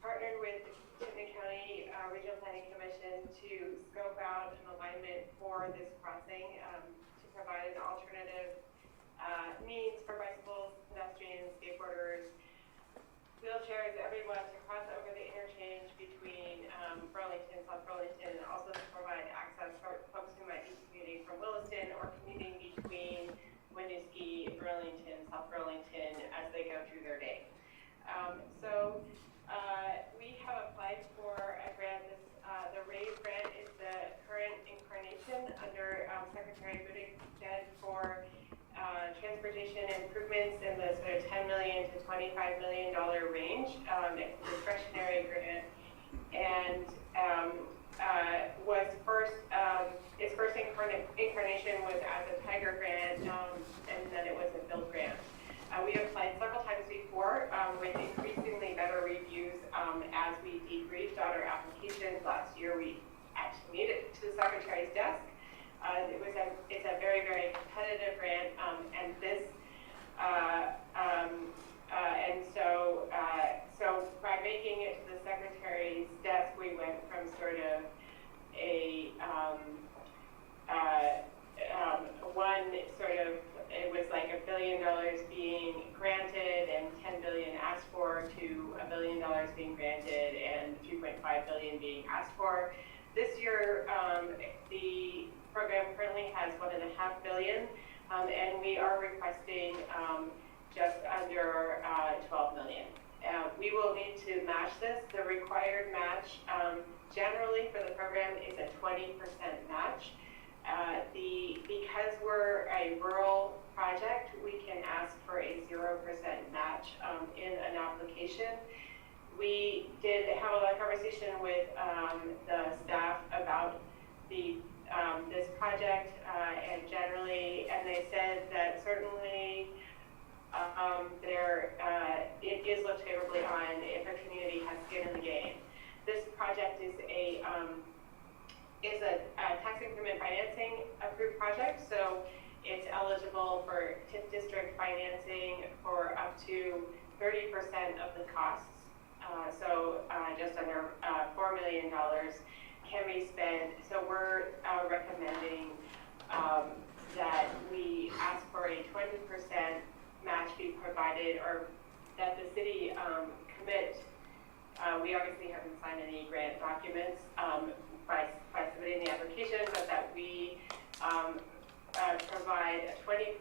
partnered with Chittenden County Regional Planning Commission to scope out an alignment for this crossing to provide an alternative means for bicycles, pedestrians, skateboarders, wheelchairs, everyone to cross over the interchange between Burlington, South Burlington, and also to provide access for folks who might be commuting from Williston or commuting between Winooski, Burlington, South Burlington as they go through their day. We have applied for a grant. The RAISE grant is the current incarnation under Secretary Buttigieg for transportation improvements in the sort of $10 million to $25 million range. It's a discretionary grant, and was first its first incarnation was as a Tiger grant, and then it was a build grant. We applied several times before with increasingly better reviews as we debriefed on our applications. Last year, we actually made it to the Secretary's desk. It's a very, very competitive grant, and this so by making it to the Secretary's desk, we went from sort of a it was like $1 billion being granted and $10 billion asked for to $1 billion being granted and $3.5 billion being asked for. This year, the program currently has $1.5 billion, and we are requesting just under $12 million. We will need to match this. The required match generally for the program is a 20% match. Because we're a rural project, we can ask for a 0% match in an application. We did have a lot of conversation with the staff about this project and generally, and they said that certainly it is looked favorably on if a community has skin in the game. This project is a tax increment financing approved project, so it's eligible for TIF district financing for up to 30% of the costs. Just under $4 million can be spent. So we're recommending that we ask for a 20% match be provided, or that the city commit. We obviously haven't signed any grant documents by submitting the application, but that we provide a 20%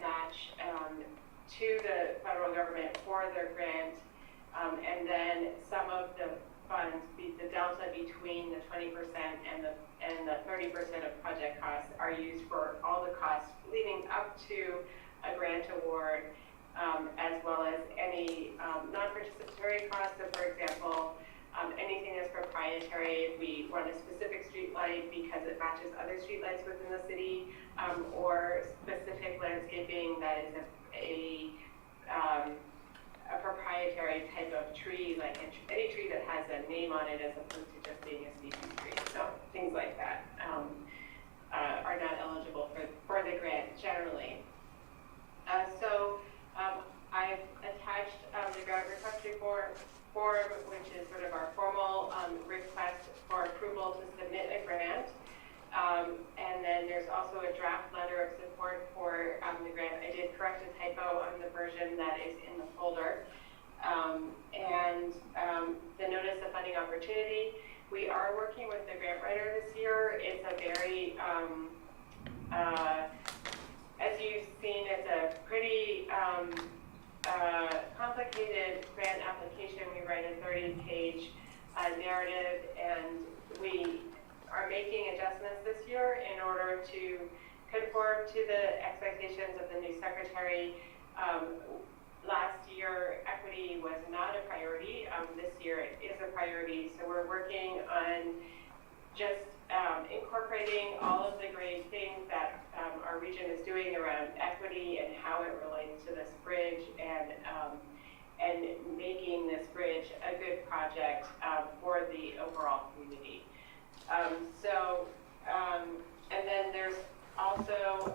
match to the federal government for their grant, and then some of the funds, the delta between the 20% and the 30% of project costs, are used for all the costs leading up to a grant award, as well as any non-participatory costs. So, for example, anything that's proprietary, if we run a specific street light because it matches other street lights within the city, or specific landscaping that is a proprietary type of tree, like any tree that has a name on it as opposed to just being a species tree. So things like that are not eligible for the grant generally. I've attached the grant request form, which is sort of our formal request for approval to submit a grant. And then there's also a draft letter of support for the grant. I did correct a typo on the version that is in the folder. The notice of funding opportunity. We are working with the grant writer this year. It's a very, as you've seen, it's a pretty complicated grant application. We write a 30-page narrative, and we are making adjustments this year in order to conform to the expectations of the new secretary. Last year, equity was not a priority. This year, it is a priority. So we're working on just incorporating all of the great things that our region is doing around equity and how it relates to this bridge, and making this bridge a good project for the overall community. And then there's also,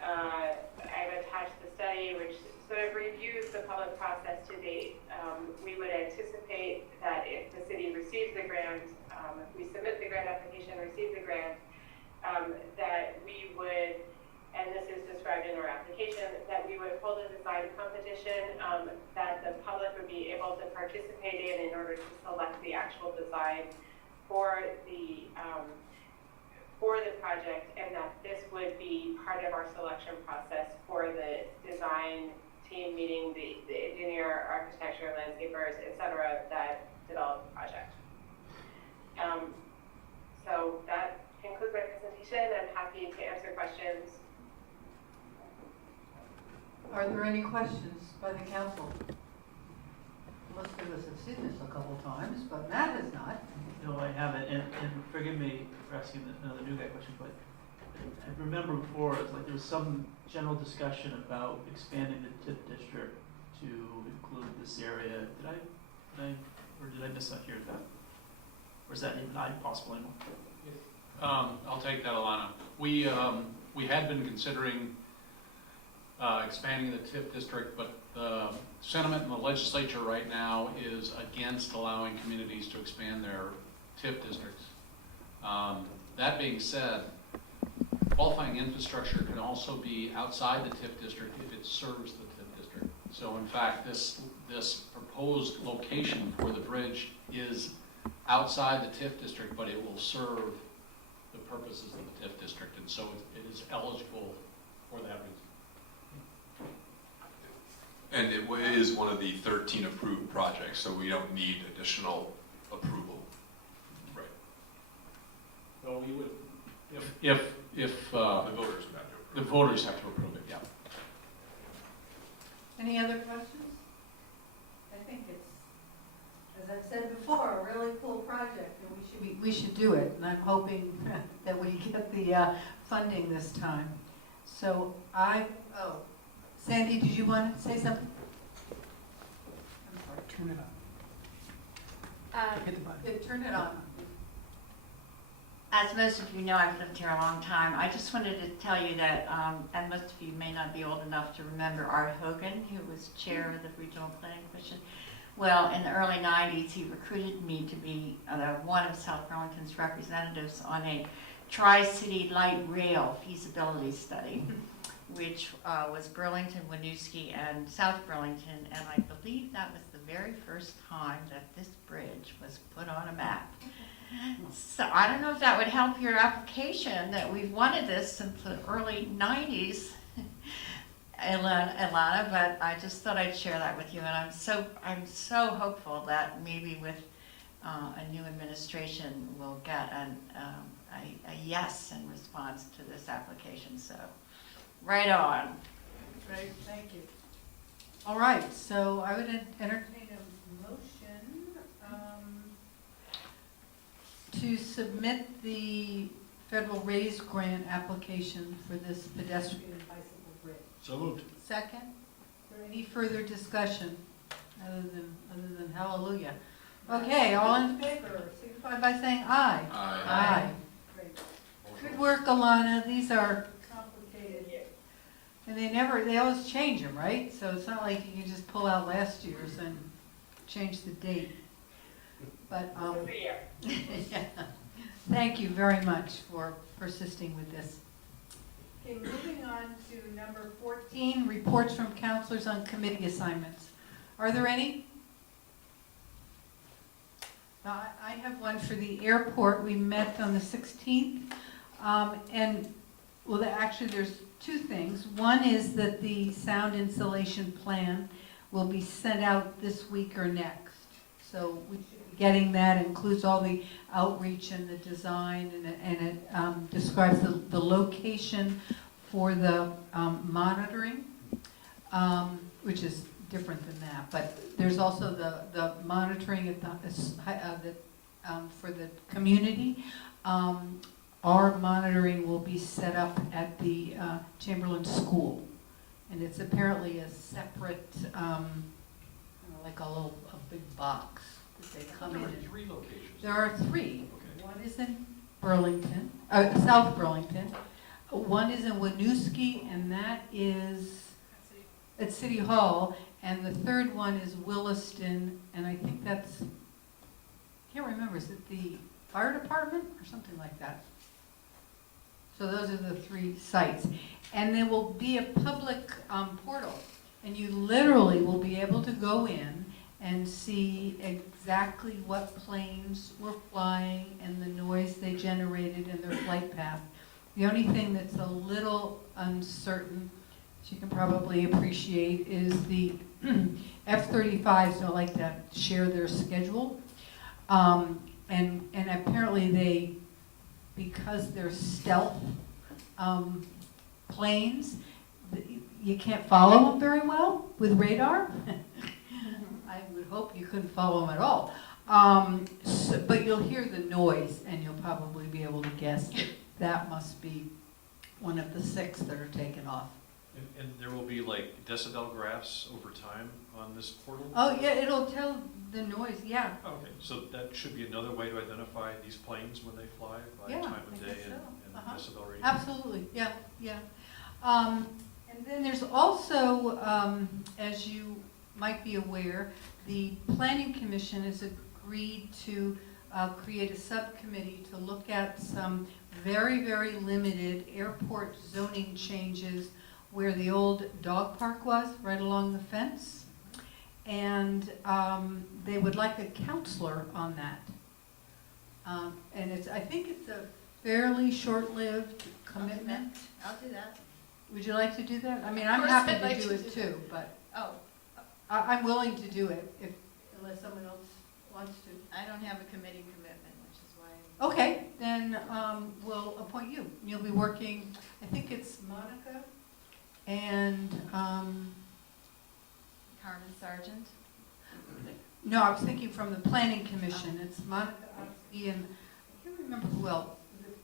I've attached the study which sort of reviews the public process to date. We would anticipate competition that the public would be able to participate in order to select the actual design for the project, and that this would be part of our selection process for the design team, meeting the engineer, architecture, landscapers, etc., that develop the project. So that concludes my presentation. I'm happy to answer questions. Are there any questions by the council? Most of us have seen this a couple times, but Matt has not. No, I haven't, and forgive me for asking another new guy question, but I remember before, it's like there was some general discussion about expanding the TIP district to include this area. Did I miss that here? Or is that even not possible anymore? I'll take that, Alana. We had been considering expanding the TIF district, but the sentiment in the legislature right now is against allowing communities to expand their TIF districts. That being said, qualifying infrastructure can also be outside the TIF district if it serves the TIF district. So in fact, this proposed location for the bridge is outside the TIF district, but it will serve the purposes of the TIF district, and so it is eligible for that reason. And it is one of the 13 approved projects, so we don't need additional approval. Right. So we would, if the voters would have to approve. the voters have to approve it, yeah. Any other questions? I think it's, as I've said before, a really cool project, and we should do it. And I'm hoping that we get the funding this time. So Sandy, did you want to say something? I'm sorry. Turn it on. Hit the button. Yeah, turn it on. As most of you know, I've lived here a long time. I just wanted to tell you that, and most of you may not be old enough to remember Art Hogan, who was chair of the Regional Planning Commission. Well, in the early 90s, he recruited me to be one of South Burlington's representatives on a Tri-City Light Rail feasibility study, which was Burlington, Winooski, and South Burlington, and I believe that was the very first time that this bridge was put on a map. So I don't know if that would help your application, that we've wanted this since the early 90s, Ilana, but I just thought I'd share that with you, and I'm so hopeful that maybe with a new administration we'll get a yes in response to this application. So, right on. Great, thank you. All right, so I would entertain a motion to submit the federal raise grant application for this pedestrian bicycle bridge. So moved. Second? Is there any further discussion other than hallelujah? Okay, all in favor, signify by saying aye. Aye. Aye. Great. Good work, Alana. These are complicated. And they always change them, right? So it's not like you can just pull out last year's and change the date. But, yeah. Thank you very much for persisting with this. Okay, moving on to number 14, reports from counselors on committee assignments. Are there any? I have one for the airport. We met on the 16th. Actually there's two things. One is that the sound insulation plan will be sent out this week or next. So we should be getting that. It includes all the outreach and the design, and it describes the location for the monitoring, which is different than that. But there's also the monitoring at for the community. Our monitoring will be set up at the Chamberlain School, and it's apparently a separate, like a big box that they come in. There are 3 locations. There are 3. Okay. One is in Burlington, South Burlington. One is in Winooski, and that is at City Hall. And the third one is Williston, and I think that's, I can't remember, is it the fire department or something like that? So those are the 3 sites. And there will be a public portal And you literally will be able to go in and see exactly what planes were flying and the noise they generated in their flight path. The only thing that's a little uncertain, as you can probably appreciate, is the F-35s don't like to share their schedule. And apparently they, because they're stealth planes, you can't follow them very well with radar. I would hope you couldn't follow them at all. But you'll hear the noise and you'll probably be able to guess that that must be one of the 6 that are taken off. And there will be like decibel graphs over time on this portal? Oh, yeah, it'll tell the noise, yeah. Okay, so that should be another way to identify these planes when they fly by Yeah, time I of day guess and so. decibel rating? Absolutely, yeah, yeah. And then there's also, as you might be aware, the Planning Commission has agreed to create a subcommittee to look at some very, very limited airport zoning changes where the old dog park was, right along the fence. And they would like a counselor on that. And I think it's a fairly short-lived commitment. I'll do that. Would you like to do that? I mean, Of I'm course happy I'd like to do to it do too, but Oh, I'm willing to do it unless someone else wants to. I don't have a committee commitment, which is why. Okay, then we'll appoint you. You'll be working, I think it's Monica and, Carmen Sargent? no, I was thinking from the Planning Commission. It's Monica Oxby and, I can't remember who else. Is it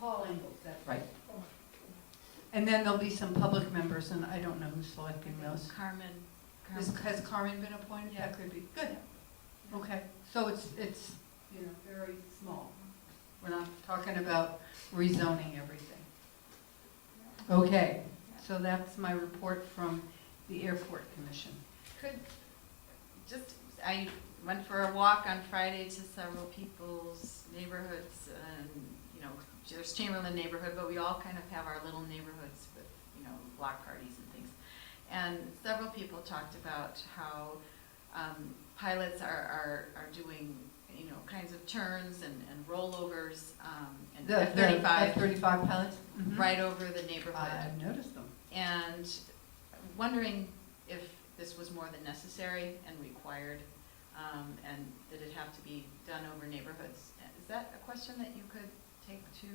Paul Engels, that's right. And then there'll be some public members, and I don't know who's selecting those. Carmen. Has Carmen been appointed? Yeah. That could be, good. Okay, so it's, you know, very small. We're not talking about rezoning everything. Okay, so that's my report from the Airport Commission. I went for a walk on Friday to several people's neighborhoods, and, you know, there's Chamberlain neighborhood, but we all kind of have our little neighborhoods with, you know, block parties and things. And several people talked about how pilots are doing, you know, kinds of turns and rollovers, and F-35. F-35 pilots? Mhm. Right over the neighborhood. I've noticed them. And wondering if this was more than necessary and required, and did it have to be done over neighborhoods? Is that a question that you could take to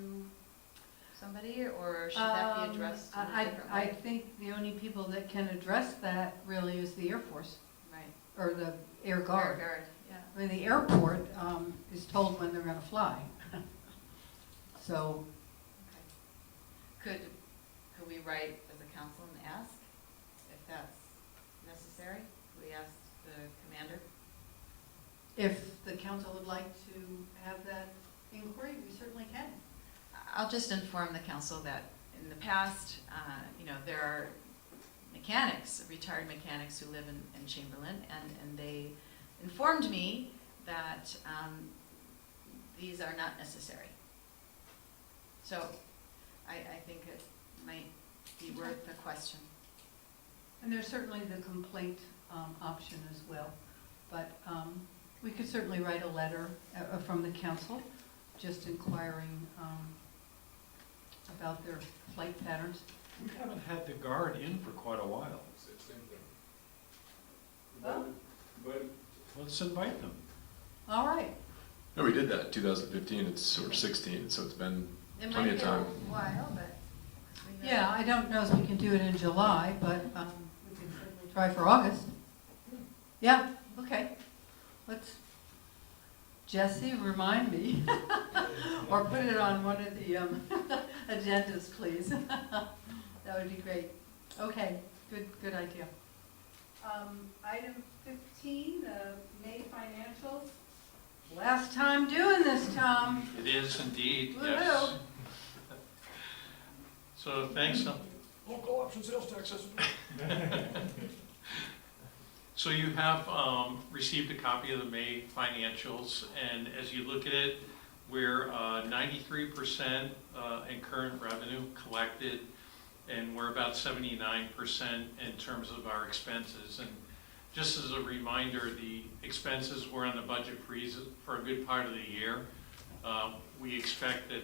somebody, or should that be addressed in a different way? I think the only people that can address that really is the Air Force. Right. Or the Air Guard. Air Guard, yeah. I mean, the airport is told when they're gonna fly. So, Could we write as a council and ask if that's necessary? Could we ask the commander? if the council would like to have that inquiry, we certainly can. I'll just inform the council that in the past, you know, there are mechanics, retired mechanics who live in Chamberlain, and they informed me that these are not necessary. So I think it might be worth a question. And there's certainly the complaint option as well. But we could certainly write a letter from the council, just inquiring about their flight patterns. We haven't had the guard in for quite a while. Well, Let's invite them. all right. No, we did that in 2015, it's sort of 16, so it's been It plenty might of be a time. while, but. we have- Yeah, I don't know if we can do it in July, but we can certainly try for August. Yeah, okay. Let's, Jesse, remind me, or put it on one of the agendas, please. That would be great. Okay, good idea. Item 15, May financials. Last time doing this, Tom. It is indeed, Woo-hoo. yes. So thanks. Local option sales taxes. So you have received a copy of the May financials, and as you look at it, we're 93% in current revenue collected, and we're about 79% in terms of our expenses. And just as a reminder, the expenses were on the budget freeze for a good part of the year. We expect that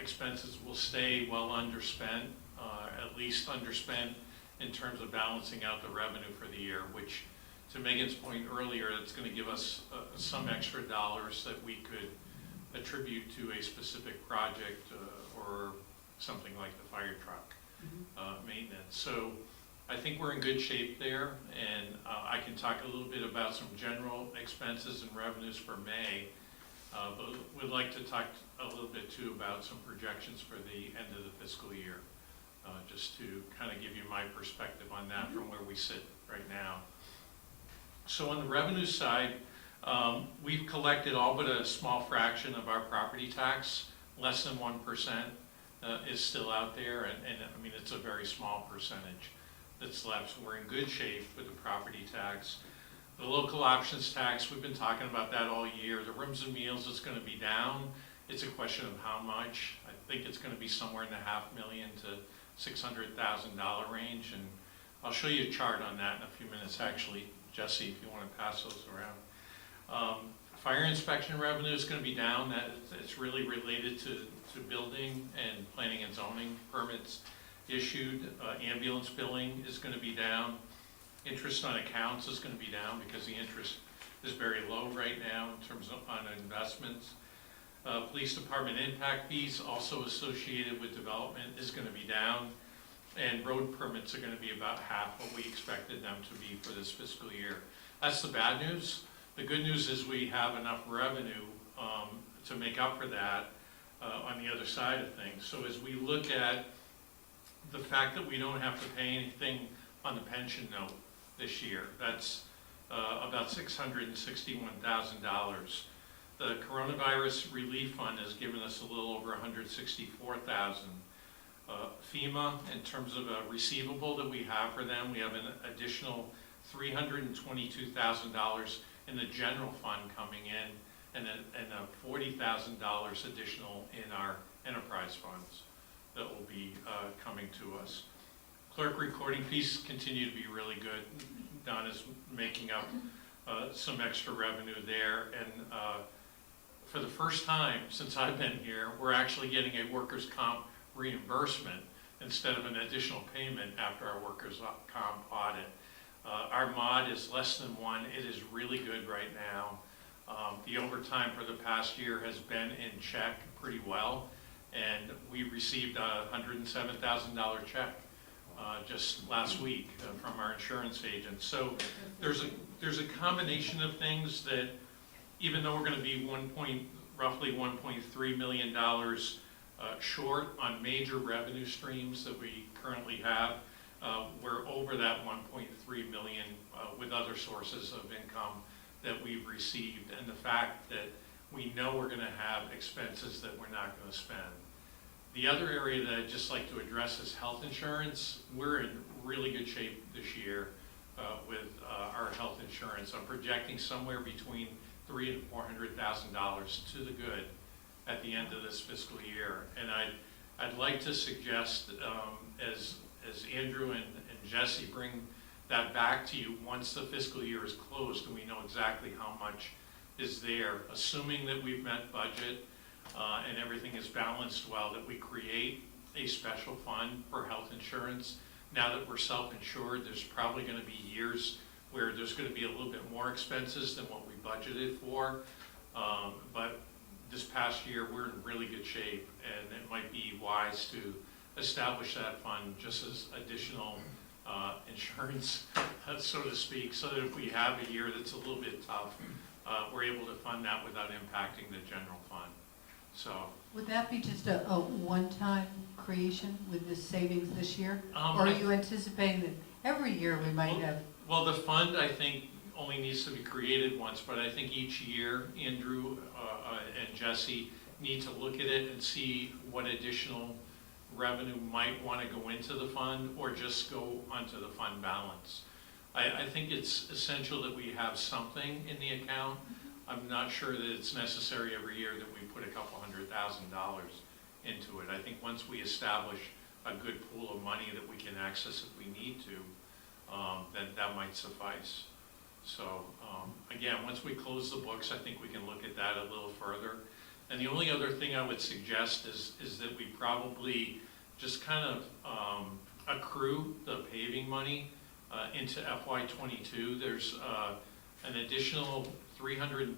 expenses will stay well underspent, at least underspent in terms of balancing out the revenue for the year, which, to Megan's point earlier, it's going to give us some extra dollars that we could attribute to a specific project or something like the fire truck maintenance. So I think we're in good shape there, and I can talk a little bit about some general expenses and revenues for May, but we'd like to talk a little bit too about some projections for the end of the fiscal year, just to kind of give you my perspective on that from where we sit right now. So on the revenue side, we've collected all but a small fraction of our property tax. Less than 1% is still out there, and I mean, it's a very small percentage that's left. So we're in good shape with the property tax. The local options tax, we've been talking about that all year. The rooms and meals is going to be down. It's a question of how much. I think it's going to be somewhere in the $500,000 to $600,000 range, and I'll show you a chart on that in a few minutes, actually, Jesse, if you want to pass those around. Fire inspection revenue is going to be down. It's really related to building and planning and zoning permits issued. Ambulance billing is going to be down. Interest on accounts is going to be down because the interest is very low right now in terms of on investments. Police department impact fees, also associated with development, is going to be down. And road permits are going to be about half what we expected them to be for this fiscal year. That's the bad news. The good news is we have enough revenue to make up for that on the other side of things. So as we look at the fact that we don't have to pay anything on the pension note this year, that's about $661,000. The coronavirus relief fund has given us a little over $164,000. FEMA, in terms of a receivable that we have for them, we have an additional $322,000 in the general fund coming in, and a $40,000 additional in our enterprise funds that will be coming to us. Clerk recording fees continue to be really good. Don is making up some extra revenue there, and for the first time since I've been here, we're actually getting a workers' comp reimbursement instead of an additional payment after our workers' comp audit. Our mod is less than 1. It is really good right now. The overtime for the past year has been in check pretty well, and we received a $107,000 check just last week from our insurance agent. So there's a combination of things that, even though we're going to be roughly $1.3 million short on major revenue streams that we currently have, we're over that $1.3 million with other sources of income that we've received, and the fact that we know we're going to have expenses that we're not going to spend. The other area that I'd just like to address is health insurance. We're in really good shape this year with our health insurance. I'm projecting somewhere between $300,000 and $400,000 to the good at the end of this fiscal year. And I'd like to suggest, as Andrew and Jesse bring that back to you once the fiscal year is closed and we know exactly how much is there, assuming that we've met budget and everything is balanced well, that we create a special fund for health insurance. Now that we're self-insured, there's probably going to be years where there's going to be a little bit more expenses than what we budgeted for, but this past year we're in really good shape, and it might be wise to establish that fund just as additional insurance, so to speak, so that if we have a year that's a little bit tough, we're able to fund that without impacting the general fund. So Would that be just a one-time creation with the savings this year? Or are you anticipating that every year we might have? Well, the fund, I think, only needs to be created once, but I think each year, Andrew and Jesse need to look at it and see what additional revenue might want to go into the fund or just go onto the fund balance. I think it's essential that we have something in the account. I'm not sure that it's necessary every year that we put a couple $100,000 into it. I think once we establish a good pool of money that we can access if we need to, then that might suffice. So, again, once we close the books, I think we can look at that a little further. And the only other thing I would suggest is that we probably just kind of accrue the paving money into FY22. There's an additional $335,000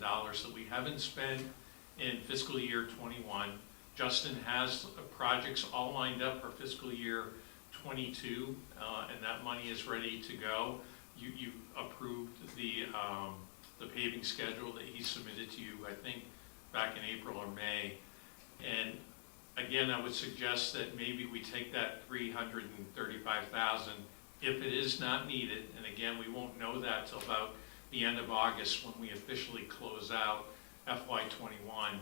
that we haven't spent in fiscal year 21. Justin has projects all lined up for fiscal year 22, and that money is ready to go. You approved the paving schedule that he submitted to you, I think, back in April or May. And again, I would suggest that maybe we take that $335,000 if it is not needed, and again, we won't know that till about the end of August when we officially close out FY21,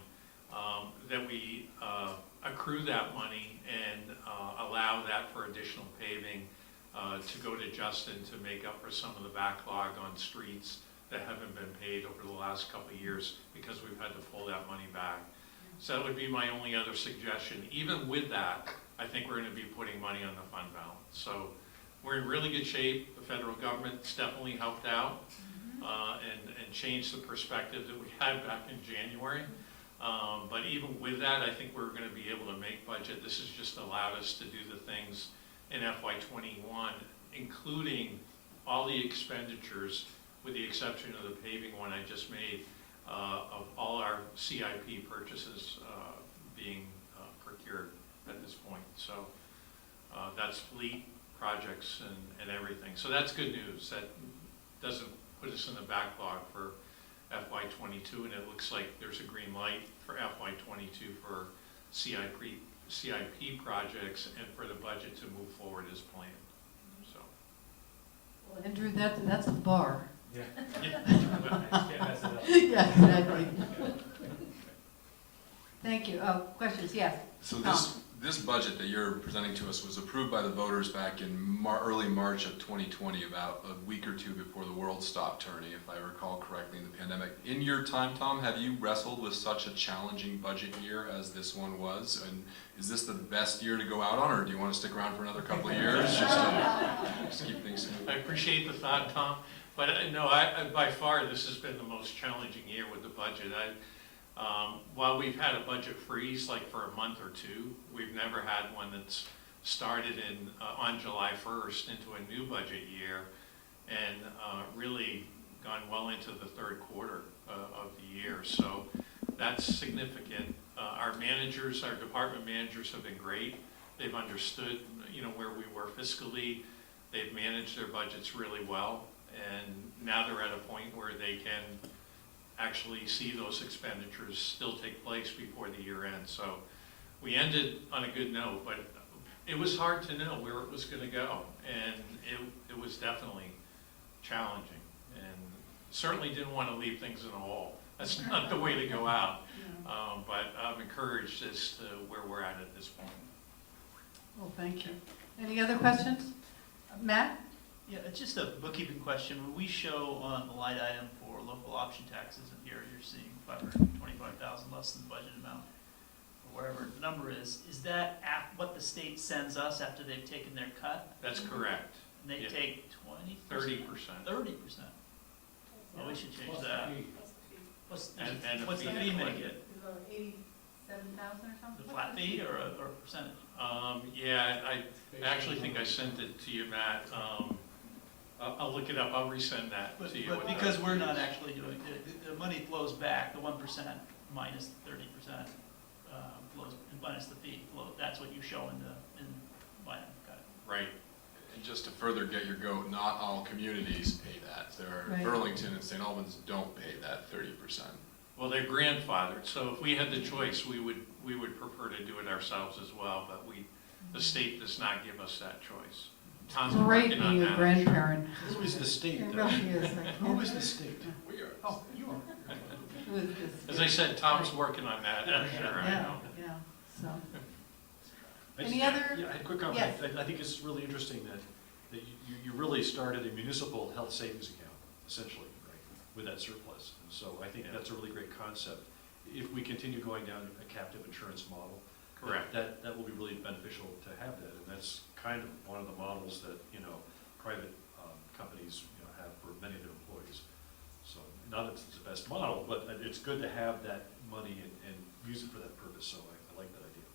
that we accrue that money and allow that for additional paving to go to Justin to make up for some of the backlog on streets that haven't been paid over the last couple of years because we've had to pull that money back. So that would be my only other suggestion. Even with that, I think we're going to be putting money on the fund balance. So we're in really good shape. The federal government's definitely helped out and changed the perspective that we had back in January. But even with that, I think we're going to be able to make budget. This has just allowed us to do the things in FY21, including all the expenditures, with the exception of the paving one I just made, of all our CIP purchases being procured at this point. So that's fleet, projects, and everything. So that's good news. That doesn't put us in the backlog for FY22, and it looks like there's a green light for FY22 for CIP projects and for the budget to move forward as planned. So. Well, Andrew, that's the bar. Yeah. Can't mess it up. Yeah, exactly. Thank you. Oh, questions? Yes. So this budget that you're presenting to us was approved by the voters back in early March of 2020, about a week or two before the world stopped turning, if I recall correctly, in the pandemic. In your time, Tom, have you wrestled with such a challenging budget year as this one was? And is this the best year to go out on, or do you want to stick around for another couple of years just to keep things smooth? I appreciate the thought, Tom, but no, by far this has been the most challenging year with the budget. While we've had a budget freeze like for a month or two, we've never had one that's started on July 1st into a new budget year and really gone well into the third quarter of the year. So that's significant. Our managers, our department managers have been great. They've understood, where we were fiscally. They've managed their budgets really well, and now they're at a point where they can actually see those expenditures still take place before the year end. So we ended on a good note, but it was hard to know where it was going to go, and it was definitely challenging, and certainly didn't want to leave things in a hole. That's not the way to go out. But I'm encouraged as to where we're at this point. Well, thank you. Any other questions? Matt? Yeah, it's just a bookkeeping question. When we show on the line item for local option taxes in here, you're seeing $525,000 less than the budget amount, or whatever the number is that what the state sends us after they've taken their cut? That's correct. And they take 30%. 30%. Well, we should change that. What's the fee fee make it? It's about 87,000 or something? The flat fee or a percentage? Yeah, I actually think I sent it to you, Matt. I'll look it up. I'll resend that to you. But because we're not actually doing it, the money flows back, the 1% minus 30% flows, minus the fee flow. That's what you show in line item. Got it. Right. And just to further get your goat, not all communities pay that. There are Right. Burlington and St. Albans don't pay that 30%. Well, they're grandfathered, so if we had the choice, we would prefer to do it ourselves as well, but the state does not give us that choice. Tom's Great working on being a that. grandparent. Who is the state? It really is. Who is the state? We are. Oh, you are. It was just- As I said, Tom's working on that, I'm sure, I know. Yeah, so. I Any just- other? Yeah, I had a quick comment. Yes. I think it's really interesting that you really started a municipal health savings account, essentially, right, with that surplus. And so I think that's a really great concept. If we continue going down a captive insurance model, Correct. That will be really beneficial to have that, and that's kind of one of the models that, private companies, have for many of their employees. So, not that it's the best model, but it's good to have that money and use it for that purpose, so I like that idea.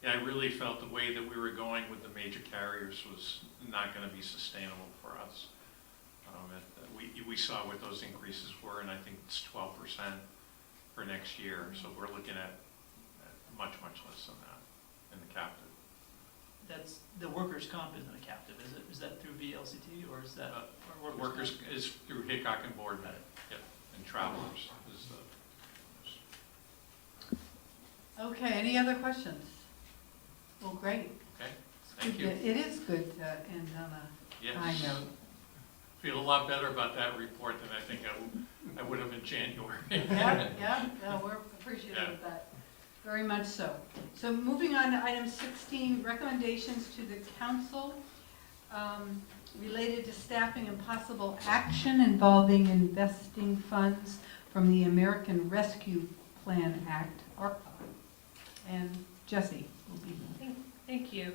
Yeah, I really felt the way that we were going with the major carriers was not gonna be sustainable for us. We saw what those increases were, and I think it's 12% for next year, so we're looking at much, much less than that in the captive. That's, the workers' comp isn't a captive, is it? Is that through VLCT, or is that? or Workers comp? is through Hickok and Boardman, yep, and Travelers is the. Okay, any other questions? Well, great. Okay, It's thank good you. to- It is good to end on a Yes. high note. Feel a lot better about that report than I think I would have in January. Yeah, we're appreciative of that, very much so. So moving on to item 16, recommendations to the council related to staffing and possible action involving investing funds from the American Rescue Plan Act, ARPA. And Jesse will be. Thank you.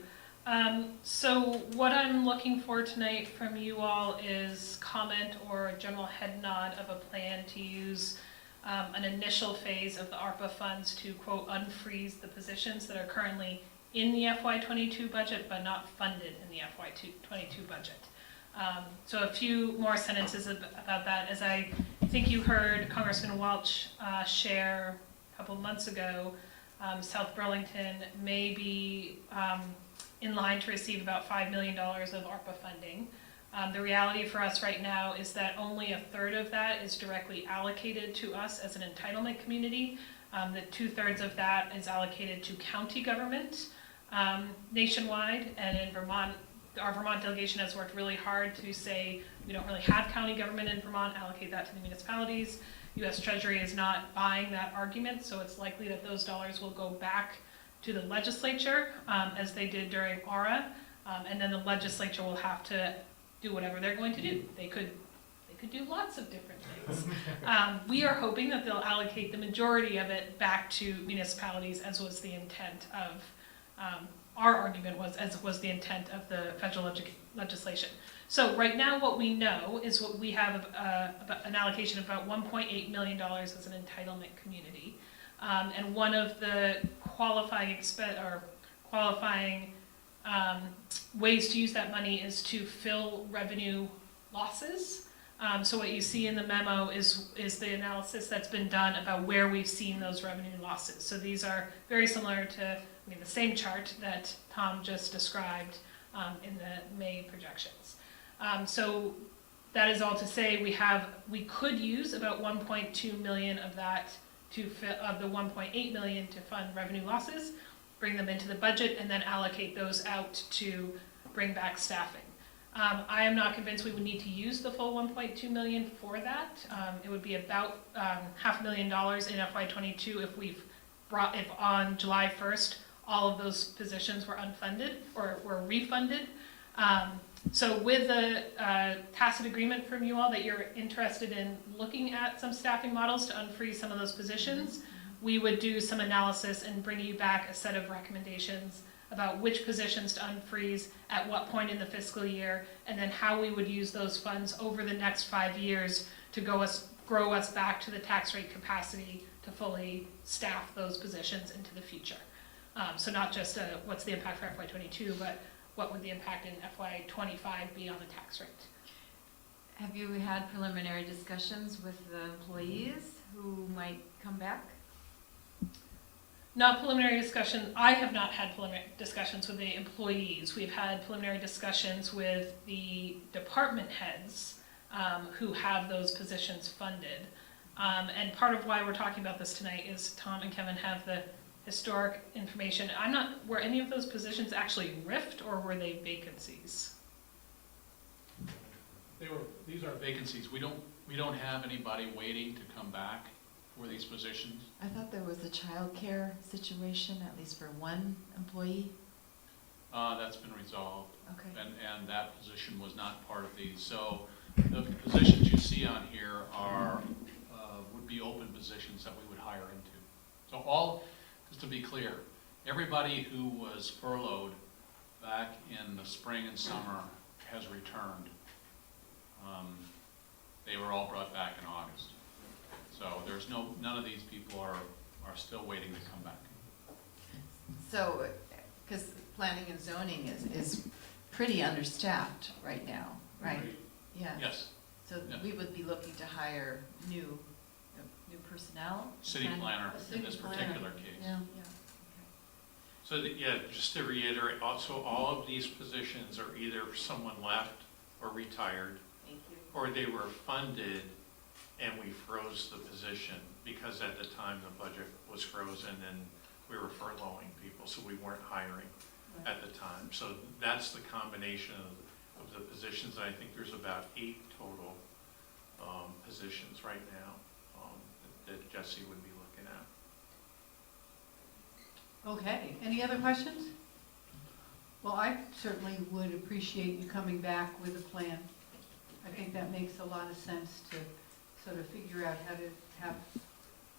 So what I'm looking for tonight from you all is comment or a general head nod of a plan to use an initial phase of the ARPA funds to, quote, unfreeze the positions that are currently in the FY22 budget but not funded in the FY22 budget. So a few more sentences about that. As I think you heard Congressman Welch share a couple months ago, South Burlington may be in line to receive about $5 million of ARPA funding. The reality for us right now is that only a third of that is directly allocated to us as an entitlement community. The 2/3 of that is allocated to county government nationwide, and in Vermont, our Vermont delegation has worked really hard to say we don't really have county government in Vermont, allocate that to the municipalities. U.S. Treasury is not buying that argument, so it's likely that those dollars will go back to the legislature, as they did during ARA, and then the legislature will have to do whatever they're going to do. They could do lots of different things. We are hoping that they'll allocate the majority of it back to municipalities, as was the intent of, our argument was, as was the intent of the federal legislation. So right now what we know is what we have an allocation of about $1.8 million as an entitlement community. And one of the qualifying ways to use that money is to fill revenue losses. So what you see in the memo is the analysis that's been done about where we've seen those revenue losses. So these are very similar to, the same chart that Tom just described in the May projections. So that is all to say we could use about 1.2 million of that of the 1.8 million to fund revenue losses, bring them into the budget, and then allocate those out to bring back staffing. I am not convinced we would need to use the full 1.2 million for that. It would be about $500,000 in FY22 if on July 1st all of those positions were unfunded or were refunded. So with a tacit agreement from you all that you're interested in looking at some staffing models to unfreeze some of those positions, we would do some analysis and bring you back a set of recommendations about which positions to unfreeze at what point in the fiscal year, and then how we would use those funds over the next 5 years to grow us back to the tax rate capacity to fully staff those positions into the future. So not just what's the impact for FY22, but what would the impact in FY25 be on the tax rate? Have you had preliminary discussions with the employees who might come back? Not preliminary discussion. I have not had preliminary discussions with the employees. We've had preliminary discussions with the department heads who have those positions funded. And part of why we're talking about this tonight is Tom and Kevin have the historic information. Were any of those positions actually RIF'd, or were they vacancies? These are vacancies. We don't have anybody waiting to come back for these positions. I thought there was a childcare situation, at least for one employee. That's been resolved. Okay. And that position was not part of these. So the positions you see on here would be open positions that we would hire into. So just to be clear, everybody who was furloughed back in the spring and summer has returned. They were all brought back in August. So there's none of these people are still waiting to come back. So, because planning and zoning is pretty understaffed right now, right? Yeah. Yes. So we would be looking to hire new personnel? City planner in this particular case. Yeah. So, just to reiterate, also all of these positions are either someone left or retired, Thank you. or they were funded and we froze the position because at the time the budget was frozen and we were furloughing people, so we weren't hiring at the time. So that's the combination of the positions. I think there's about 8 total positions right now that Jesse would be looking at. Okay, any other questions? Well, I certainly would appreciate you coming back with a plan. I think that makes a lot of sense to sort of figure out how to have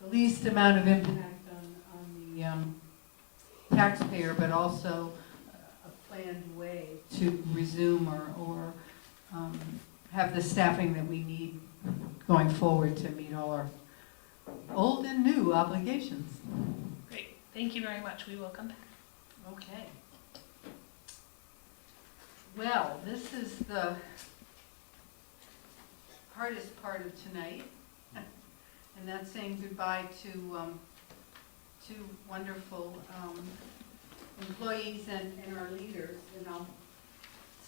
the least amount of impact on the taxpayer, but also a planned way to resume or have the staffing that we need going forward to meet all our old and new obligations. Great, thank you very much. We will come back. Okay. Well, this is the hardest part of tonight, and that's saying goodbye to two wonderful employees and our leaders. And I'll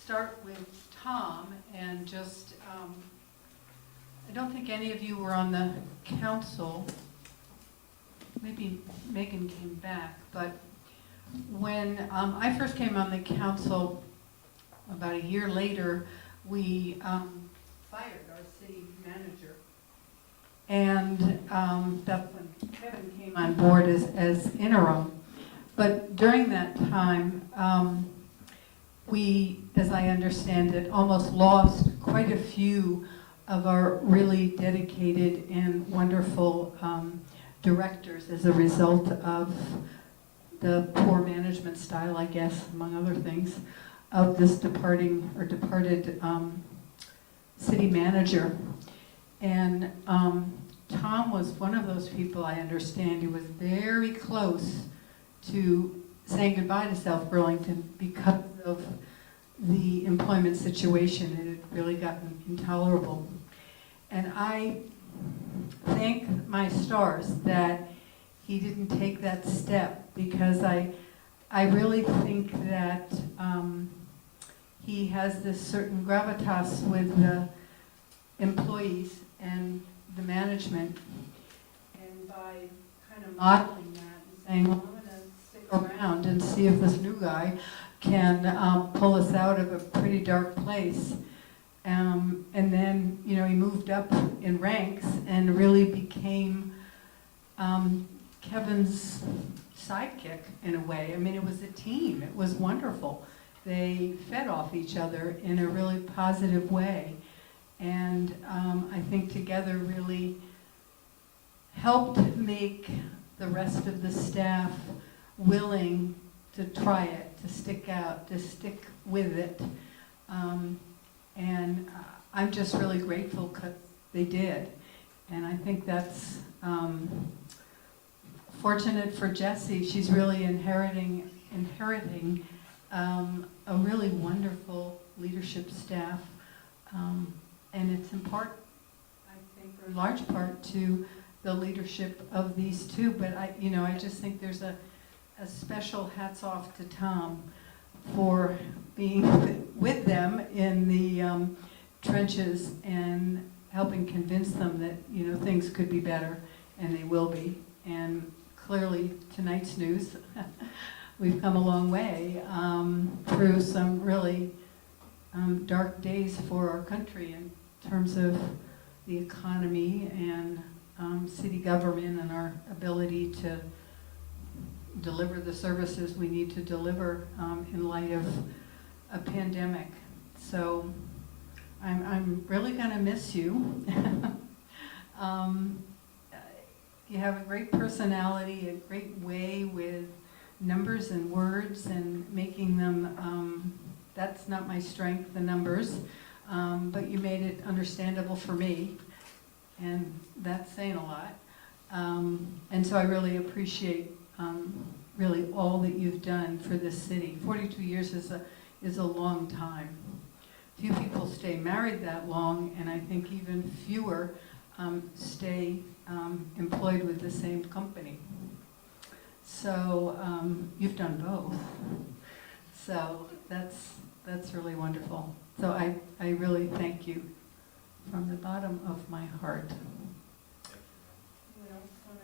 start with Tom, and just, I don't think any of you were on the council. Maybe Megan came back, but when I first came on the council, about a year later, we fired our city manager. And that's when Kevin came on board as interim. But during that time, we, as I understand it, almost lost quite a few of our really dedicated and wonderful directors as a result of the poor management style, I guess, among other things, of this departed city manager. And Tom was one of those people, I understand, who was very close to saying goodbye to South Burlington because of the employment situation. It had really gotten intolerable. And I thank my stars that he didn't take that step, because I really think that he has this certain gravitas with the employees and the management, and by kind of modeling that and saying, well, I'm going to stick around and see if this new guy can pull us out of a pretty dark place. And then, you know, he moved up in ranks and really became Kevin's sidekick in a way. I mean, it was a team. It was wonderful. They fed off each other in a really positive way. And I think together really helped make the rest of the staff willing to try it, to stick out, to stick with it. And I'm just really grateful because they did. And I think that's fortunate for Jessie. She's really inheriting a really wonderful leadership staff. And it's in part, I think, or in large part, to the leadership of these two. But I just think there's a special hats off to Tom for being with them in the trenches and helping convince them that, you know, things could be better, and they will be. And clearly, tonight's news, we've come a long way through some really dark days for our country in terms of the economy and city government and our ability to deliver the services we need to deliver in light of a pandemic. So I'm really going to miss you. You have a great personality, a great way with numbers and words and making them, that's not my strength, the numbers, but you made it understandable for me, and that's saying a lot. And so I really appreciate really all that you've done for this city. 42 years is a long time. Few people stay married that long, and I think even fewer stay employed with the same company. So you've done both. So that's really wonderful. So I really thank you from the bottom of my heart. Anyone else wanna-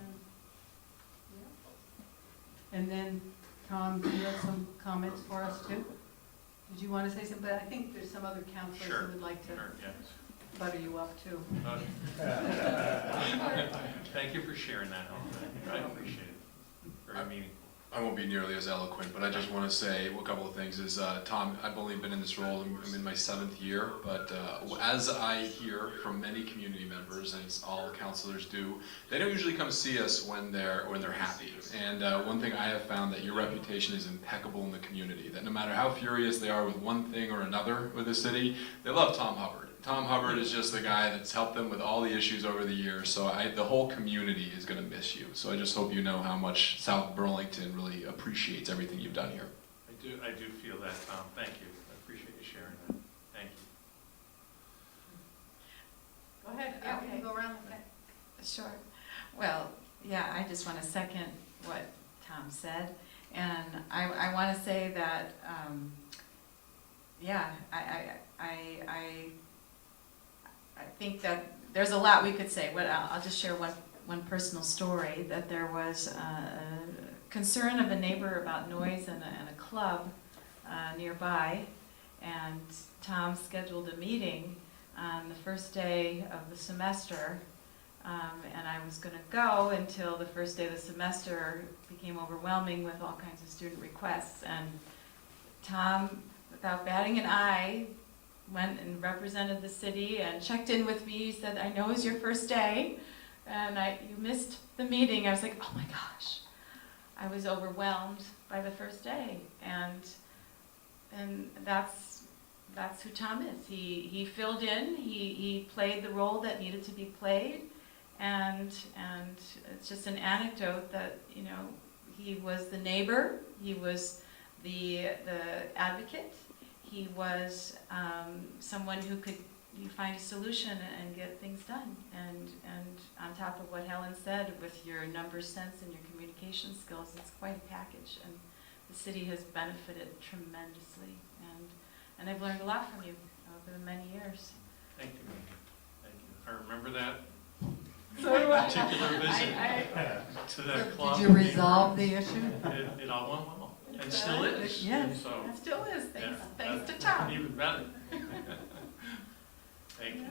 yeah. And then, Tom, do you have some comments for us too? Did you want to say something? But I think there's some other counselors Sure. who would like to Sure, yeah. butter you up too. Thank you for sharing that, Helen. I appreciate it. Very meaningful. I won't be nearly as eloquent, but I just want to say a couple of things. Is Tom, I've only been in this role, I'm in my 7th year, but as I hear from many community members, as all counselors do, they don't usually come see us when they're happy. And one thing I have found, that your reputation is impeccable in the community, that no matter how furious they are with one thing or another with the city, they love Tom Hubbard. Tom Hubbard is just the guy that's helped them with all the issues over the years, so the whole community is going to miss you. So I just hope you know how much South Burlington really appreciates everything you've done here. I do feel that, Tom. Thank you. I appreciate you sharing that. Thank you. Go ahead, yeah, we can go around the back. Sure. Well, yeah, I just want to second what Tom said. And I want to say that, yeah, I think that there's a lot we could say. I'll just share one personal story, that there was a concern of a neighbor about noise in a club nearby, and Tom scheduled a meeting on the first day of the semester, and I was going to go until the first day of the semester became overwhelming with all kinds of student requests, and Tom, without batting an eye, went and represented the city and checked in with me. He said, I know it's your first day, and you missed the meeting. I was like, oh my gosh. I was overwhelmed by the first day, and that's who Tom is. He filled in, he played the role that needed to be played, and it's just an anecdote that, you know, he was the neighbor, he was the advocate, he was someone who could find a solution and get things done. And on top of what Helen said, with your number sense and your communication skills, it's quite a package. And the city has benefited tremendously. And I've learned a lot from you over the many years. Thank you. Thank you. I remember that So do I. particular visit to that club. Did you resolve the issue? It all went well. And still is. Yes, So, it still is, thanks, yeah, thanks to that's Tom. even better. Thank you.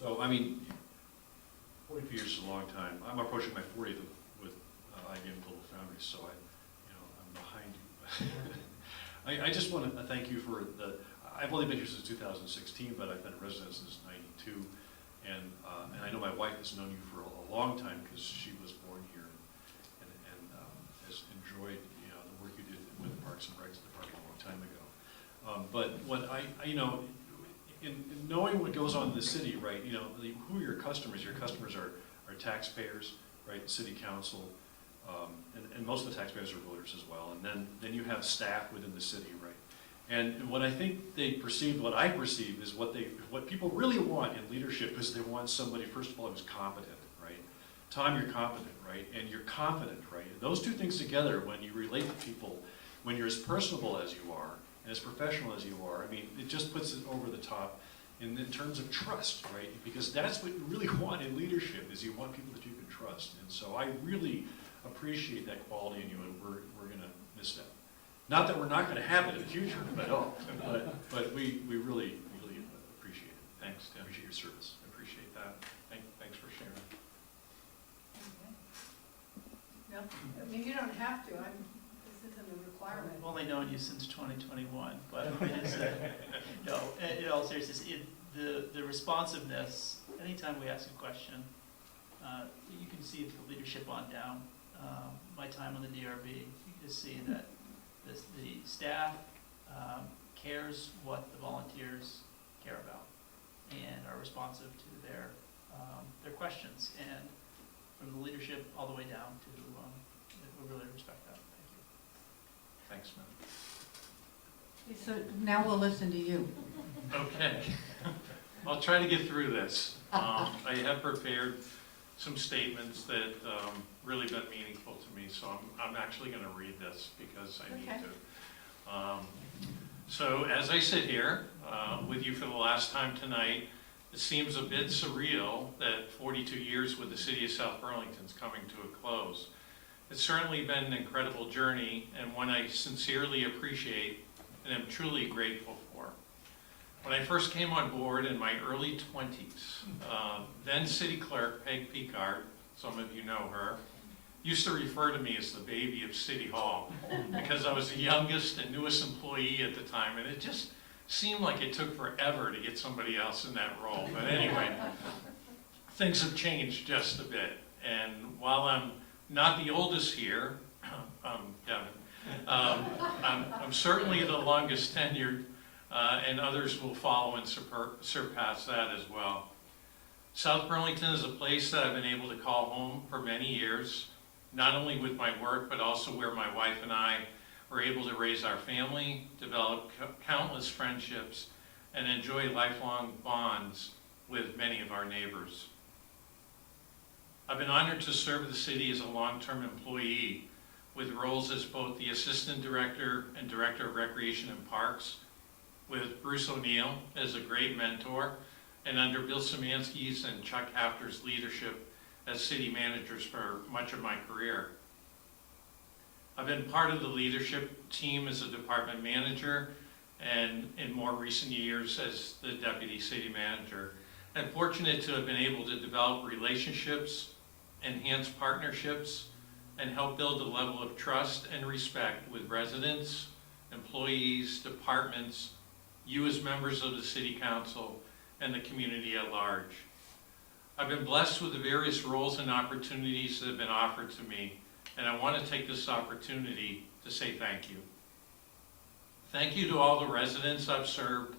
So, I mean, 42 years is a long time. I'm approaching my 40th with IBM Global Foundries, so I'm behind you. I just want to thank you for I've only been here since 2016, but I've been a resident since '92, and I know my wife has known you for a long time because she was born here and has enjoyed the work you did with the Parks and Recs Department a long time ago. But what in knowing what goes on in the city, right, who are your customers? Your customers are taxpayers, right, city council, and most of the taxpayers are voters as well. And then you have staff within the city, right? And what I think they perceive, what I perceive, is what people really want in leadership is they want somebody, first of all, who's competent, right? Tom, you're competent, right? And you're confident, right? And those two things together, when you relate to people, when you're as personable as you are, and as professional as you are, I mean, it just puts it over the top in terms of trust, right? Because that's what you really want in leadership, is you want people that you can trust. And so I really appreciate that quality in you, and we're going to miss that. Not that we're not going to have it in the future, but we really appreciate it. Thanks, Tim. Appreciate your service. I appreciate that. Thanks for sharing. No, I mean, you don't have to, this isn't a requirement. I've only known you since 2021, but it is, no, in all seriousness, the responsiveness, anytime we ask a question, you can see it the leadership on down. My time on the DRB, you is see that the staff cares what the volunteers care about and are responsive to their questions, and from the leadership all the way down to, we really respect that. Thank you. Thanks, man. So now we'll listen to you. Okay. I'll try to get through this. I have prepared some statements that really been meaningful to me, so I'm actually going to read this because I need to. So as I sit here with you for the last time tonight, it seems a bit surreal that 42 years with the City of South Burlington is coming to a close. It's certainly been an incredible journey, and one I sincerely appreciate and am truly grateful for. When I first came on board in my early 20s, then City Clerk Peg Picard, some of you know her, used to refer to me as the baby of City Hall because I was the youngest and newest employee at the time, and it just seemed like it took forever to get somebody else in that role. But anyway, things have changed just a bit, and while I'm not the oldest here, Kevin, I'm certainly the longest tenured, and others will follow and surpass that as well. South Burlington is a place that I've been able to call home for many years, not only with my work, but also where my wife and I were able to raise our family, develop countless friendships, and enjoy lifelong bonds with many of our neighbors. I've been honored to serve the city as a long-term employee with roles as both the Assistant Director and Director of Recreation and Parks, with Bruce O'Neill as a great mentor, and under Bill Szymanski's and Chuck Hafter's leadership as city managers for much of my career. I've been part of the leadership team as a department manager, and in more recent years as the deputy city manager. I'm fortunate to have been able to develop relationships, enhance partnerships, and help build a level of trust and respect with residents, employees, departments, you as members of the City Council, and the community at large. I've been blessed with the various roles and opportunities that have been offered to me, and I want to take this opportunity to say thank you. Thank you to all the residents I've served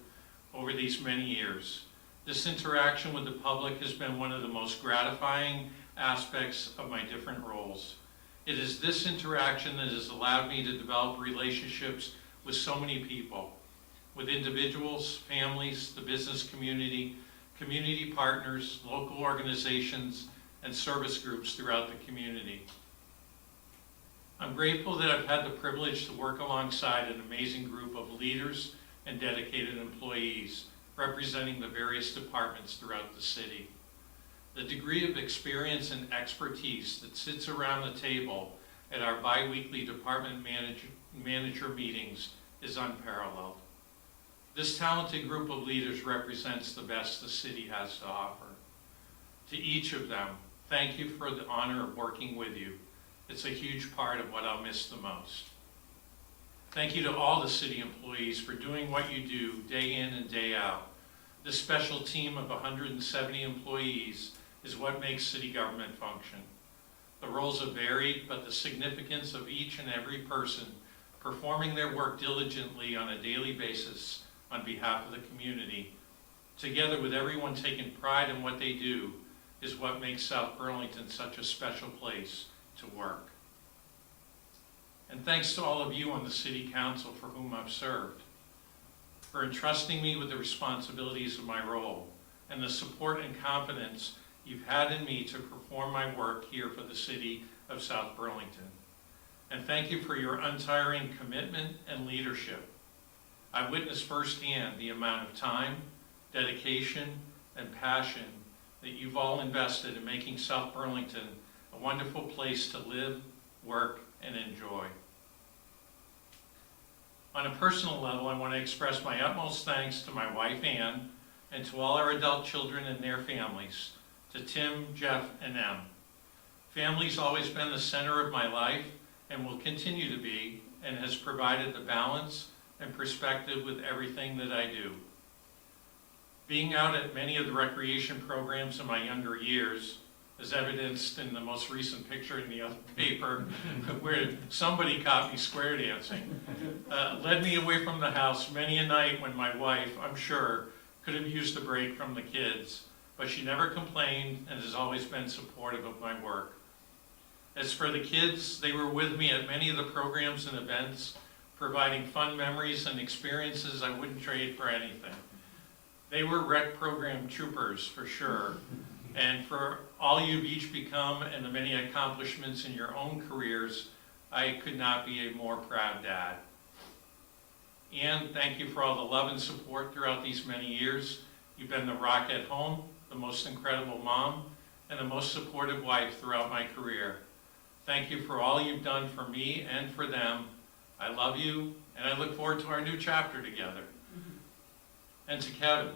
over these many years. This interaction with the public has been one of the most gratifying aspects of my different roles. It is this interaction that has allowed me to develop relationships with so many people, with individuals, families, the business community, community partners, local organizations, and service groups throughout the community. I'm grateful that I've had the privilege to work alongside an amazing group of leaders and dedicated employees representing the various departments throughout the city. The degree of experience and expertise that sits around the table at our bi-weekly department manager meetings is unparalleled. This talented group of leaders represents the best the city has to offer. To each of them, thank you for the honor of working with you. It's a huge part of what I'll miss the most. Thank you to all the city employees for doing what you do day in and day out. This special team of 170 employees is what makes city government function. The roles are varied, but the significance of each and every person performing their work diligently on a daily basis on behalf of the community, together with everyone taking pride in what they do, is what makes South Burlington such a special place to work. And thanks to all of you on the City Council for whom I've served, for entrusting me with the responsibilities of my role, and the support and confidence you've had in me to perform my work here for the City of South Burlington. And thank you for your untiring commitment and leadership. I witnessed firsthand the amount of time, dedication, and passion that you've all invested in making South Burlington a wonderful place to live, work, and enjoy. On a personal level, I want to express my utmost thanks to my wife, Ann, and to all our adult children and their families, to Tim, Jeff, and Em. Family's always been the center of my life and will continue to be, and has provided the balance and perspective with everything that I do. Being out at many of the recreation programs in my younger years, as evidenced in the most recent picture in the other paper, where somebody caught me square dancing, led me away from the house many a night when my wife, I'm sure, could have used a break from the kids, but she never complained and has always been supportive of my work. As for the kids, they were with me at many of the programs and events, providing fun memories and experiences I wouldn't trade for anything. They were rec program troopers, for sure, and for all you've each become and the many accomplishments in your own careers, I could not be a more proud dad. And thank you for all the love and support throughout these many years. You've been the rock at home, the most incredible mom, and the most supportive wife throughout my career. Thank you for all you've done for me and for them. I love you, and I look forward to our new chapter together. And to Kevin,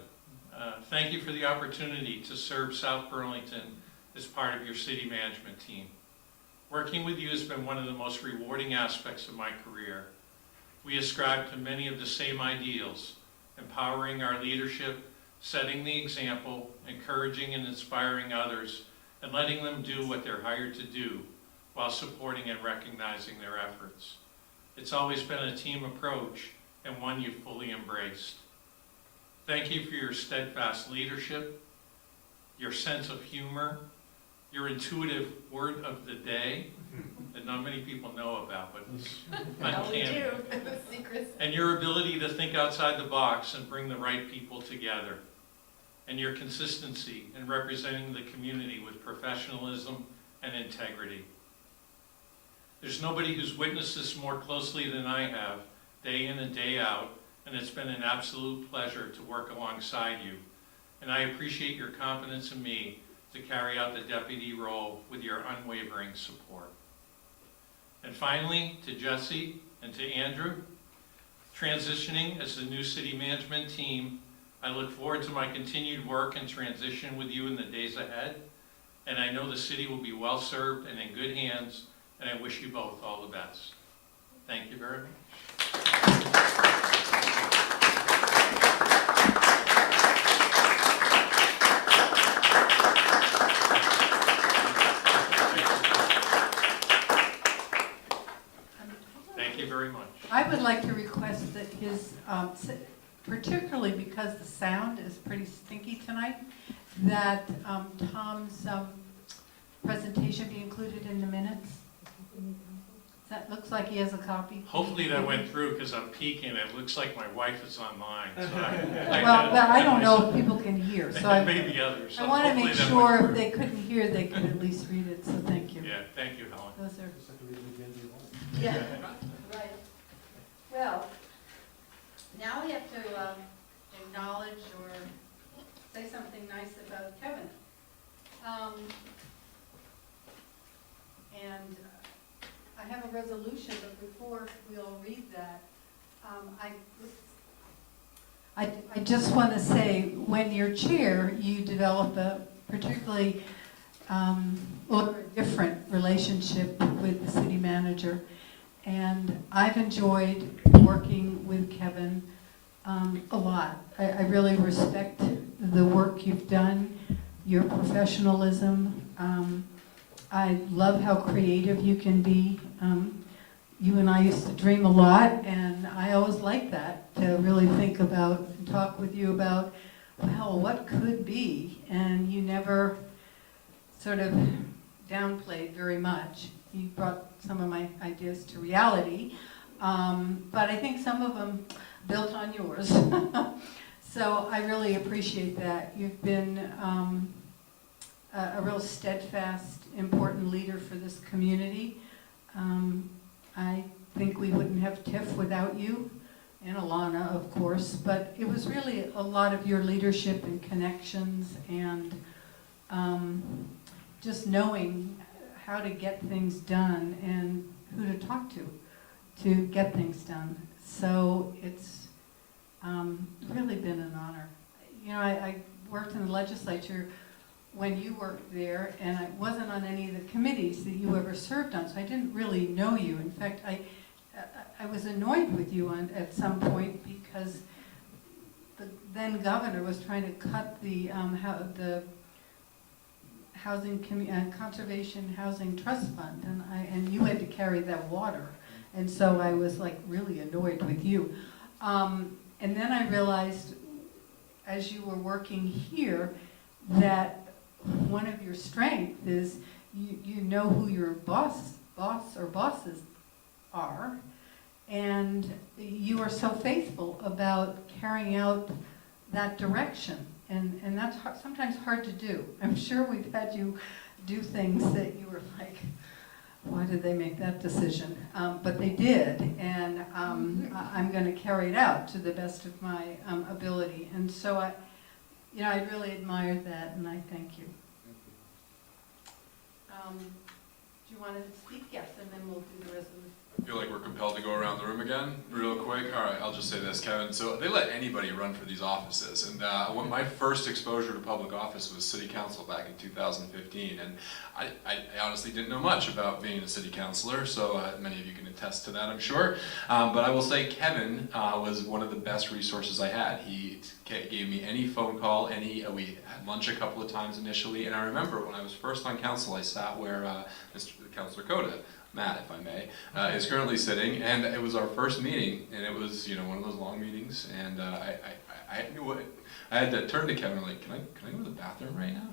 thank you for the opportunity to serve South Burlington as part of your city management team. Working with you has been one of the most rewarding aspects of my career. We ascribe to many of the same ideals, empowering our leadership, setting the example, encouraging and inspiring others, and letting them do what they're hired to do while supporting and recognizing their efforts. It's always been a team approach and one you've fully embraced. Thank you for your steadfast leadership, your sense of humor, your intuitive word of the day that not many people know about, but it's uncanny. And your ability to think outside the box and bring the right people together. And your consistency in representing the community with professionalism and integrity. There's nobody who's witnessed this more closely than I have, day in and day out, and it's been an absolute pleasure to work alongside you. And I appreciate your confidence in me to carry out the deputy role with your unwavering support. And finally, to Jesse and to Andrew, transitioning as the new city management team, I look forward to my continued work and transition with you in the days ahead, and I know the city will be well served and in good hands, and I wish you both all the best. Thank you very much. Thank you very much. I would like to request that his, particularly because the sound is pretty stinky tonight, that Tom's presentation be included in the minutes. That looks like he has a copy. Hopefully that went through, because I'm peeking. It looks like my wife is online. So Well, but I don't know if people can hear, so I maybe others. I want to Hopefully make that sure went if through. they couldn't hear, they could at least read it, so thank you. Yeah, thank you, Helen. Those are, Yeah, right. Well, now we have to acknowledge or say something nice about Kevin. And I have a resolution, but before we'll read that, I just want to say, when you're chair, you develop a particularly different relationship with the city manager. And I've enjoyed working with Kevin a lot. I really respect the work you've done, your professionalism. I love how creative you can be. You and I used to dream a lot, and I always liked that, to really think about and talk with you about, well, what could be? And you never sort of downplayed very much. You brought some of my ideas to reality, but I think some of them built on yours. So I really appreciate that. You've been a real steadfast, important leader for this community. I think we wouldn't have TIF without you, and Alana, of course, but it was really a lot of your leadership and connections and just knowing how to get things done and who to talk to get things done. So it's really been an honor. You know, I worked in the legislature when you worked there, and I wasn't on any of the committees that you ever served on, so I didn't really know you. In fact, I was annoyed with you at some point because the then governor was trying to cut the Conservation Housing Trust Fund, and you had to carry that water. And so I was like really annoyed with you. And then I realized, as you were working here, that one of your strengths is you know who your boss or bosses are, and you are so faithful about carrying out that direction. And that's sometimes hard to do. I'm sure we've had you do things that you were like, why did they make that decision? But they did, and I'm going to carry it out to the best of my ability. And so I really admire that, and I thank you. Do you want to speak? Yes, and then we'll do the resolution. I feel like we're compelled to go around the room again real quick. All right, I'll just say this, Kevin. So they let anybody run for these offices. And when my first exposure to public office was city council back in 2015. And I honestly didn't know much about being a city councilor, so many of you can attest to that, I'm sure. But I will say Kevin was one of the best resources I had. He gave me any phone call, we had lunch a couple of times initially. And I remember when I was first on council, I sat where Councilor Coda, Matt, if I may, is currently sitting, and it was our first meeting, and it was, one of those long meetings, and I knew what, I had to turn to Kevin, I'm like, can I go to the bathroom right now?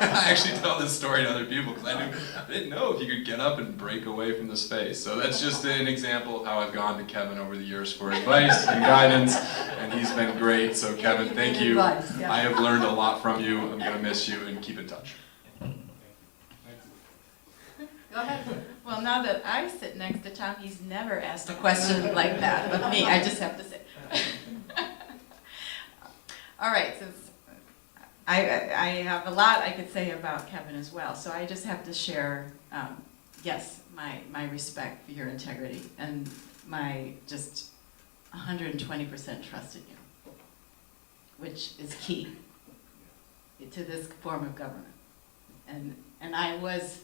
I actually tell this story to other people, because I didn't know if you could get up and break away from the space. So that's just an example of how I've gone to Kevin over the years for advice and guidance, and he's been great. So Kevin, thank you. I have learned a lot from you. I'm going to miss you, and keep in touch. Go ahead. Well, now that I sit next to Tom, he's never asked a question like that of me, I just have to say. All right, since I have a lot I could say about Kevin as well, so I just have to share, yes, my respect for your integrity and my just 120% trust in you, which is key to this form of government. And I was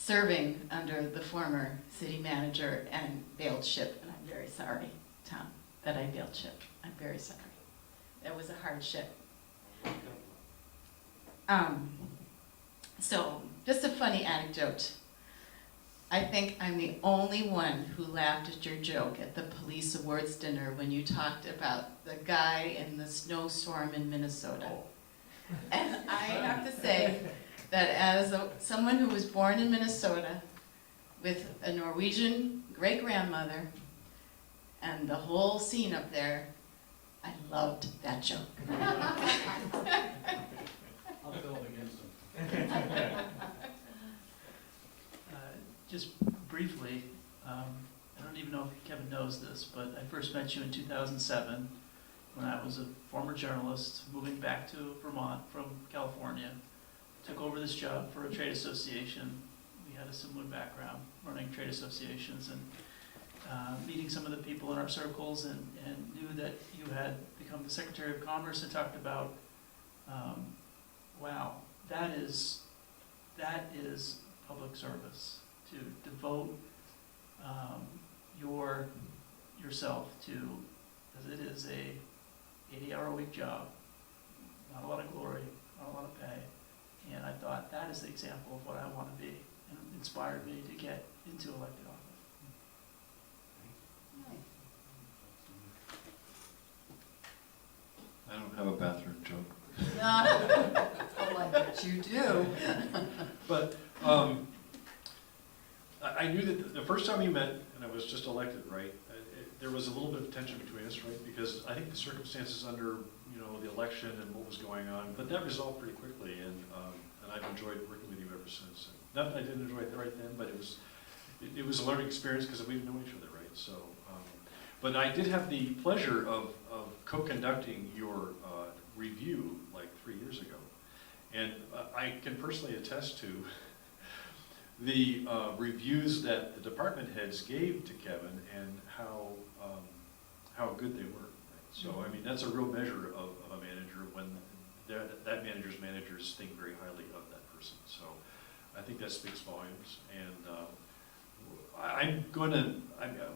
serving under the former city manager and bailed ship, and I'm very sorry, Tom, that I bailed ship. I'm very sorry. That was a hard ship. So, just a funny anecdote. I think I'm the only one who laughed at your joke at the police awards dinner when you talked about the guy in the snowstorm in Minnesota. And I have to say that as someone who was born in Minnesota with a Norwegian great-grandmother and the whole scene up there, I loved that joke. I'll go against him. Just briefly, I don't even know if Kevin knows this, but I first met you in 2007 when I was a former journalist moving back to Vermont from California. Took over this job for a trade association. We had a similar background, running trade associations and meeting some of the people in our circles, and knew that you had become the Secretary of Commerce, and talked about, wow, that is public service, to devote yourself to, because it is a 80-hour-a-week job, not a lot of glory, not a lot of pay. And I thought, that is the example of what I want to be, and it inspired me to get into elected office. I don't have a bathroom joke. Oh, I bet you do. But I knew that the first time we met, and I was just elected, right, there was a little bit of tension between us, right, because I think the circumstances under, the election and what was going on, but that resolved pretty quickly, and I've enjoyed working with you ever since. Not that I didn't enjoy it right then, but it was a learning experience because we didn't know each other, right? So, but I did have the pleasure of co-conducting your review like 3 years ago, and I can personally attest to the reviews that the department heads gave to Kevin and how good they were. Right? So, I mean, that's a real measure of a manager when that manager's managers think very highly of that person. So I think that speaks volumes. And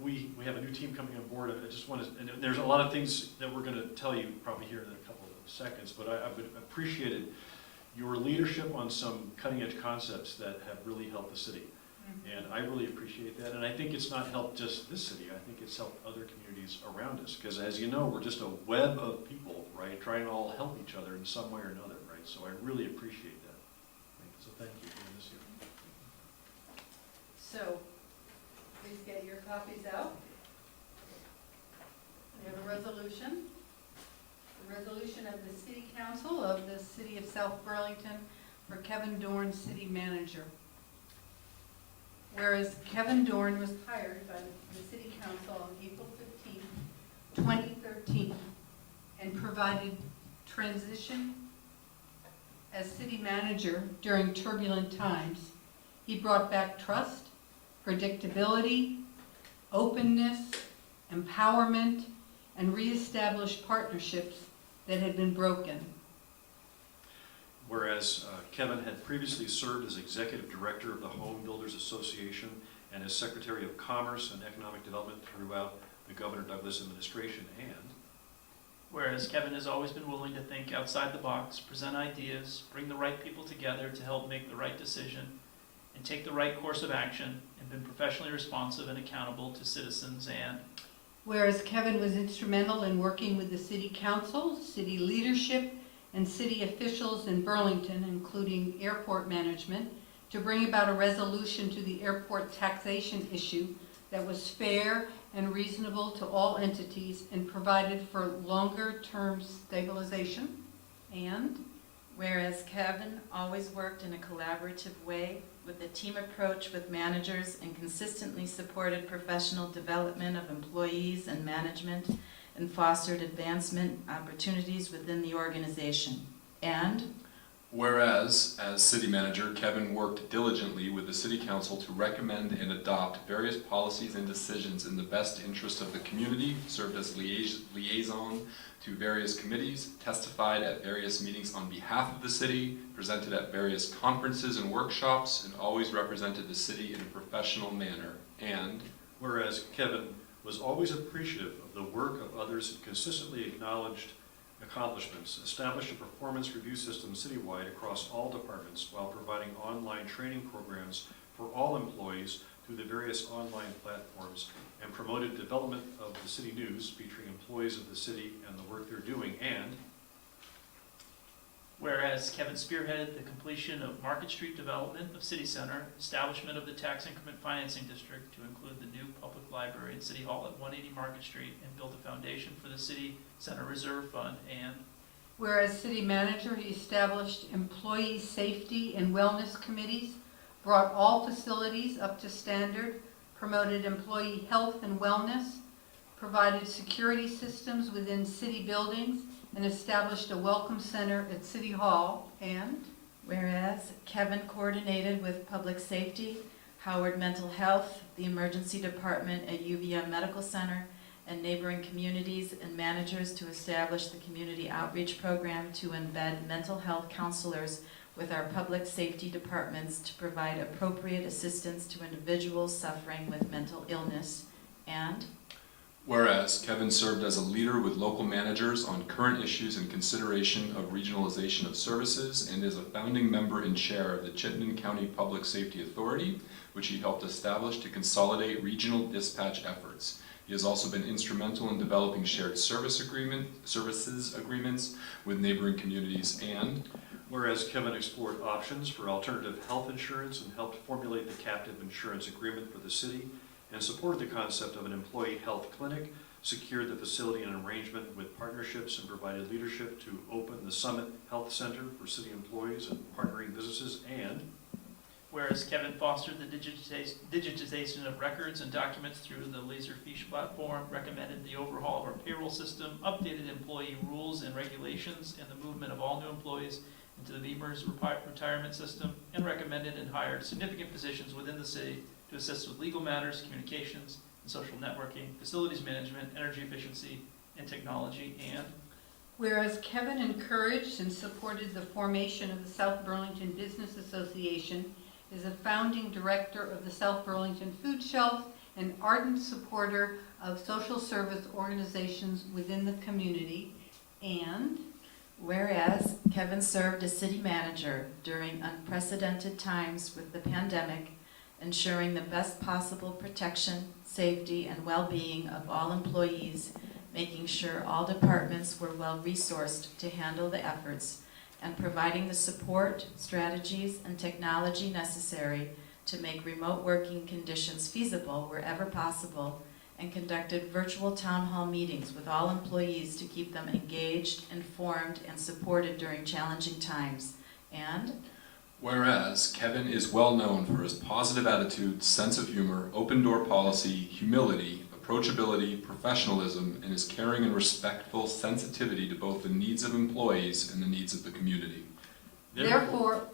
we have a new team coming on board. I just want to, and there's a lot of things that we're going to tell you probably here in a couple of seconds, but I would appreciate it your leadership on some cutting-edge concepts that have really helped the city. And I really appreciate that, and I think it's not helped just this city, I think it's helped other communities around us, because as you know, we're just a web of people, right, trying to all help each other in some way or another, right, so I really appreciate that. So thank you for this year. So, please get your copies out. We have a resolution. The resolution of the City Council of the City of South Burlington for Kevin Dorn, City Manager. Whereas Kevin Dorn was hired by the City Council on April 15, 2013, and provided transition as City Manager during turbulent times, he brought back trust, predictability, openness, empowerment, and reestablished partnerships that had been broken. Whereas Kevin had previously served as Executive Director of the Home Builders Association and as Secretary of Commerce and Economic Development throughout the Governor Douglas administration, and Whereas Kevin has always been willing to think outside the box, present ideas, bring the right people together to help make the right decision, and take the right course of action, and been professionally responsive and accountable to citizens, and Whereas Kevin was instrumental in working with the City Council, city leadership, and city officials in Burlington, including airport management, to bring about a resolution to the airport taxation issue that was fair and reasonable to all entities and provided for longer-term stabilization. And Whereas Kevin always worked in a collaborative way with a team approach with managers and consistently supported professional development of employees and management and fostered advancement opportunities within the organization. And Whereas, as city manager, Kevin worked diligently with the city council to recommend and adopt various policies and decisions in the best interest of the community, served as liaison to various committees, testified at various meetings on behalf of the city, presented at various conferences and workshops, and always represented the city in a professional manner. And whereas Kevin was always appreciative of the work of others and consistently acknowledged accomplishments, established a performance review system citywide across all departments while providing online training programs for all employees through the various online platforms, and promoted development of the city news featuring employees of the city and the work they're doing. And whereas Kevin spearheaded the completion of Market Street development of City Center, establishment of the tax increment financing district to include the new public library and City Hall at 180 Market Street, and built a foundation for the City Center Reserve Fund. And whereas City Manager, he established employee safety and wellness committees, brought all facilities up to standard, promoted employee health and wellness, provided security systems within city buildings, and established a welcome center at City Hall. And whereas Kevin coordinated with Public Safety, Howard Mental Health, the Emergency Department at UVM Medical Center, and neighboring communities and managers to establish the Community Outreach Program to embed mental health counselors with our public safety departments to provide appropriate assistance to individuals suffering with mental illness. And whereas Kevin served as a leader with local managers on current issues and consideration of regionalization of services, and is a founding member and chair of the Chittenden County Public Safety Authority, which he helped establish to consolidate regional dispatch efforts. He has also been instrumental in developing shared services agreements with neighboring communities. And whereas Kevin explored options for alternative health insurance and helped formulate the captive insurance agreement for the city, and supported the concept of an employee health clinic, secured the facility in an arrangement with partnerships, and provided leadership to open the Summit Health Center for city employees and partnering businesses. And whereas Kevin fostered the digitization of records and documents through the Laserfiche platform, recommended the overhaul of our payroll system, updated employee rules and regulations, and the movement of all new employees into the Beamer's retirement system, and recommended and hired significant positions within the city to assist with legal matters, communications, and social networking, facilities management, energy efficiency, and technology. And whereas Kevin encouraged and supported the formation of the South Burlington Business Association, is a founding director of the South Burlington Food Shelf, an ardent supporter of social service organizations within the community. And Whereas Kevin served as city manager during unprecedented times with the pandemic, ensuring the best possible protection, safety, and well-being of all employees, making sure all departments were well-resourced to handle the efforts, and providing the support, strategies, and technology necessary to make remote working conditions feasible wherever possible, and conducted virtual town hall meetings with all employees to keep them engaged, informed, and supported during challenging times. And Whereas Kevin is well known for his positive attitude, sense of humor, open door policy, humility, approachability, professionalism, and his caring and respectful sensitivity to both the needs of employees and the needs of the community. Therefore,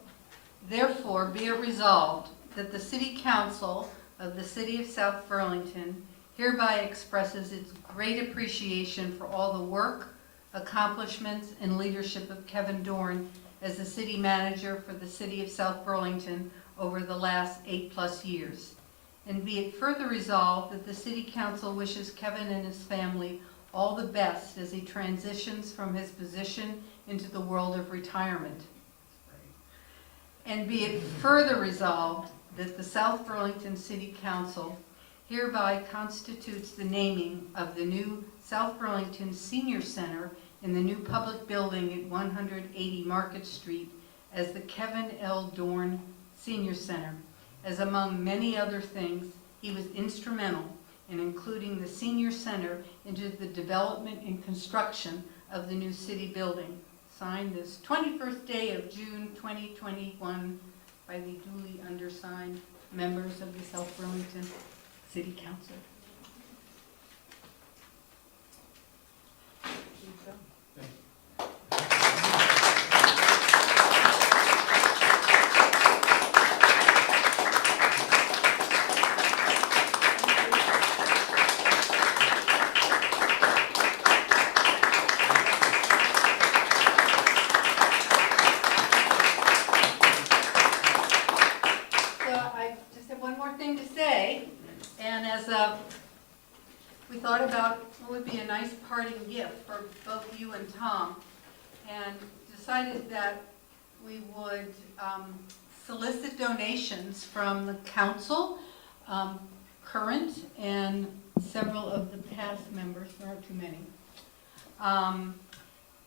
be it resolved that the City Council of the City of South Burlington hereby expresses its great appreciation for all the work, accomplishments, and leadership of Kevin Dorn as the city manager for the City of South Burlington over the last 8+ years. And be it further resolved that the City Council wishes Kevin and his family all the best as he transitions from his position into the world of retirement. And be it further resolved that the South Burlington City Council hereby constitutes the naming of the new South Burlington Senior Center in the new public building at 180 Market Street as the Kevin L. Dorn Senior Center, as among many other things, he was instrumental in including the Senior Center into the development and construction of the new city building. Signed this 21st day of June 2021 by the duly undersigned members of the South Burlington City Council. We thought about what would be a nice parting gift for both you and Tom, and decided that we would solicit donations from the council, current, and several of the past members. There aren't too many.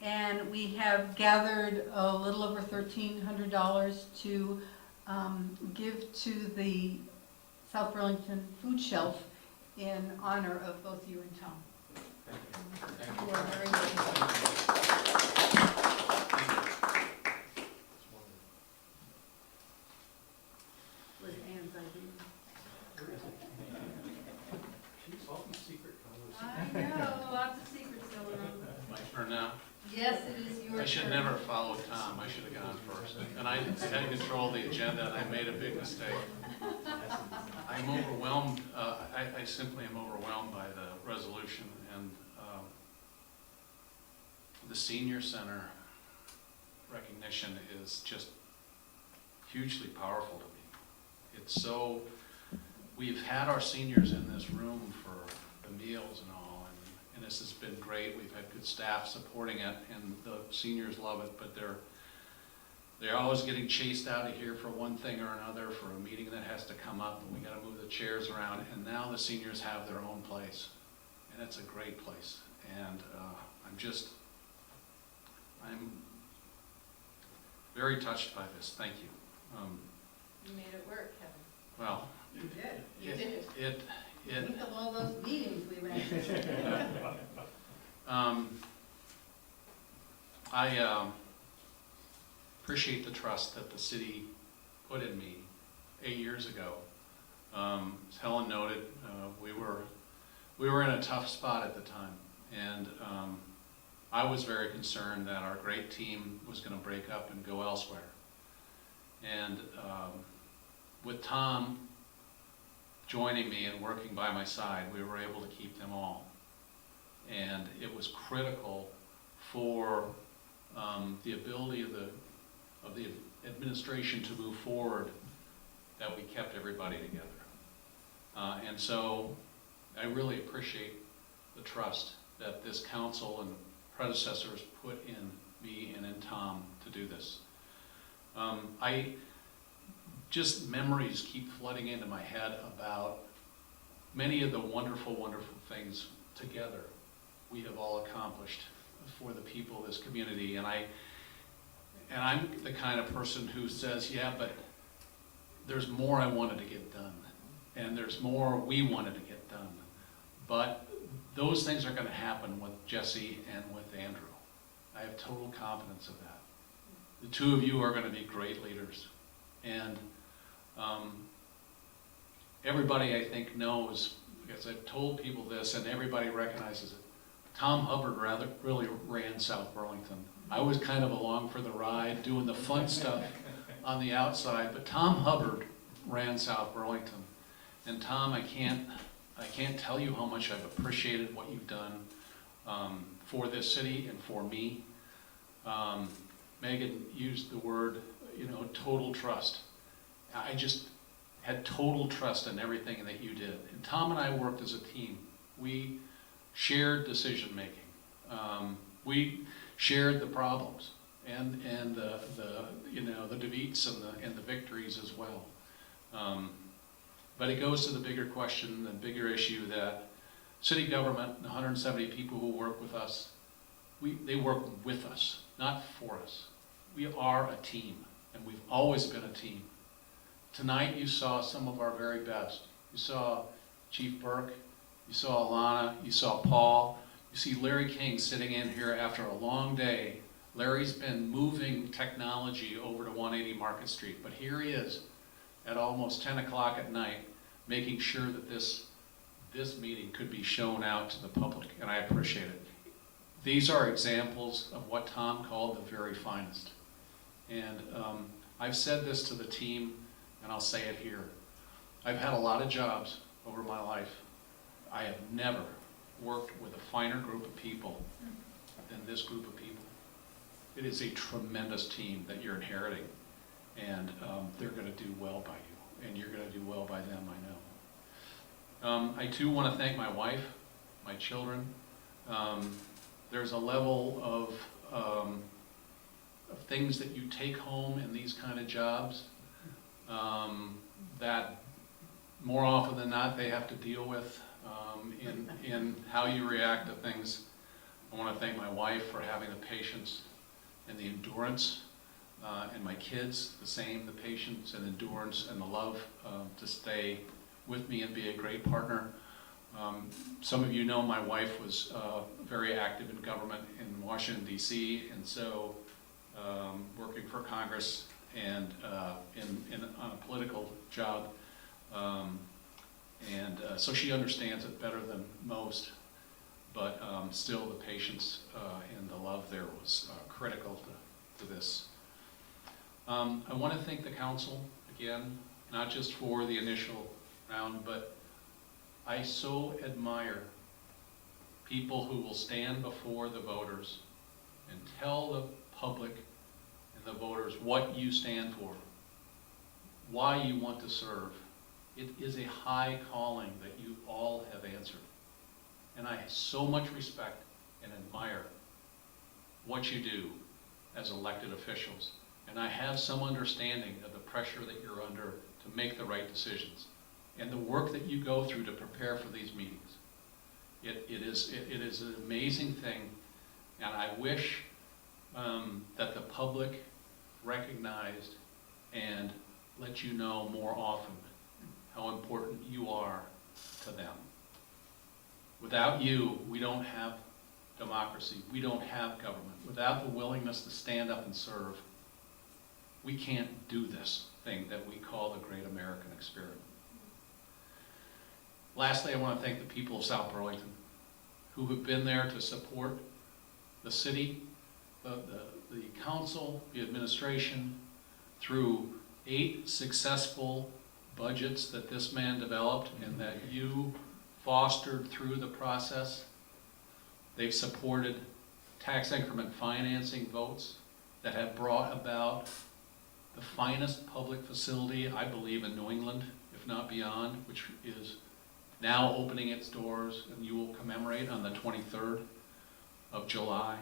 And we have gathered a little over $1,300 to give to the South Burlington Food Shelf in honor of both you and Tom. Thank you. You are very welcome. Was Anne's idea. She's often secret. I know, lots of secrets going on. My turn now? Yes, it is your turn. I should never follow Tom. I should have gone first. And I had control of the agenda, and I made a big mistake. I'm overwhelmed. I simply am overwhelmed by the resolution, and the senior center recognition is just hugely powerful to me. It's so, we've had our seniors in this room for the meals and all, and this has been great. We've had good staff supporting it, and the seniors love it, but they're always getting chased out of here for one thing or another, for a meeting that has to come up, and we gotta move the chairs around, and now the seniors have their own place, and it's a great place, and I'm very touched by this. Thank you. You made it work, Kevin. Well, You did. You did. Think of all those meetings we ran. I appreciate the trust that the city put in me 8 years ago. As Helen noted, we were in a tough spot at the time, and I was very concerned that our great team was going to break up and go elsewhere. And with Tom joining me and working by my side, we were able to keep them all. And it was critical for the ability of the administration to move forward that we kept everybody together. And so I really appreciate the trust that this council and predecessors put in me and in Tom to do this. Just memories keep flooding into my head about many of the wonderful, wonderful things together we have all accomplished for the people of this community. And I'm the kind of person who says, yeah, but there's more I wanted to get done, and there's more we wanted to get done. But those things are going to happen with Jesse and with Andrew. I have total confidence of that. The two of you are going to be great leaders. And everybody, I think, knows, because I've told people this, and everybody recognizes it, Tom Hubbard really ran South Burlington. I was kind of along for the ride, doing the fun stuff on the outside, but Tom Hubbard ran South Burlington. And Tom, I can't tell you how much I've appreciated what you've done for this city and for me. Megan used the word, total trust. I just had total trust in everything that you did. And Tom and I worked as a team. We shared decision making. We shared the problems and the defeats and the victories as well. But it goes to the bigger question, the bigger issue that city government, the 170 people who work with us, they work with us, not for us. We are a team, and we've always been a team. Tonight you saw some of our very best. You saw Chief Burke, you saw Alana, you saw Paul, you see Larry King sitting in here after a long day. Larry's been moving technology over to 180 Market Street, but here he is at almost 10 o'clock at night, making sure that this meeting could be shown out to the public, and I appreciate it. These are examples of what Tom called the very finest. And I've said this to the team, and I'll say it here. I've had a lot of jobs over my life. I have never worked with a finer group of people than this group of people. It is a tremendous team that you're inheriting, and they're going to do well by you, and you're going to do well by them, I know. I too want to thank my wife, my children. There's a level of things that you take home in these kind of jobs that more often than not they have to deal with in how you react to things. I want to thank my wife for having the patience and the endurance, and my kids the same, the patience and endurance and the love to stay with me and be a great partner. Some of you know my wife was very active in government in Washington, D.C., and so working for Congress and on a political job. So she understands it better than most, but still the patience and the love there was critical to this. I want to thank the council again, not just for the initial round, but I so admire people who will stand before the voters and tell the public and the voters what you stand for, why you want to serve. It is a high calling that you all have answered. And I so much respect and admire what you do as elected officials. And I have some understanding of the pressure that you're under to make the right decisions and the work that you go through to prepare for these meetings. It is an amazing thing, and I wish that the public recognized and let you know more often how important you are to them. Without you, we don't have democracy. We don't have government. Without the willingness to stand up and serve, we can't do this thing that we call the Great American Experiment. Lastly, I want to thank the people of South Burlington who have been there to support the city, the council, the administration, through 8 successful budgets that this man developed and that you fostered through the process. They've supported tax increment financing votes that have brought about the finest public facility, I believe, in New England, if not beyond, which is now opening its doors, and you will commemorate on the 23rd of July.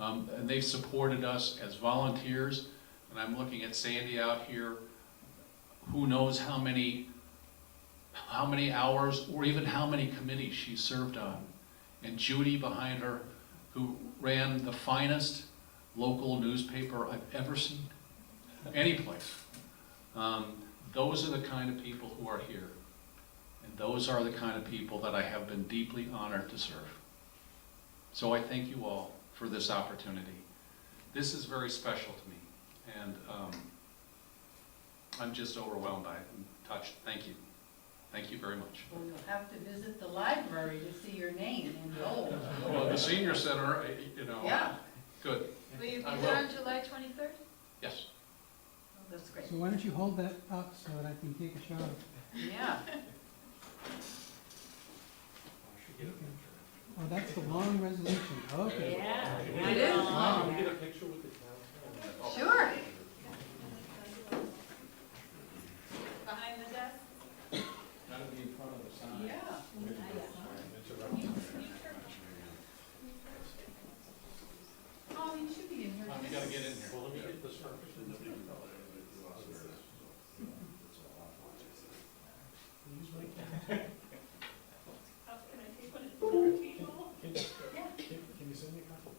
And they've supported us as volunteers, and I'm looking at Sandy out here, who knows how many hours or even how many committees she served on. And Judy behind her, who ran the finest local newspaper I've ever seen, any place. Those are the kind of people who are here. And those are the kind of people that I have been deeply honored to serve. So I thank you all for this opportunity. This is very special to me, and I'm just overwhelmed by it and touched. Thank you. Thank you very much. Well, you'll have to visit the library to see your name in gold. Well, the senior center, you know. Yeah. Good. Will you I be will. there on July 23rd? Yes. Oh, that's great. So why don't you hold that up so that I can take a shot? Yeah. Oh, that's the long resolution, okay. Yeah, it is long. Can we get a picture with the town? Sure. Behind the desk? Gotta be in front of the sign. Yeah. Oh, you should be in here. You gotta get in here. Well, let me get this first. Can I take one at the dinner table? Can you send me a copy?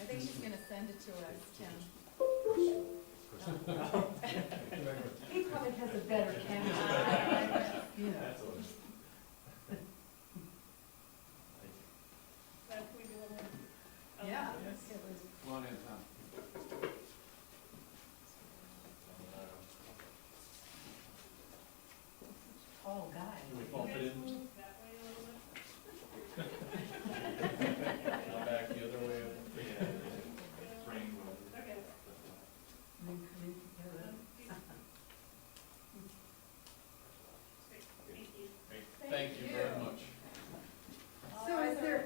I think she's gonna send it to us, Tim. He probably has a better camera. Yeah. Can we do one more? Yeah. Come on in, Tom. Tall guy. Can we bump it in? Move that way a little bit. Back the other way. Okay. They come in together. Thank you very much. So is there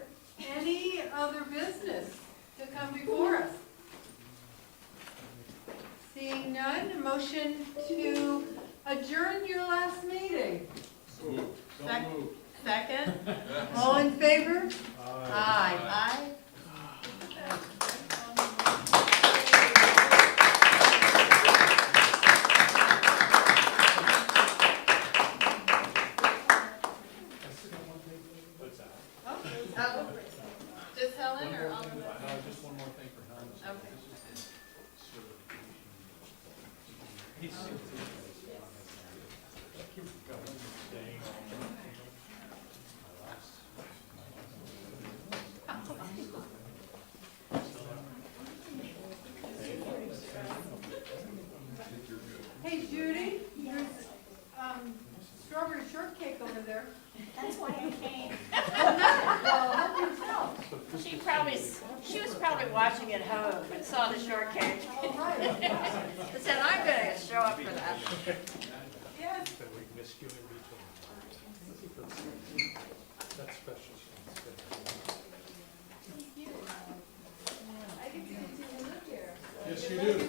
any other business to come before us? Seeing none, a motion to adjourn your last meeting. So moved. Sec- Second? All in favor? Aye. Aye. What's that? Just Helen or all of us? No, just one more thing for Helen. Okay. Hey Judy, there's strawberry shortcake over there. That's why I came. Well, help yourself. She was probably watching at home and saw the shortcake. All right. I said, I'm gonna show up for that. Yes. That's special. I can see that you live here. Yes, you do.